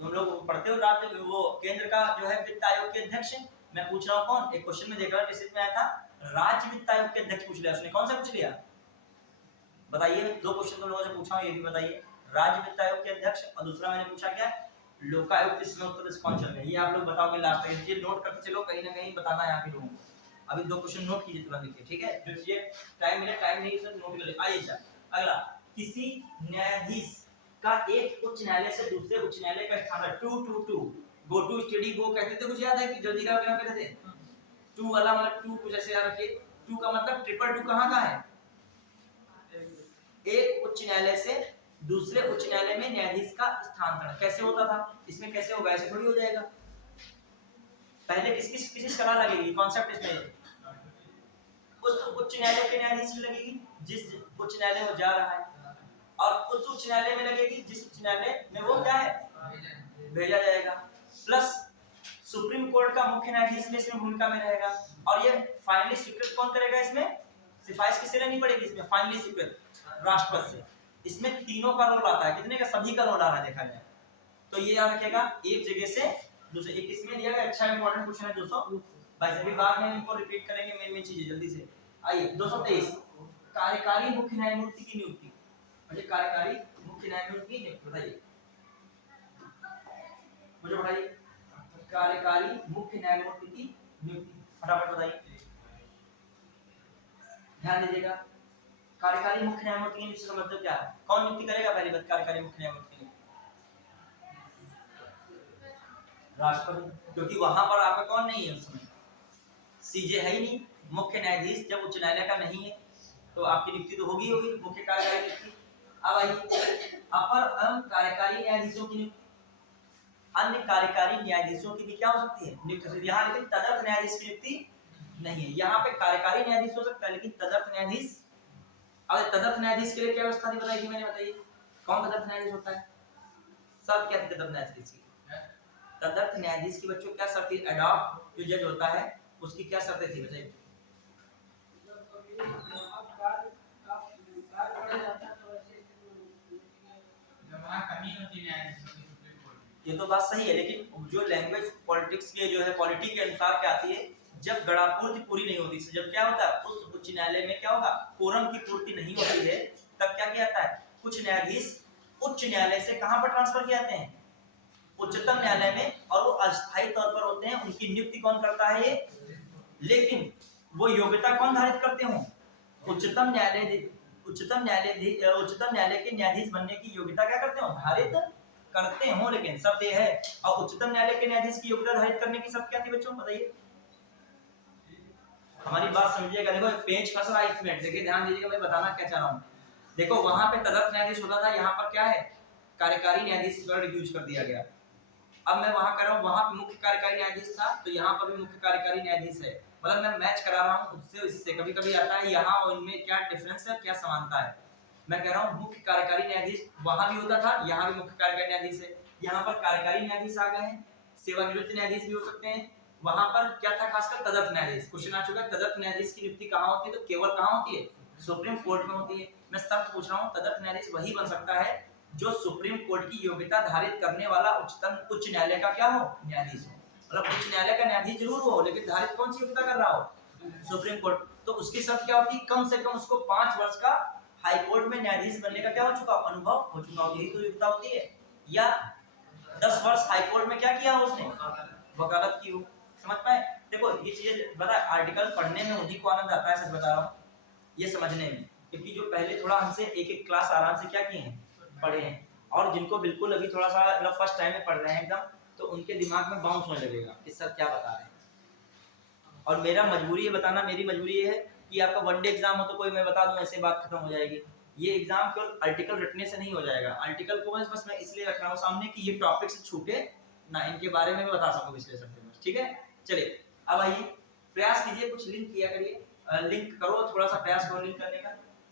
तुम लोग पढ़ते हो राज्य वो केंद्र का जो है वित्त आयोग के अध्यक्ष। मैं पूछ रहा हूँ कौन? एक क्वेश्चन में देख रहा हूँ में आया था, राज्य वित्त आयोग के अध्यक्ष पूछ लिया उसने, कौन सा पूछ लिया? बताइए, दो क्वेश्चन तुम लोगों से पूछा हूँ, ये भी बताइए। राज्य वित्त आयोग के अध्यक्ष, और दूसरा मैंने पूछा क्या, लोकायुक्त इस समय उत्तर प्रदेश कौन चल रहा है? ये आप लोग बताओगे लास्ट तक, ये नोट करके चलो, कहीं ना कहीं बताना यहाँ के लोगों को। अभी दो क्वेश्चन नोट कीजिए तुरंत लिखिए, ठीक है? जो चीजें टाइम मिले, टाइम नहीं सर नोट कर ले। आइए सर अगला, किसी न्यायाधीश का एक उच्च न्यायालय से दूसरे उच्च न्यायालय का स्थानांतरण, टू गो टू स्टडी गो कहते थे, कुछ याद है कि जल्दी का क्या कहते थे? टू वाला मतलब टू कुछ ऐसे याद रखिए, टू का मतलब ट्रिपल टू कहाँ का है? एक उच्च न्यायालय से दूसरे उच्च न्यायालय में न्यायाधीश का स्थानांतरण कैसे होता था? इसमें कैसे होगा? ऐसे थोड़ी हो जाएगा। पहले किसकी सलाह लगेगी? कॉन्सेप्ट इसमें उस उच्च न्यायालय के न्यायाधीश की लगेगी जिस उच्च न्यायालय में जा रहा है, और उस उच्च न्यायालय में लगेगी जिस उच्च न्यायालय में वो क्या है भेजा जाएगा, प्लस सुप्रीम कोर्ट का मुख्य न्यायाधीश भी इसमें भूमिका में रहेगा। और ये फाइनली स्वीकृत कौन करेगा? इसमें सिफारिश किससे लेनी पड़ेगी? इसमें फाइनली स्वीकृत राष्ट्रपति से। इसमें तीनों का रोल आता है, कितने का? सभी का रोल आ रहा है देखा जाए तो। ये याद रखेगा, एक जगह से दूसरे, एक इसमें दिया गया अच्छा इंपॉर्टेंट क्वेश्चन है 222, अभी बाद में इनको रिपीट करेंगे मेन चीजें जल्दी से। आइए 223, कार्यकारी मुख्य न्यायमूर्ति की नियुक्ति, मुझे कार्यकारी मुख्य न्यायमूर्ति की नियुक्ति बताइए, मुझे बताइए कार्यकारी मुख्य न्यायमूर्ति की नियुक्ति फटाफट बताइए, ध्यान दीजिएगा। कार्यकारी मुख्य न्यायमूर्ति की नियुक्ति का मतलब क्या है? कौन नियुक्ति करेगा? पहली बात, कार्यकारी मुख्य न्यायमूर्ति की नियुक्ति राष्ट्रपति, क्योंकि वहां पर आपका कौन नहीं है उस समय, सीजे है ही नहीं। मुख्य न्यायाधीश जब उच्च न्यायालय का नहीं है तो आपकी नियुक्ति तो होगी मुख्य कार्यकारी नियुक्ति। अब आइए अपर एवं कार्यकारी न्यायाधीशों की नियुक्ति, अन्य कार्यकारी न्यायाधीशों की भी क्या हो सकती है नियुक्ति। यहाँ लेकिन तदर्थ न्यायाधीश की नियुक्ति नहीं है, यहाँ पे कार्यकारी न्यायाधीश हो सकता है लेकिन तदर्थ न्यायाधीश। अब तदर्थ न्यायाधीश के लिए क्या व्यवस्था थी बताई थी मैंने, बताइए कौन तदर्थ न्यायाधीश होता है? सब क्या थी तदर्थ न्यायाधीश की? तदर्थ न्यायाधीश की बच्चों क्या शर्त थी? एडॉप्ट जो जज होता है उसकी क्या शर्तें थी बताइए? ये तो बात सही है, लेकिन जो लैंग्वेज पॉलिटिक्स के जो है पॉलिटी के अनुसार क्या आती है, जब गणापूर्ति पूरी नहीं होती, जब क्या होता है उस उच्च न्यायालय में क्या होगा, कोरम की पूर्ति नहीं होती है, तब क्या किया जाता है, कुछ न्यायाधीश उच्च न्यायालय से कहां पर ट्रांसफर किए जाते हैं? उच्चतम न्यायालय में, और वो अस्थायी तौर पर होते हैं। उनकी नियुक्ति कौन करता है? ये, लेकिन वो योग्यता कौन धारित करते हो? उच्चतम न्यायालय के न्यायाधीश बनने की योग्यता क्या करते हो? धारित करते हो, लेकिन शर्त ये है। और उच्चतम न्यायालय के न्यायाधीश की योग्यता धारित करने की शर्त क्या थी बच्चों बताइए? हमारी बात समझिएगा, देखो पेज फंस रहा है इसमें, देखिए ध्यान दीजिएगा मैं बताना क्या चाह रहा हूँ। देखो वहां पे तदर्थ न्यायाधीश होता था, यहाँ पर क्या है कार्यकारी न्यायाधीश वर्ड यूज कर दिया गया। अब मैं वहां कर रहा हूँ, वहां पे मुख्य कार्यकारी न्यायाधीश था तो यहाँ पर भी मुख्य कार्यकारी न्यायाधीश है, मतलब मैं मैच करा रहा हूँ उससे इससे। कभी कभी आता है यहाँ और इनमें क्या डिफरेंस है, क्या समानता है। मैं कह रहा हूँ मुख्य कार्यकारी न्यायाधीश वहां भी होता था, यहाँ भी मुख्य कार्यकारी न्यायाधीश है। यहाँ पर कार्यकारी न्यायाधीश आ गए हैं, सेवानिवृत्त न्यायाधीश भी हो सकते हैं। वहां पर क्या था खासकर तदर्थ न्यायाधीश, क्वेश्चन आ चुका है तदर्थ न्यायाधीश की नियुक्ति कहाँ होती है, तो केवल कहाँ होती है? सुप्रीम कोर्ट में होती है। मैं सब पूछ रहा हूँ तदर्थ न्यायाधीश वही बन सकता है जो सुप्रीम कोर्ट की योग्यता धारित करने वाला उच्च न्यायालय का क्या हो, न्यायाधीश हो। मतलब उच्च न्यायालय का न्यायाधीश जरूर हो, लेकिन धारित कौन सी योग्यता कर रहा हो? Supreme court. तो उसकी शर्त क्या होती है? कम से कम उसको 5 वर्ष का हाई कोर्ट में न्यायाधीश बनने का क्या हो चुका, अनुभव हो चुका हो, यही तो योग्यता होती है। या 10 वर्ष हाई कोर्ट में क्या किया हो उसने, वकालत की हो। समझ पाए? देखो ये चीजें बता, आर्टिकल पढ़ने में उन्हीं को आनंद आता है, सच बता रहा हूँ, ये समझने में, क्योंकि जो पहले थोड़ा हमसे एक एक क्लास आराम से क्या किए हैं, पढ़े हैं, और जिनको बिल्कुल अभी थोड़ा सा मतलब फर्स्ट टाइम में पढ़ रहे हैं एकदम, तो उनके दिमाग में बाउंस होने लगेगा कि सर क्या बता रहे हैं। और मेरा मजबूरी है बताना, मेरी मजबूरी ये है कि आपका वनडे एग्जाम हो तो कोई मैं बता दूं ऐसे बात खत्म हो जाएगी। ये एग्जाम केवल आर्टिकल रटने से नहीं हो जाएगा। आर्टिकल को बस मैं इसलिए रख रहा हूँ सामने कि ये टॉपिक से छूटे ना, इनके बारे में मैं बता सकूं विश्लेषण से, ठीक है। चलिए अब आइए प्रयास कीजिए, कुछ लिंक किया करिए, लिंक करो, थोड़ा सा प्रयास करो लिंक करने का।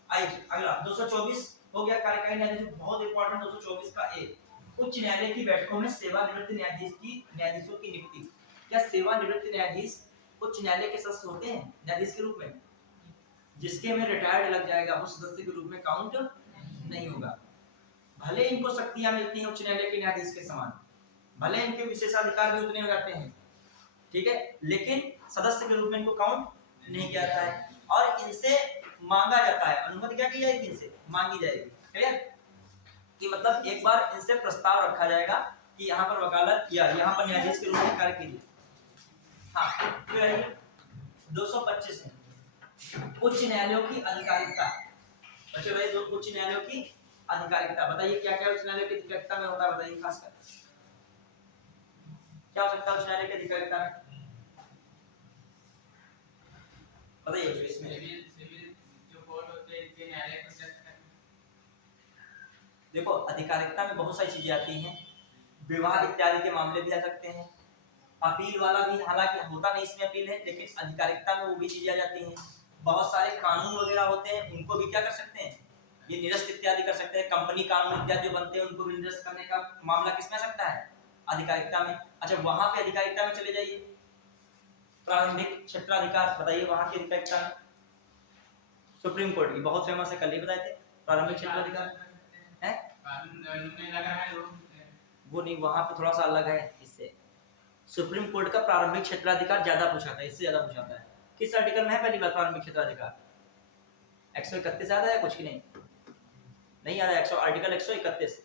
आइए अगला 224 हो गया कार्यकारी न्यायाधीश, बहुत इंपॉर्टेंट 224 का ए, उच्च न्यायालय की बैठकों में सेवानिवृत्त न्यायाधीशों की नियुक्ति। क्या सेवानिवृत्त न्यायाधीश उच्च न्यायालय के सदस्य होते हैं न्यायाधीश के रूप में? जिसके में रिटायर्ड लग जाएगा वो सदस्य के रूप में काउंट नहीं होगा। भले इनको शक्तियां मिलती हैं उच्च न्यायालय के न्यायाधीश के समान, भले इनके विशेषाधिकार भी उतने हो जाते हैं, ठीक है, लेकिन सदस्य के रूप में इनको काउंट नहीं किया जाता है और इनसे मांगा जाता है, अनुमति क्या की जाएगी, इनसे मांगी जाएगी। क्लियर? कि मतलब एक बार इनसे प्रस्ताव रखा जाएगा कि यहाँ पर वकालत या यहाँ पर न्यायाधीश के रूप में कार्य कीजिए। हाँ, फिर 225 में उच्च न्यायालयों की आधिकारिकता। बच्चे भाई, जो उच्च न्यायालयों की आधिकारिकता, बताइए क्या क्या उच्च न्यायालय की आधिकारिकता में होता है, बताइए खासकर क्या हो सकता है उच्च न्यायालय की आधिकारिकता में, बताइए इसमें। सिविल जो कोर्ट होते हैं इनके न्यायालय को देखो अधिकारिकता में बहुत सारी चीजें आती हैं, विवाह इत्यादि के मामले भी आ सकते हैं, अपील वाला भी, हालांकि होता नहीं इसमें अपील है, लेकिन अधिकारिकता में वो भी चीजें आ जाती हैं। बहुत सारे कानून वगैरह होते हैं, उनको भी क्या कर सकते हैं, ये निरस्त इत्यादि कर सकते हैं। कंपनी कानून इत्यादि जो बनते हैं उनको भी निरस्त करने का मामला किसमें आ सकता है, अधिकारिकता में। अच्छा, वहां पे अधिकारिकता में चले जाइए, प्रारंभिक क्षेत्राधिकार, बताइए वहां की अधिकारिकता में। सुप्रीम कोर्ट की बहुत फेमस है, कल ही बताए थे, प्रारंभिक क्षेत्राधिकार है में लगा है लोग, वो नहीं, वहां पे थोड़ा सा अलग है इससे। सुप्रीम कोर्ट का प्रारंभिक क्षेत्राधिकार ज्यादा पूछा था, इससे ज्यादा पूछा था। किस आर्टिकल में है पहली बार प्रारंभिक क्षेत्राधिकार, 131 याद है कुछ की नहीं याद है, आर्टिकल 131।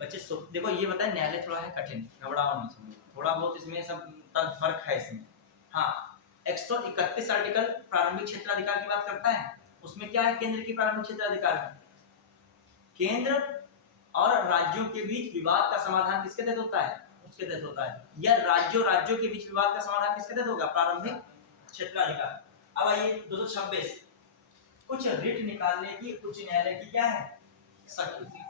बच्चे देखो ये बताए, न्यायालय थोड़ा है कठिन, घबराओ नहीं, समझो थोड़ा बहुत इसमें सब फर्क है इसमें। हाँ, 131 आर्टिकल प्रारंभिक क्षेत्राधिकार की बात करता है। उसमें क्या है, केंद्र की प्रारंभिक क्षेत्राधिकार में केंद्र और राज्यों के बीच विवाद का समाधान किसके तहत होता है, उसके तहत होता है। या राज्यों के बीच विवाद का समाधान किसके तहत होगा, प्रारंभिक क्षेत्राधिकार। अब आइए 226, कुछ रिट निकालने की उच्च न्यायालय की क्या है, शक्ति।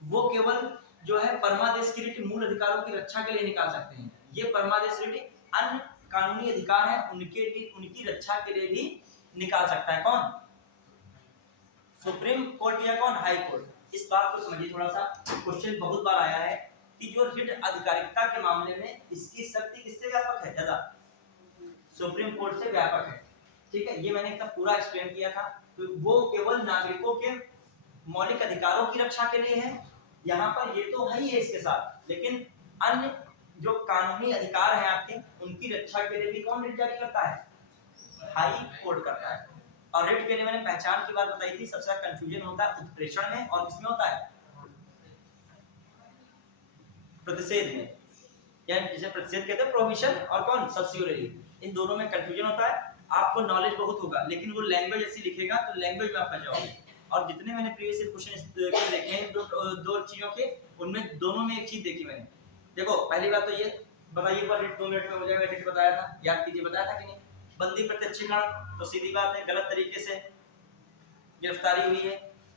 वो केवल जो है परमादेश की रिट मूल अधिकारों की रक्षा के लिए निकाल सकते हैं। ये परमादेश रिट अन्य कानूनी अधिकार है उनके लिए, उनकी रक्षा के लिए भी निकाल सकता है। कौन, सुप्रीम कोर्ट या कौन, हाई कोर्ट। इस बात को समझिए थोड़ा सा, क्वेश्चन बहुत बार आया है कि जो रिट अधिकारिकता के मामले में इसकी शक्ति किससे व्यापक है, ज्यादा सुप्रीम कोर्ट से व्यापक है। ठीक है, ये मैंने एकदम पूरा एक्सप्लेन किया था। तो वो केवल नागरिकों के मौलिक अधिकारों की रक्षा के लिए है, यहाँ पर ये तो है ही है इसके साथ, लेकिन अन्य जो कानूनी अधिकार है आपके, उनकी रक्षा के लिए भी कौन रिट जारी करता है, हाई कोर्ट करता है। और रिट के लिए मैंने पहचान की बात बताई थी, सबसे ज्यादा कंफ्यूजन होता है उत्प्रेषण में और किसमें होता है, प्रतिषेध में, यानी जिसे प्रतिषेध कहते हैं, प्रोहिबिशन और कौन, सब्सिडियरी, इन दोनों में कंफ्यूजन होता है। आपको नॉलेज बहुत होगा, लेकिन वो लैंग्वेज ऐसी लिखेगा तो लैंग्वेज में आप फंस जाओगे। और जितने मैंने प्रीवियस क्वेश्चन देखे हैं दो चीजों के, उनमें दोनों में एक चीज देखी मैंने। देखो पहली बात तो ये बताइए, पर रिट 2 मिनट में हो जाएगा, रिट बताया था, याद कीजिए, बताया था कि नहीं। बंदी प्रत्यक्षीकरण तो सीधी बात है, गलत तरीके से गिरफ्तारी हुई है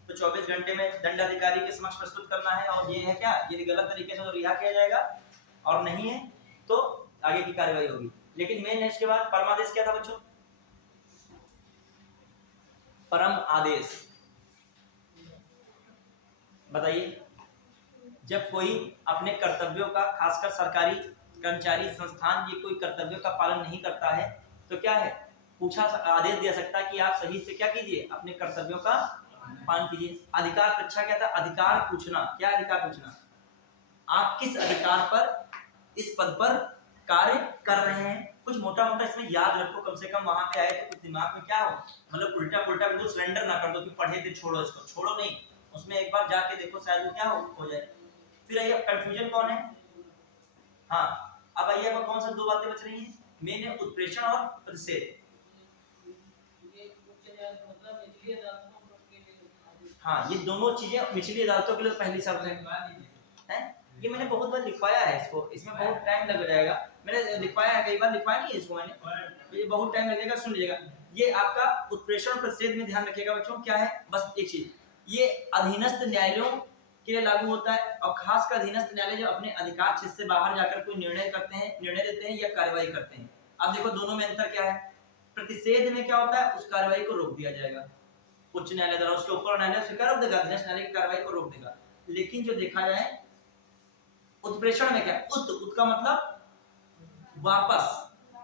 तो 24 घंटे में दंडाधिकारी के समक्ष प्रस्तुत करना है, और ये है क्या, यदि गलत तरीके से तो रिहा किया जाएगा, और नहीं है तो आगे की कार्रवाई होगी। लेकिन मेन इसके बाद परमादेश क्या था बच्चों, परम आदेश। बताइए, जब कोई अपने कर्तव्यों का, खासकर सरकारी कर्मचारी संस्थान, ये कोई कर्तव्यों का पालन नहीं करता है तो क्या है, पूछा आदेश दिया सकता है कि आप सही से क्या कीजिए, अपने कर्तव्यों का पालन कीजिए। अधिकार रक्षा क्या था, अधिकार पूछना, क्या अधिकार पूछना, आप किस अधिकार पर इस पद पर कार्य कर रहे हैं। कुछ मोटा मोटा इसमें याद रखो, कम से कम वहां पे आए तो कुछ दिमाग में क्या हो, मतलब उल्टा पुल्टा बिल्कुल सरेंडर ना कर दो कि पढ़े थे छोड़ो इसको, छोड़ो नहीं, उसमें एक बार जाके देखो, शायद वो क्या हो जाए। फिर आइए, कंफ्यूजन कौन है, हाँ अब आइए, अब कौन सा दो बातें बच रही हैं, मेन है उत्प्रेषण और प्रतिषेध। हाँ, ये दोनों चीजें निचली अदालतों के लिए पहली शर्त है। ये मैंने बहुत बार लिखवाया है इसको, इसमें बहुत टाइम लग जाएगा, मैंने लिखवाया है कई बार, लिखवाया नहीं है इसको मैंने, तो ये बहुत टाइम लगेगा, सुन लीजिएगा। ये आपका उत्प्रेषण प्रतिषेध में ध्यान रखिएगा बच्चों, क्या है, बस एक चीज, ये अधीनस्थ न्यायालयों के लिए लागू होता है, और खासकर अधीनस्थ न्यायालय जो अपने अधिकार क्षेत्र से बाहर जाकर कोई निर्णय करते हैं, निर्णय देते हैं या कार्रवाई करते हैं। अब देखो दोनों में अंतर क्या है, प्रतिषेध में क्या होता है, उस कार्रवाई को रोक दिया जाएगा, उच्च न्यायालय द्वारा, उसके ऊपर न्यायालय स्वीकार रोक देगा, अधीनस्थ न्यायालय की कार्रवाई को रोक देगा। लेकिन जो देखा जाए उत्प्रेषण में क्या, उत का मतलब वापस,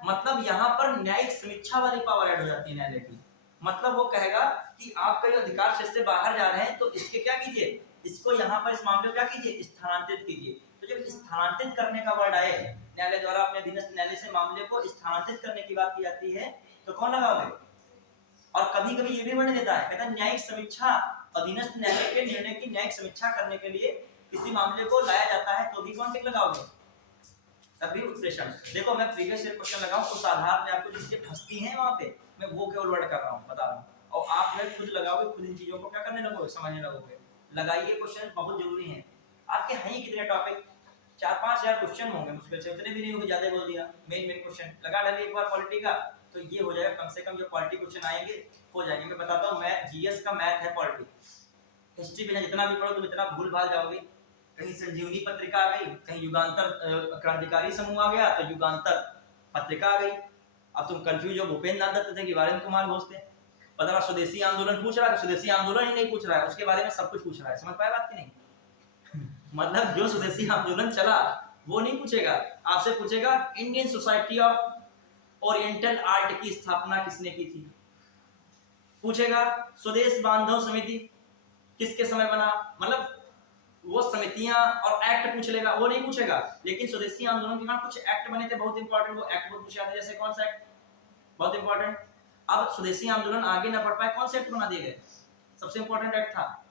मतलब यहाँ पर न्यायिक समीक्षा वाली पावर ऐड हो जाती है न्यायालय की। मतलब वो कहेगा कि आपका जो अधिकार क्षेत्र से बाहर जा रहे हैं तो इसके क्या कीजिए, इसको यहाँ पर इस मामले में क्या कीजिए, स्थानांतरित कीजिए। तो जब स्थानांतरित करने का वर्ड आए, न्यायालय द्वारा अपने अधीनस्थ न्यायालय से मामले को स्थानांतरित करने की बात की जाती है, तो कौन लगाओगे? और कभी कभी ये भी वर्णन देता है, कहता है न्यायिक समीक्षा, अधीनस्थ न्यायालय के निर्णय की न्यायिक समीक्षा करने के लिए किसी मामले को लाया जाता है, तो भी कौन टिक लगाओगे? तभी उत्प्रेषण। देखो मैं प्रीवियस ईयर क्वेश्चन लगाऊं उस आधार पे आपको जिससे फंसती है वहां पे मैं वो केवल वर्ड कर रहा हूं, बता रहा हूं, और आप जो खुद लगाओगे, खुद इन चीजों को क्या करने लगोगे, समझने लगोगे। लगाइए, क्वेश्चन बहुत जरूरी है। आपके हैं ही कितने टॉपिक, 4-5 हजार क्वेश्चन होंगे मुश्किल से, उतने भी नहीं होंगे, ज्यादा बोल दिया। मेन क्वेश्चन लगा डालिए एक बार पॉलिटी का, तो ये हो जाएगा। कम से कम जो पॉलिटी क्वेश्चन आएंगे हो जाएंगे। मैं बताता हूँ, मैं जीएस का मैथ है पॉलिटी, हिस्ट्री में जितना भी पढ़ो तुम इतना भूल भाल जाओगे। कहीं संजीवनी पत्रिका आ गई, कहीं युगांतर क्रांतिकारी समूह आ गया तो युगांतर पत्रिका आ गई। अब तुम कंफ्यूज हो, भूपेंद्र नाथ दत्त थे कि वीरेंद्र कुमार घोष थे। पता स्वदेशी आंदोलन पूछ रहा है, स्वदेशी आंदोलन ही नहीं पूछ रहा है, उसके बारे में सब कुछ पूछ रहा है। समझ पाए बात की नहीं? मतलब जो स्वदेशी आंदोलन चला वो नहीं पूछेगा, आपसे पूछेगा Indian society of oriental art की स्थापना किसने की थी, पूछेगा स्वदेश बांधव समिति किसके समय बना, मतलब वो समितियां और एक्ट पूछ लेगा, वो नहीं पूछेगा। लेकिन स्वदेशी आंदोलन के कारण कुछ एक्ट बने थे बहुत इंपॉर्टेंट, वो एक्ट बहुत पूछे जाते हैं। जैसे कौन सा एक्ट बहुत इंपॉर्टेंट, अब स्वदेशी आंदोलन आगे ना बढ़ पाए, कौन से एक्ट बना दिए गए, सबसे इंपॉर्टेंट एक्ट था।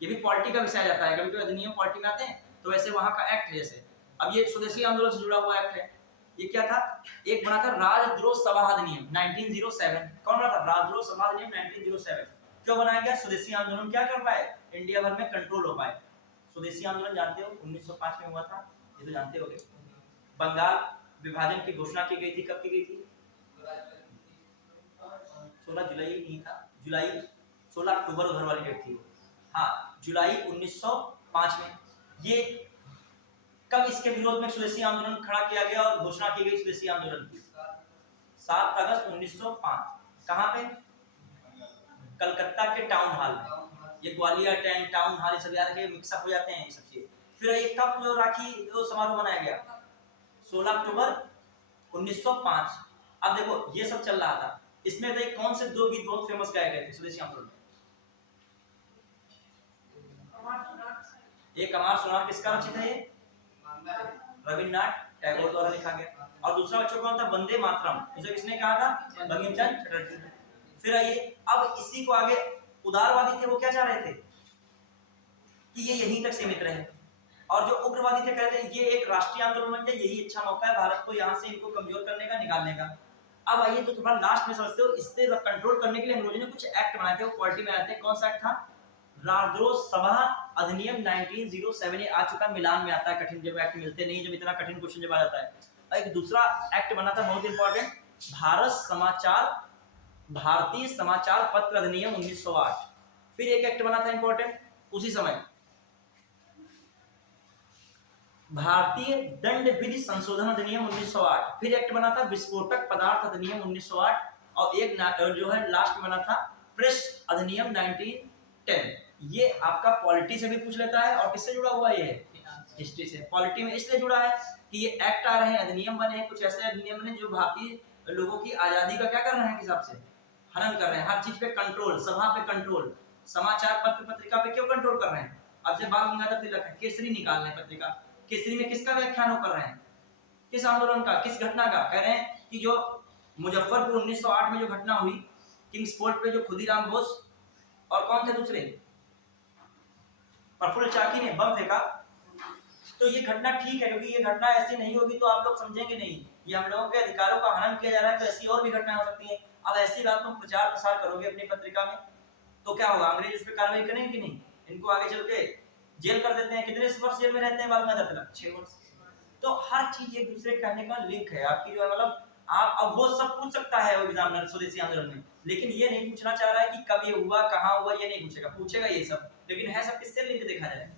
ये भी पॉलिटी का विषय आ जाता है, कभी कभी अधिनियम पॉलिटी में आते हैं, तो वैसे वहां का एक्ट है। जैसे अब ये स्वदेशी आंदोलन से जुड़ा हुआ एक्ट है, ये क्या था, एक बना था राजद्रोह सभा अधिनियम 1907। कौन बना था? राजद्रोह सभा अधिनियम 1907। क्यों बनाया गया? स्वदेशी आंदोलन क्या कर पाए, इंडिया भर में कंट्रोल हो पाए। स्वदेशी आंदोलन जानते हो 1905 में हुआ था, ये तो जानते होगे। बंगाल विभाजन की घोषणा की गई थी, कब की गई थी? 16 जुलाई नहीं था, जुलाई 16 अक्टूबर उधर वाली डेट थी। हाँ, जुलाई 1905 में। ये कब इसके विरोध में स्वदेशी आंदोलन खड़ा किया गया और घोषणा की गई स्वदेशी आंदोलन की? 7 अगस्त 1905। कहाँ पे? कलकत्ता के टाउन हॉल में। ये ग्वालियर टाउन हॉल सब यार के मिक्सअप हो जाते हैं ये सब चीज। फिर ये कब जो राखी जो समारोह मनाया गया? 16 अक्टूबर 1905। अब देखो ये सब चल रहा था, इसमें से कौन से दो गीत बहुत फेमस गाए गए थे स्वदेशी आंदोलन में? एक अमर सोनार किसका रचित है? ये रविन्द्रनाथ टैगोर द्वारा लिखा गया। और दूसरा बच्चों कौन था? वंदे मातरम, उसे किसने कहा था? बंकिम चंद्र चटर्जी ने। फिर आइए, अब इसी को आगे उदारवादी थे वो क्या चाह रहे थे कि ये यहीं तक सीमित रहे, और जो उग्रवादी थे कहते हैं ये एक राष्ट्रीय आंदोलन बन जाए, यही अच्छा मौका है भारत को यहाँ से इनको कमजोर करने का, निकालने का। अब आइए तो थोड़ा लास्ट में समझते हो, इससे कंट्रोल करने के लिए अंग्रेजों ने कुछ एक्ट बनाए थे, वो क्वालिटी में आते हैं। कौन सा एक्ट था? राजद्रोह सभा अधिनियम 1907। ये आ चुका, मिलान में आता है, कठिन जब एक्ट मिलते नहीं, जब इतना कठिन क्वेश्चन जब आ जाता है। एक दूसरा एक्ट बना था बहुत इंपॉर्टेंट, भारतीय समाचार पत्र अधिनियम 1908। फिर एक एक्ट बना था इंपॉर्टेंट उसी समय, भारतीय दंड विधि संशोधन अधिनियम 1908। फिर एक्ट बना था विस्फोटक पदार्थ अधिनियम 1908, और एक जो है लास्ट बना था प्रेस अधिनियम 1910। ये आपका पॉलिटी से भी पूछ लेता है, और किससे जुड़ा हुआ है? हिस्ट्री से। पॉलिटी में इसलिए जुड़ा है कि ये एक्ट आ रहे हैं, अधिनियम बने हैं, कुछ ऐसे अधिनियम बने जो भारतीय लोगों की आजादी का क्या कर रहे हैं, हिसाब से हनन कर रहे हैं। हर चीज पे कंट्रोल, सभा पे कंट्रोल, समाचार पत्र पत्रिका पे क्यों कंट्रोल कर रहे हैं? अब जब बाल गंगाधर तिलक है, केसरी निकाल रहे हैं पत्रिका, केसरी में किसका व्याख्यान वो कर रहे हैं? किस आंदोलन का, किस घटना का? कह रहे हैं कि जो मुजफ्फरपुर 1908 में जो घटना हुई, किंग्स फोर्ट पे जो खुदीराम बोस और कौन थे दूसरे, प्रफुल्ल चाकी ने बम फेंका, तो ये घटना ठीक है, क्योंकि ये घटना ऐसी नहीं होगी तो आप लोग समझेंगे नहीं, ये हम लोगों के अधिकारों का हनन किया जा रहा है, तो ऐसी और भी घटनाएं हो सकती हैं। अब ऐसी बात तुम प्रचार प्रसार करोगे अपनी पत्रिका में तो क्या होगा? अंग्रेज इस पर कार्रवाई करेंगे कि नहीं? इनको आगे चल के जेल कर देते हैं। कितने वर्ष जेल में रहते हैं बाल गंगाधर तिलक? 6 वर्ष। तो हर चीज एक दूसरे कहने का लिंक है आपकी, जो है मतलब आप अब वो सब पूछ सकता है वो एग्जामिनर स्वदेशी आंदोलन में, लेकिन ये नहीं पूछना चाह रहा है कि कब ये हुआ, कहाँ हुआ, ये नहीं पूछेगा। पूछेगा ये सब, लेकिन है सब किससे लिंक देखा जाए?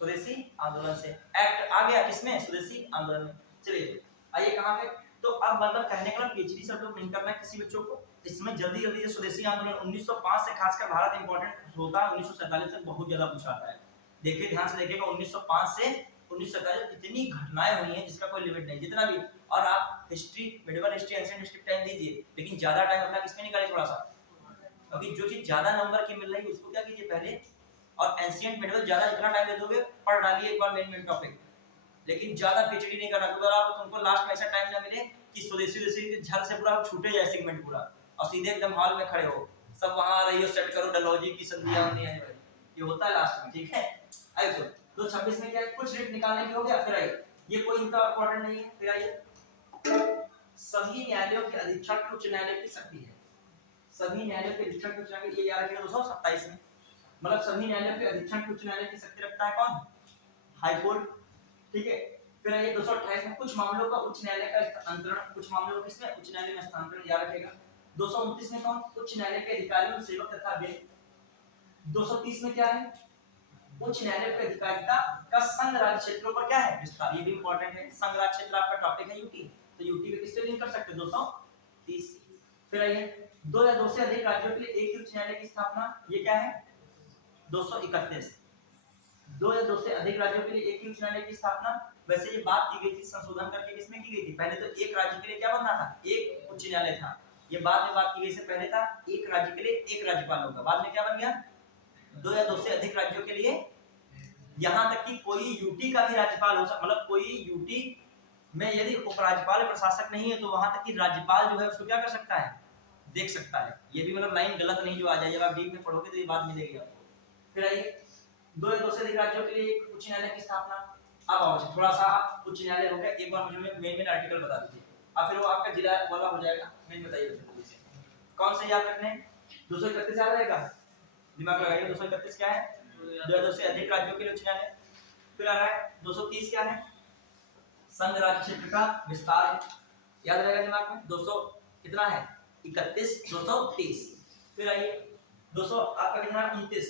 स्वदेशी आंदोलन से। एक्ट आ गया किसमें? स्वदेशी आंदोलन में। चलिए आइए कहाँ पे, तो अब मतलब कहने का पीएचडी सब लोग नहीं करना है किसी बच्चों को, इसमें जल्दी जल्दी स्वदेशी आंदोलन 1905 से खासकर भारत इंपॉर्टेंट होता है, 1947 तक बहुत ज्यादा पूछा आता है। देखिए ध्यान से देखिएगा, 1905 से 1927 इतनी घटनाएं हुई हैं जिसका कोई लिमिट नहीं, जितना भी। और आप history, medieval history, ancient history time दीजिए, लेकिन ज्यादा टाइम अपना किसमें निकालिए थोड़ा सा, क्योंकि जो चीज ज्यादा नंबर की मिल रही है उसको क्या कीजिए पहले। और एंशिएंट मेडिवल ज्यादा जितना टाइम दे दोगे पढ़ डालिए एक बार मेन टॉपिक, लेकिन ज्यादा पीएचडी नहीं करना, तो आप तुमको लास्ट में ऐसा टाइम ना मिले कि स्वदेशी के झल से पूरा छूटे जाए सेगमेंट पूरा, और सीधे एकदम हॉल में खड़े हो, सब वहां आ रही हो, सेट करो डलहौजी की संधियां नहीं है, ये होता है लास्ट में, ठीक है। आइए सो तो 26 में क्या है, कुछ रेट निकालने की हो गया। फिर आइए, ये कोई इनका इंपॉर्टेंट नहीं है। फिर आइए, सभी न्यायालयों के अधीक्षक उच्च न्यायालय की शक्ति है। सभी न्यायालयों के अधीक्षक उच्च न्यायालय, ये याद रखिएगा 227 में, मतलब सभी न्यायालयों के अधीक्षक उच्च न्यायालय की शक्ति रखता है कौन, हाई कोर्ट, ठीक है। फिर आइए 228 में, कुछ मामलों का उच्च न्यायालय का स्थानांतरण, कुछ मामलों का किसमें, उच्च न्यायालय में स्थानांतरण, याद रखिएगा। 229 में कौन, उच्च न्यायालय के अधिकारियों, सेवक तथा व्यय। 230 में क्या है, उच्च न्यायालय के अधिकारिता का संघ राज्य क्षेत्रों पर क्या है, विस्तार, ये भी इंपॉर्टेंट है। संघ राज्य क्षेत्र आपका टॉपिक है यूटी, तो यूटी पे किससे लिंक कर सकते हैं, 230। फिर आइए, 2 या 2 से अधिक राज्यों के लिए एक ही उच्च न्यायालय की स्थापना, ये क्या है 231। 2 या 2 से अधिक राज्यों के लिए एक ही उच्च न्यायालय की स्थापना, वैसे ये बात की गई थी, संशोधन करके किसमें की गई थी, पहले तो एक राज्य के लिए क्या बनना था, एक उच्च न्यायालय था, ये बाद में बात की गई, से पहले था एक राज्य के लिए एक राज्यपाल होगा, बाद में क्या बन गया 2 या 2 से अधिक राज्यों के लिए, यहां तक कि कोई यूटी का भी राज्यपाल हो सकता, मतलब कोई यूटी में यदि उपराज्यपाल प्रशासक नहीं है तो वहां तक कि राज्यपाल जो है उसको क्या कर सकता है, देख सकता है। ये भी मतलब लाइन गलत नहीं जो आ जाए, जब आप डीप में पढ़ोगे तो ये बात मिलेगी आपको। फिर आइए, 2 या 2 से अधिक राज्यों के लिए उच्च न्यायालय की स्थापना। अब आओ थोड़ा सा उच्च न्यायालय हो गया, एक बार मुझे मेन आर्टिकल बता दीजिए, अब फिर वो आपका जिला वाला हो जाएगा। मेन बताइए जल्दी से, कौन से याद रखने हैं, 231 याद रहेगा, दिमाग लगाइए। 231 क्या है, 2 या 2 से अधिक राज्यों के लिए उच्च न्यायालय। फिर आ रहा है 230 क्या है, संघ राज्य क्षेत्र का विस्तार है, याद रहेगा दिमाग में। 200 कितना है 31, 230। फिर आइए 200 आपका कितना 29,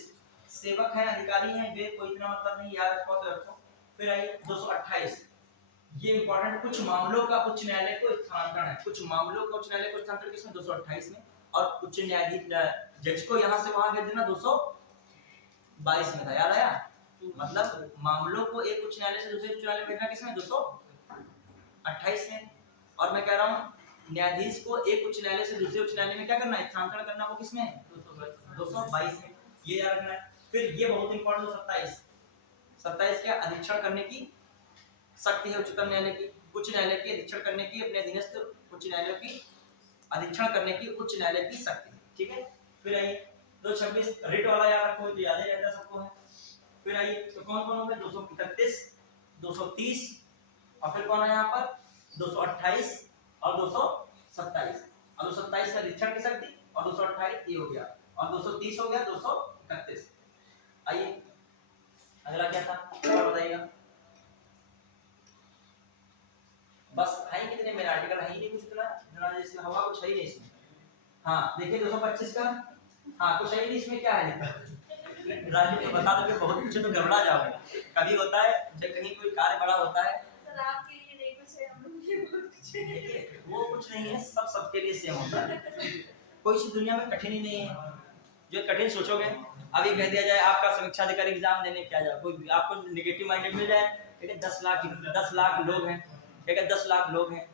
सेवक है, अधिकारी हैं, वे कोई इतना मतलब नहीं, याद रखो तो रखो। फिर आइए 228, ये इंपॉर्टेंट, कुछ मामलों का उच्च न्यायालय को स्थानांतरण है, कुछ मामलों का उच्च न्यायालय को स्थानांतरण किसमें 228 में, और उच्च न्यायाधीश जज को यहां से वहां भेज देना 222 में था, याद आया। मतलब मामलों को एक उच्च न्यायालय से दूसरे उच्च न्यायालय भेजना किसमें 228 में, और मैं कह रहा हूं न्यायाधीश को एक उच्च न्यायालय से दूसरे उच्च न्यायालय में क्या करना है, स्थानांतरण करना, वो किसमें है 222 में, ये याद रखना है। फिर ये बहुत इंपॉर्टेंट 27 क्या, अधीक्षण करने की शक्ति है उच्चतम न्यायालय की, उच्च न्यायालय की अधीक्षण करने की, अपने अधीनस्थ उच्च न्यायालय की अधीक्षण करने की उच्च न्यायालय की शक्ति, ठीक है। फिर आइए 226, रिट वाला याद रखो, तो याद ही रहता सबको है। फिर आइए तो कौन कौन हो गए, 231, 230, और फिर कौन है यहाँ पर 228 और 227। और 227 का अधीक्षण की शक्ति, और 228 ये हो गया, और 230 हो गया, 231। आइए अगला क्या था, क्या बताइएगा, बस है ही कितने मेरे आर्टिकल है ही नहीं कुछ इतना जैसे हवा कुछ है ही नहीं इसमें। हाँ देखिए 225 का, हाँ कुछ है ही नहीं इसमें, क्या है राज्य को बता दोगे बहुत कुछ तो गड़बड़ा जाओगे। कभी होता है जब कहीं कोई कार्य बड़ा होता है, सर आपके लिए नहीं कुछ है, हम लोग के लिए बहुत कुछ है। वो कुछ नहीं है, सब सबके लिए सेम होता है, कोई चीज दुनिया में कठिन ही नहीं है। जो कठिन सोचोगे, अभी कह दिया जाए आपका समीक्षा अधिकारी एग्जाम देने क्या जाए, कोई आपको नेगेटिव माइंडेड मिल जाए, ठीक है 10 लाख लोग हैं, ठीक है 10 लाख लोग हैं,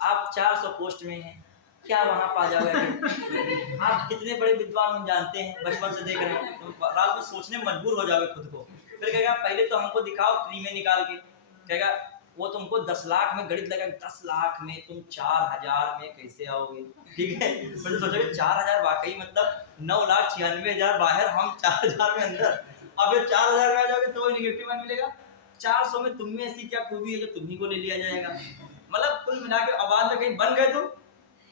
आप 400 पोस्ट में हैं, क्या वहां पा जाओगे। आप कितने बड़े विद्वान हम जानते हैं, बचपन से देख रहे हैं, तो रात में सोचने में मजबूर हो जाओगे खुद को। फिर कहेगा पहले तो हमको दिखाओ ट्री में निकाल के, कहेगा वो तुमको 10 लाख में गणित लगा, 10 लाख में तुम 4000 में कैसे आओगे, ठीक है। मतलब सोचोगे 4000 वाकई मतलब 9,96,000 बाहर, हम 4000 में अंदर, अब 4000 में आ जाओगे तो निगेटिव मान मिलेगा। 400 में तुम में ऐसी क्या खूबी है जो तुम्ही को ले लिया जाएगा, मतलब कुल मिला के आवाज में कहीं बन गए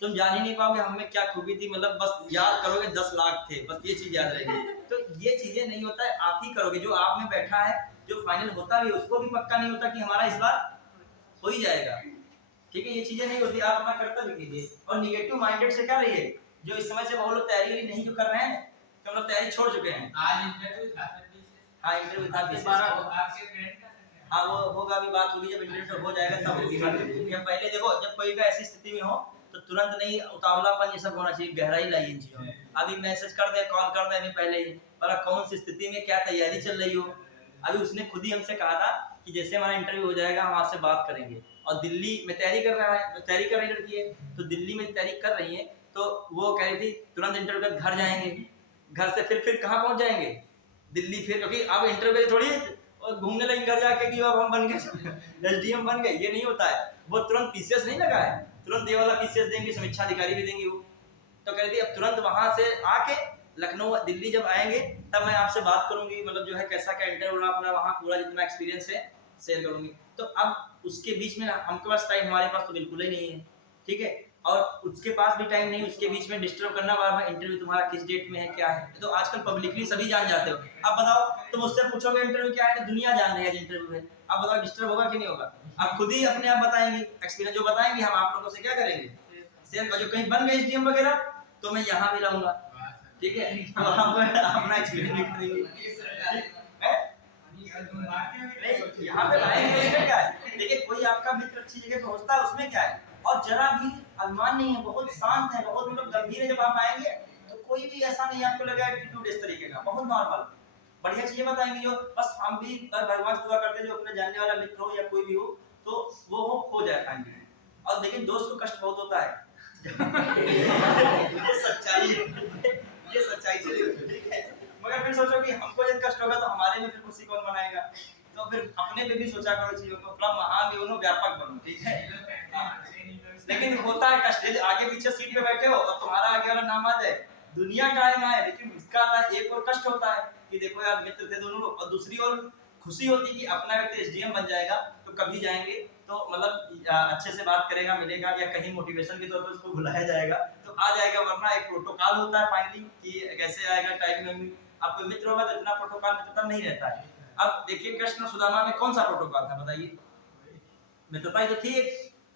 तुम जान ही नहीं पाओगे हमें क्या खूबी थी, मतलब बस याद करोगे 10 लाख थे, बस ये चीज याद रहेगी। तो ये चीजें नहीं होता है, आप ही करोगे, जो आप में बैठा है, जो फाइनल होता भी उसको भी पक्का नहीं होता कि हमारा इस बार हो ही जाएगा, ठीक है। ये चीजें नहीं होती, आप अपना कर्तव्य कीजिए। और निगेटिव माइंडेड से क्या रहिए, जो इस समय से बहुत लोग तैयारी नहीं जो कर रहे हैं, तो हम लोग तैयारी छोड़ चुके हैं। आज इंटरव्यू था सर, हाँ इंटरव्यू था, आपके फ्रेंड का, हाँ वो होगा, अभी बात होगी, जब इंटरव्यू हो जाएगा तब होगी बात। पहले देखो जब कोई का ऐसी स्थिति में हो तो तुरंत नहीं उतावलापन ये सब होना चाहिए, गहराई लाइए इन चीजों में। अभी मैसेज कर दे, कॉल कर दे, अभी पहले ही पर कौन सी स्थिति में क्या तैयारी चल रही हो। अभी उसने खुद ही हमसे कहा था कि जैसे हमारा इंटरव्यू हो जाएगा हम आपसे बात करेंगे। और दिल्ली में तैयारी कर रही लड़की है, तो दिल्ली में तैयारी कर रही है, तो वो कह रही थी तुरंत इंटरव्यू कर घर जाएंगे, घर से फिर कहाँ पहुंच जाएंगे, दिल्ली। फिर क्योंकि अब इंटरव्यू थोड़ी और घूमने लगे घर जाके कि अब हम बन गए एसडीएम बन गए, ये नहीं होता है। वो तुरंत पीसीएस नहीं लगा है, तुरंत ये वाला पीसीएस देंगे, समीक्षा अधिकारी भी देंगे वो। तो कह रही थी अब तुरंत वहां से आके लखनऊ दिल्ली जब आएंगे तब मैं आपसे बात करूंगी, मतलब जो है कैसा क्या इंटरव्यू रहा अपना, वहाँ पूरा जितना एक्सपीरियंस है शेयर करूंगी। तो अब उसके बीच में हमके पास टाइम, हमारे पास तो बिल्कुल ही नहीं है, ठीक है, और उसके पास भी टाइम नहीं, उसके बीच में डिस्टर्ब करना बार-बार इंटरव्यू तुम्हारा किस डेट में है क्या है, तो आजकल पब्लिकली सभी जान जाते हो। अब बताओ तुम मुझसे पूछोगे इंटरव्यू क्या है, दुनिया जान रही है इंटरव्यू है, अब बताओ डिस्टर्ब होगा कि नहीं होगा? आप खुद ही अपने आप बताएंगे, एक्सपीरियंस जो बताएंगे हम आप लोगों से क्या करेंगे शेयर कर, जो कहीं बन गए एसडीएम वगैरह तो मैं यहाँ भी रहूंगा, ठीक है, तो हम अपना एक्सपीरियंस भी करेंगे। यहाँ पे लाएंगे उसमें क्या है, देखिए कोई आपका मित्र अच्छी जगह पहुँचता है उसमें क्या है, और जरा भी अभिमान नहीं है, बहुत शांत है, बहुत मतलब गंभीर है। जब आप आएंगे तो कोई भी ऐसा नहीं आपको लगा एटीट्यूड इस तरीके का, बहुत नॉर्मल बढ़िया चीजें बताएंगे, जो बस हम भी भगवान से दुआ करते हैं जो अपने जानने वाला मित्र हो या कोई भी हो तो वो हो जाए फाइनली। और लेकिन दोस्त को कष्ट बहुत होता है ये सच्चाई है, ये सच्चाई चली हुई, ठीक है, मगर फिर सोचो कि हमको जब कष्ट होगा तो हमारे में फिर खुशी कौन मनाएगा, तो फिर अपने पे भी सोचा करो चीजों को, थोड़ा महान बनो, व्यापक बनो, ठीक है। लेकिन होता है कष्ट, यदि आगे पीछे सीट पे बैठे हो और तुम्हारा आगे वाला नाम आ जाए, दुनिया का है ना है, लेकिन उसका एक और कष्ट होता है कि देखो यार मित्र थे दोनों लोग, और दूसरी ओर खुशी होती है कि अपना व्यक्ति एसडीएम बन जाएगा तो कभी जाएंगे तो मतलब अच्छे से बात करेगा, मिलेगा, या कहीं मोटिवेशन के तौर पर उसको बुलाया जाएगा तो आ जाएगा, वरना एक प्रोटोकॉल होता है फाइनली कि कैसे आएगा टाइम में। आपको मित्र होगा तो इतना प्रोटोकॉल मित्रता नहीं रहता है। अब देखिए कृष्ण सुदामा में कौन सा प्रोटोकॉल था बताइए, मित्रता ही तो थी,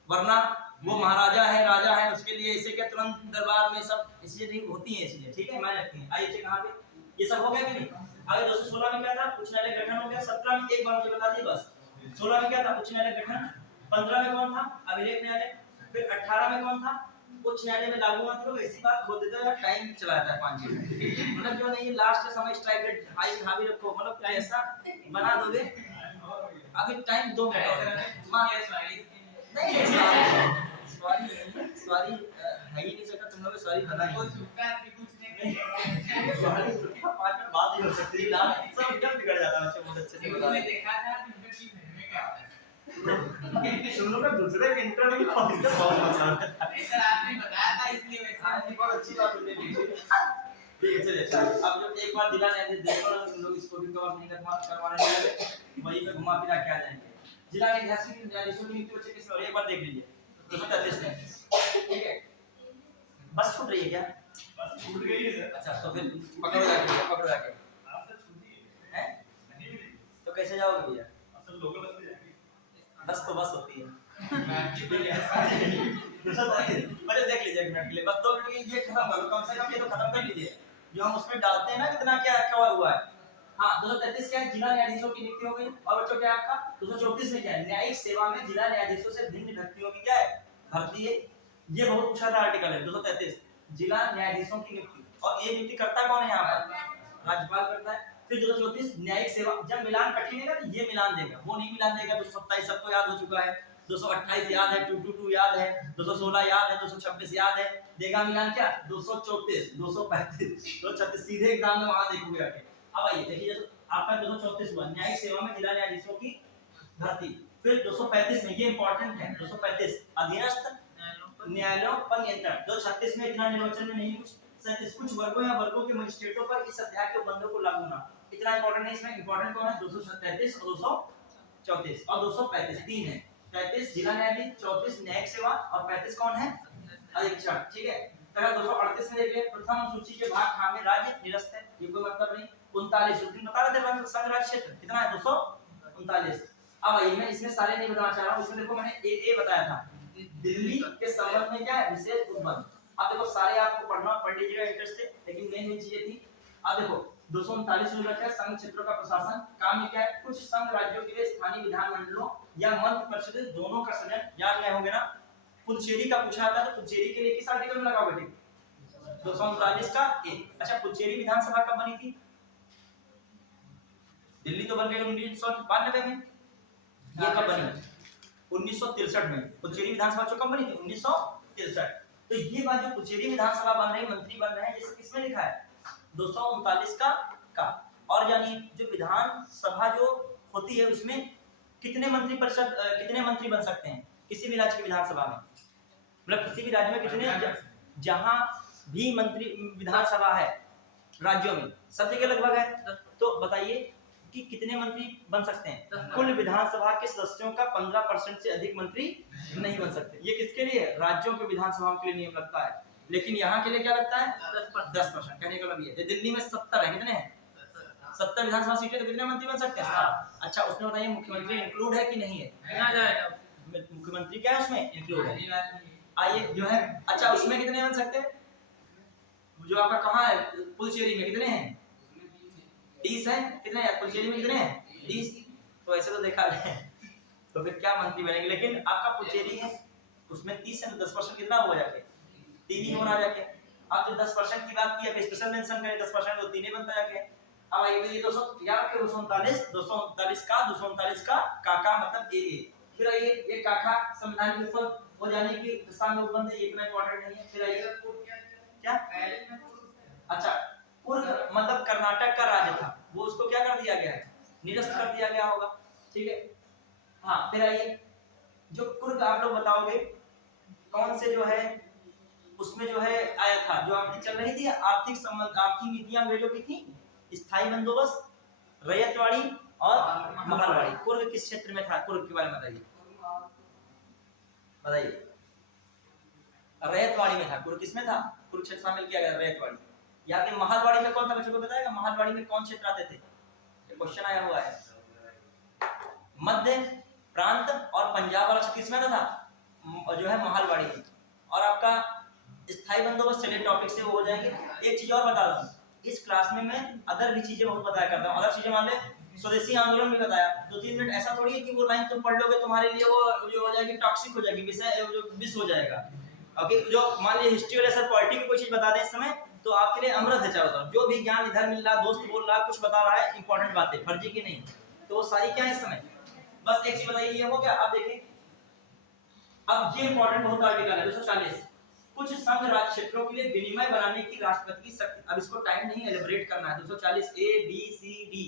वरना वो महाराजा है, राजा है, उसके लिए इसे क्या तुरंत दरबार में सब इसलिए नहीं होती है, इसलिए ठीक है, मायने रखती है। आइए कहाँ पे ये सब हो गया कि नहीं? आगे 216 में क्या था, उच्च न्यायालय गठन हो गया, 17 में एक बार मुझे बता दी बस, 16 में क्या था उच्च न्यायालय गठन, 15 में कौन था अभिलेख न्यायालय, फिर 18 में कौन था उच्च न्यायालय में लागू मत करो, ऐसी बात खोल देते हो टाइम चला जाता है 5 मिनट, मतलब जो नहीं लास्ट समय स्ट्राइक रेट हाई रखो, मतलब क्या ऐसा बना दोगे अभी टाइम 2 मिनट नहीं सॉरी है ही नहीं सकता, तुम लोग सॉरी पता नहीं, वो सुनता है कुछ नहीं, सॉरी 5 मिनट बाद ही हो सकती है, सब एकदम बिगड़ जाता है, अच्छा बहुत अच्छे से बता मैंने देखा था इंटरव्यू में क्या होता है, तुम लोग का दूसरे के इंटरव्यू में बहुत मजा आता है, सर आपने बताया था इसलिए वैसे हाँ जी बहुत अच्छी बात बोली, ठीक है चलिए अब जब एक बार जिला न्यायाधीश देखो ना तुम लोग इसको भी कवर नहीं करवाने वाले, वहीं पे घुमा फिरा के आ जाएंगे। जिला न्यायाधीशों की नियुक्ति बच्चे किस, और एक बार देख लीजिए 233 में, ठीक है, बस छूट रही है क्या? बस छूट गई है सर। अच्छा तो फिर पकड़ो जाके आपसे छूटी है नहीं, तो कैसे जाओगे भैया? असल लोकल बस से जाएंगे, बस तो बस होती है मुझे देख लीजिए एक मिनट के लिए, बस 2 मिनट ये खत्म करो, कम से कम ये तो खत्म कर लीजिए जो हम उसमें डालते हैं ना कितना क्या कवर हुआ है। हाँ 233 क्या है, जिला न्यायाधीशों की नियुक्ति हो गई, और बच्चों क्या है आपका 234 में क्या है, न्यायिक सेवा में जिला न्यायाधीशों से भिन्न व्यक्तियों की क्या है भर्ती है, ये बहुत पूछा था आर्टिकल है 233 जिला न्यायाधीशों की नियुक्ति, और ये नियुक्ति करता कौन है यहाँ पर, राज्यपाल करता है। फिर 234 न्यायिक सेवा, जब मिलान कठिन है ना ये मिलान देगा, वो नहीं मिलान देगा, 227 सबको याद हो चुका है, 228 याद है, 222 याद है, 216 याद है, 226 याद है, देगा मिलान क्या 234 235 236 सीधे एग्जाम में वहां देखोगे आके। अब आइए देखिए आपका 234 हुआ न्यायिक सेवा में जिला न्यायाधीशों की भर्ती, फिर 235 में ये इंपॉर्टेंट है 235 अधीनस्थ न्यायालयों पर नियंत्रण, 236 में इतना निर्वचन में नहीं कुछ 37 कुछ वर्गों या वर्गों के मजिस्ट्रेटों पर इस अध्याय के बंधों को लागू ना, इतना इंपॉर्टेंट है, इसमें इंपॉर्टेंट कौन है 233 और 234 और 235 तीन है, 33 जिला न्यायाधीश, 34 न्यायिक सेवा और 35 कौन है अधीक्षण, ठीक है। तरह 238 में देखिए प्रथम अनुसूची के भाग खा में राज्य निरस्त है, ये कोई मतलब नहीं, 39 उस दिन बता रहे थे संघ राज्य क्षेत्र कितना है 239। अब आइए मैं इसमें सारे नहीं बताना चाह रहा हूं, इसमें देखो मैंने ए बताया था दिल्ली के संबंध में क्या है विशेष उपबंध, अब देखो सारे आपको पढ़ लीजिएगा इंटरेस्ट से, लेकिन मेन चीजें थी। अब देखो 239 में रखा है संघ क्षेत्रों का प्रशासन, काम में क्या है कुछ संघ राज्यों के लिए स्थानीय विधानमंडलों या मंत्रि परिषद दोनों का सदन, याद रहे होंगे ना, पुडुचेरी का पूछा था तो पुडुचेरी के लिए किस आर्टिकल में लगाओ बेटे 239 का ए। अच्छा पुडुचेरी विधानसभा कब बनी थी, दिल्ली तो बन गई 1992 में, ये कब बनी? 1963 में। पुचेरी विधानसभा जो कब बनी थी? 1963। तो ये बात जो पुचेरी विधानसभा बन रही, मंत्री बन रहे हैं, ये किसमें लिखा है? 239 का। और यानी जो विधानसभा जो होती है उसमें कितने मंत्री परिषद कितने मंत्री बन सकते हैं किसी भी राज्य की विधानसभा में? मतलब किसी भी राज्य में कितने, जहां भी मंत्री विधानसभा है राज्यों में, सब जगह लगभग है, तो बताइए कि कितने मंत्री बन सकते हैं? कुल विधानसभा के सदस्यों का 15% से अधिक मंत्री नहीं बन सकते। ये किसके लिए? राज्यों के विधानसभाओं के लिए नियम लगता है, लेकिन यहाँ के लिए क्या लगता है? 10%। कहने का मतलब ये दिल्ली में 70 है, कितने हैं? 70 विधानसभा सीटें, तो कितने मंत्री बन सकते हैं? अच्छा, उसमें बताइए मुख्यमंत्री इंक्लूड है कि नहीं है? मुख्यमंत्री क्या है उसमें? इंक्लूड है। आइए जो है, अच्छा उसमें कितने बन सकते हैं? जो आपका कहाँ है पुडुचेरी में, कितने हैं? 30 है। कितने हैं पुडुचेरी में? कितने हैं? 30। तो ऐसे तो देखा जाए तो फिर क्या मंत्री बनेंगे? लेकिन आपका पुडुचेरी है उसमें 30 है, तो 10% कितना हुआ जाके? 3 ही होना जाके। आप जो 10% की बात की है, स्पेशल मेंशन करें 10% तो 3 ही बनता जाके। अब आइए ये 200 याद रखिए, 239 का काका मतलब ए। फिर आइए ये काका संविधान के ऊपर हो जाने की दिशा में उपबंध है, ये इतना इंपॉर्टेंट नहीं है। फिर आइए क्या, अच्छा कुर्ग मतलब कर्नाटक का राज्य था, वो उसको क्या कर दिया गया है? निरस्त कर दिया गया होगा, ठीक है। हाँ, फिर आइए जो कुर्ग आप लोग बताओगे कौन से जो है उसमें जो है आया था, जो आपकी चल रही थी आर्थिक संबंध, आर्थिक नीतियां अंग्रेजों की थी, स्थायी बंदोबस्त, रैयतवाड़ी और महलवाड़ी। कुर्ग किस क्षेत्र में था? कुर्ग के बारे में बताइए, बताइए। रैयतवाड़ी में था कुर्ग। किसमें था? कुरुक्षेत्र शामिल किया गया रैयतवाड़ी। या फिर महलवाड़ी में कौन था? बच्चों को बताएगा महलवाड़ी में कौन क्षेत्र आते थे? ये क्वेश्चन आया हुआ है। मध्य प्रांत और पंजाब वाला क्षेत्र किसमें था? जो है महलवाड़ी में। और आपका स्थायी बंदोबस्त, चलिए टॉपिक से वो हो जाएंगे। एक चीज और बता दूं, इस क्लास में मैं अदर भी चीजें बहुत बताया करता हूँ। अदर चीजें मान ले स्वदेशी आंदोलन भी बताया, 2-3 मिनट। ऐसा थोड़ी है कि वो लाइन तुम पढ़ लोगे तुम्हारे लिए वो जो हो जाएगी टॉक्सिक हो जाएगी, विषय जो विष हो जाएगा। ओके, जो मान लीजिए हिस्ट्री वाले सर पॉलिटी की कोई चीज बता दें इस समय, तो आपके लिए अमृत है चारों तरफ। जो भी ज्ञान इधर मिल रहा, दोस्त बोल रहा, कुछ बता रहा है इंपॉर्टेंट बातें, फर्जी की नहीं, तो वो सारी क्या है इस समय। बस एक चीज बताइए, ये हो गया। अब देखिए, अब ये इंपॉर्टेंट बहुत आर्टिकल है 240, कुछ संघ राज्य क्षेत्रों के लिए विनिमय बनाने की राष्ट्रपति की शक्ति। अब इसको टाइम नहीं एलिब्रेट करना है, 240 A B C D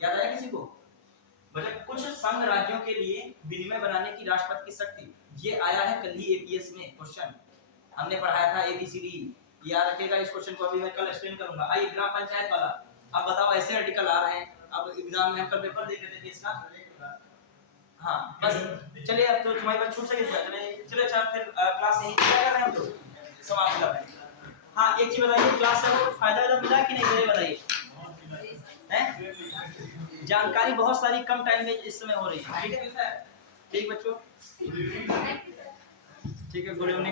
याद आया किसी को? मतलब कुछ संघ राज्यों के लिए विनिमय बनाने की राष्ट्रपति की शक्ति, ये आया है कल ही APS में क्वेश्चन, हमने पढ़ाया था ABCD, याद रखिएगा। इस क्वेश्चन को अभी मैं कल एक्सप्लेन करूंगा। आइए ग्राम पंचायत वाला, अब बताओ ऐसे आर्टिकल आ रहे हैं, अब एग्जाम में हम कल पेपर देख रहे थे इसका। हाँ बस चलिए, अब तो तुम्हारी बात छूट सके। चलिए अच्छा, फिर क्लास यही क्या कर रहे हैं हम लोग, समाप्त कर रहे हैं। हाँ एक चीज बताइए, क्लास से वो फायदा मिला कि नहीं, ये बताइए। हैं जानकारी बहुत सारी कम टाइम में इस समय हो रही है, ठीक है। ठीक बच्चों, ठीक है, गुड इवनिंग।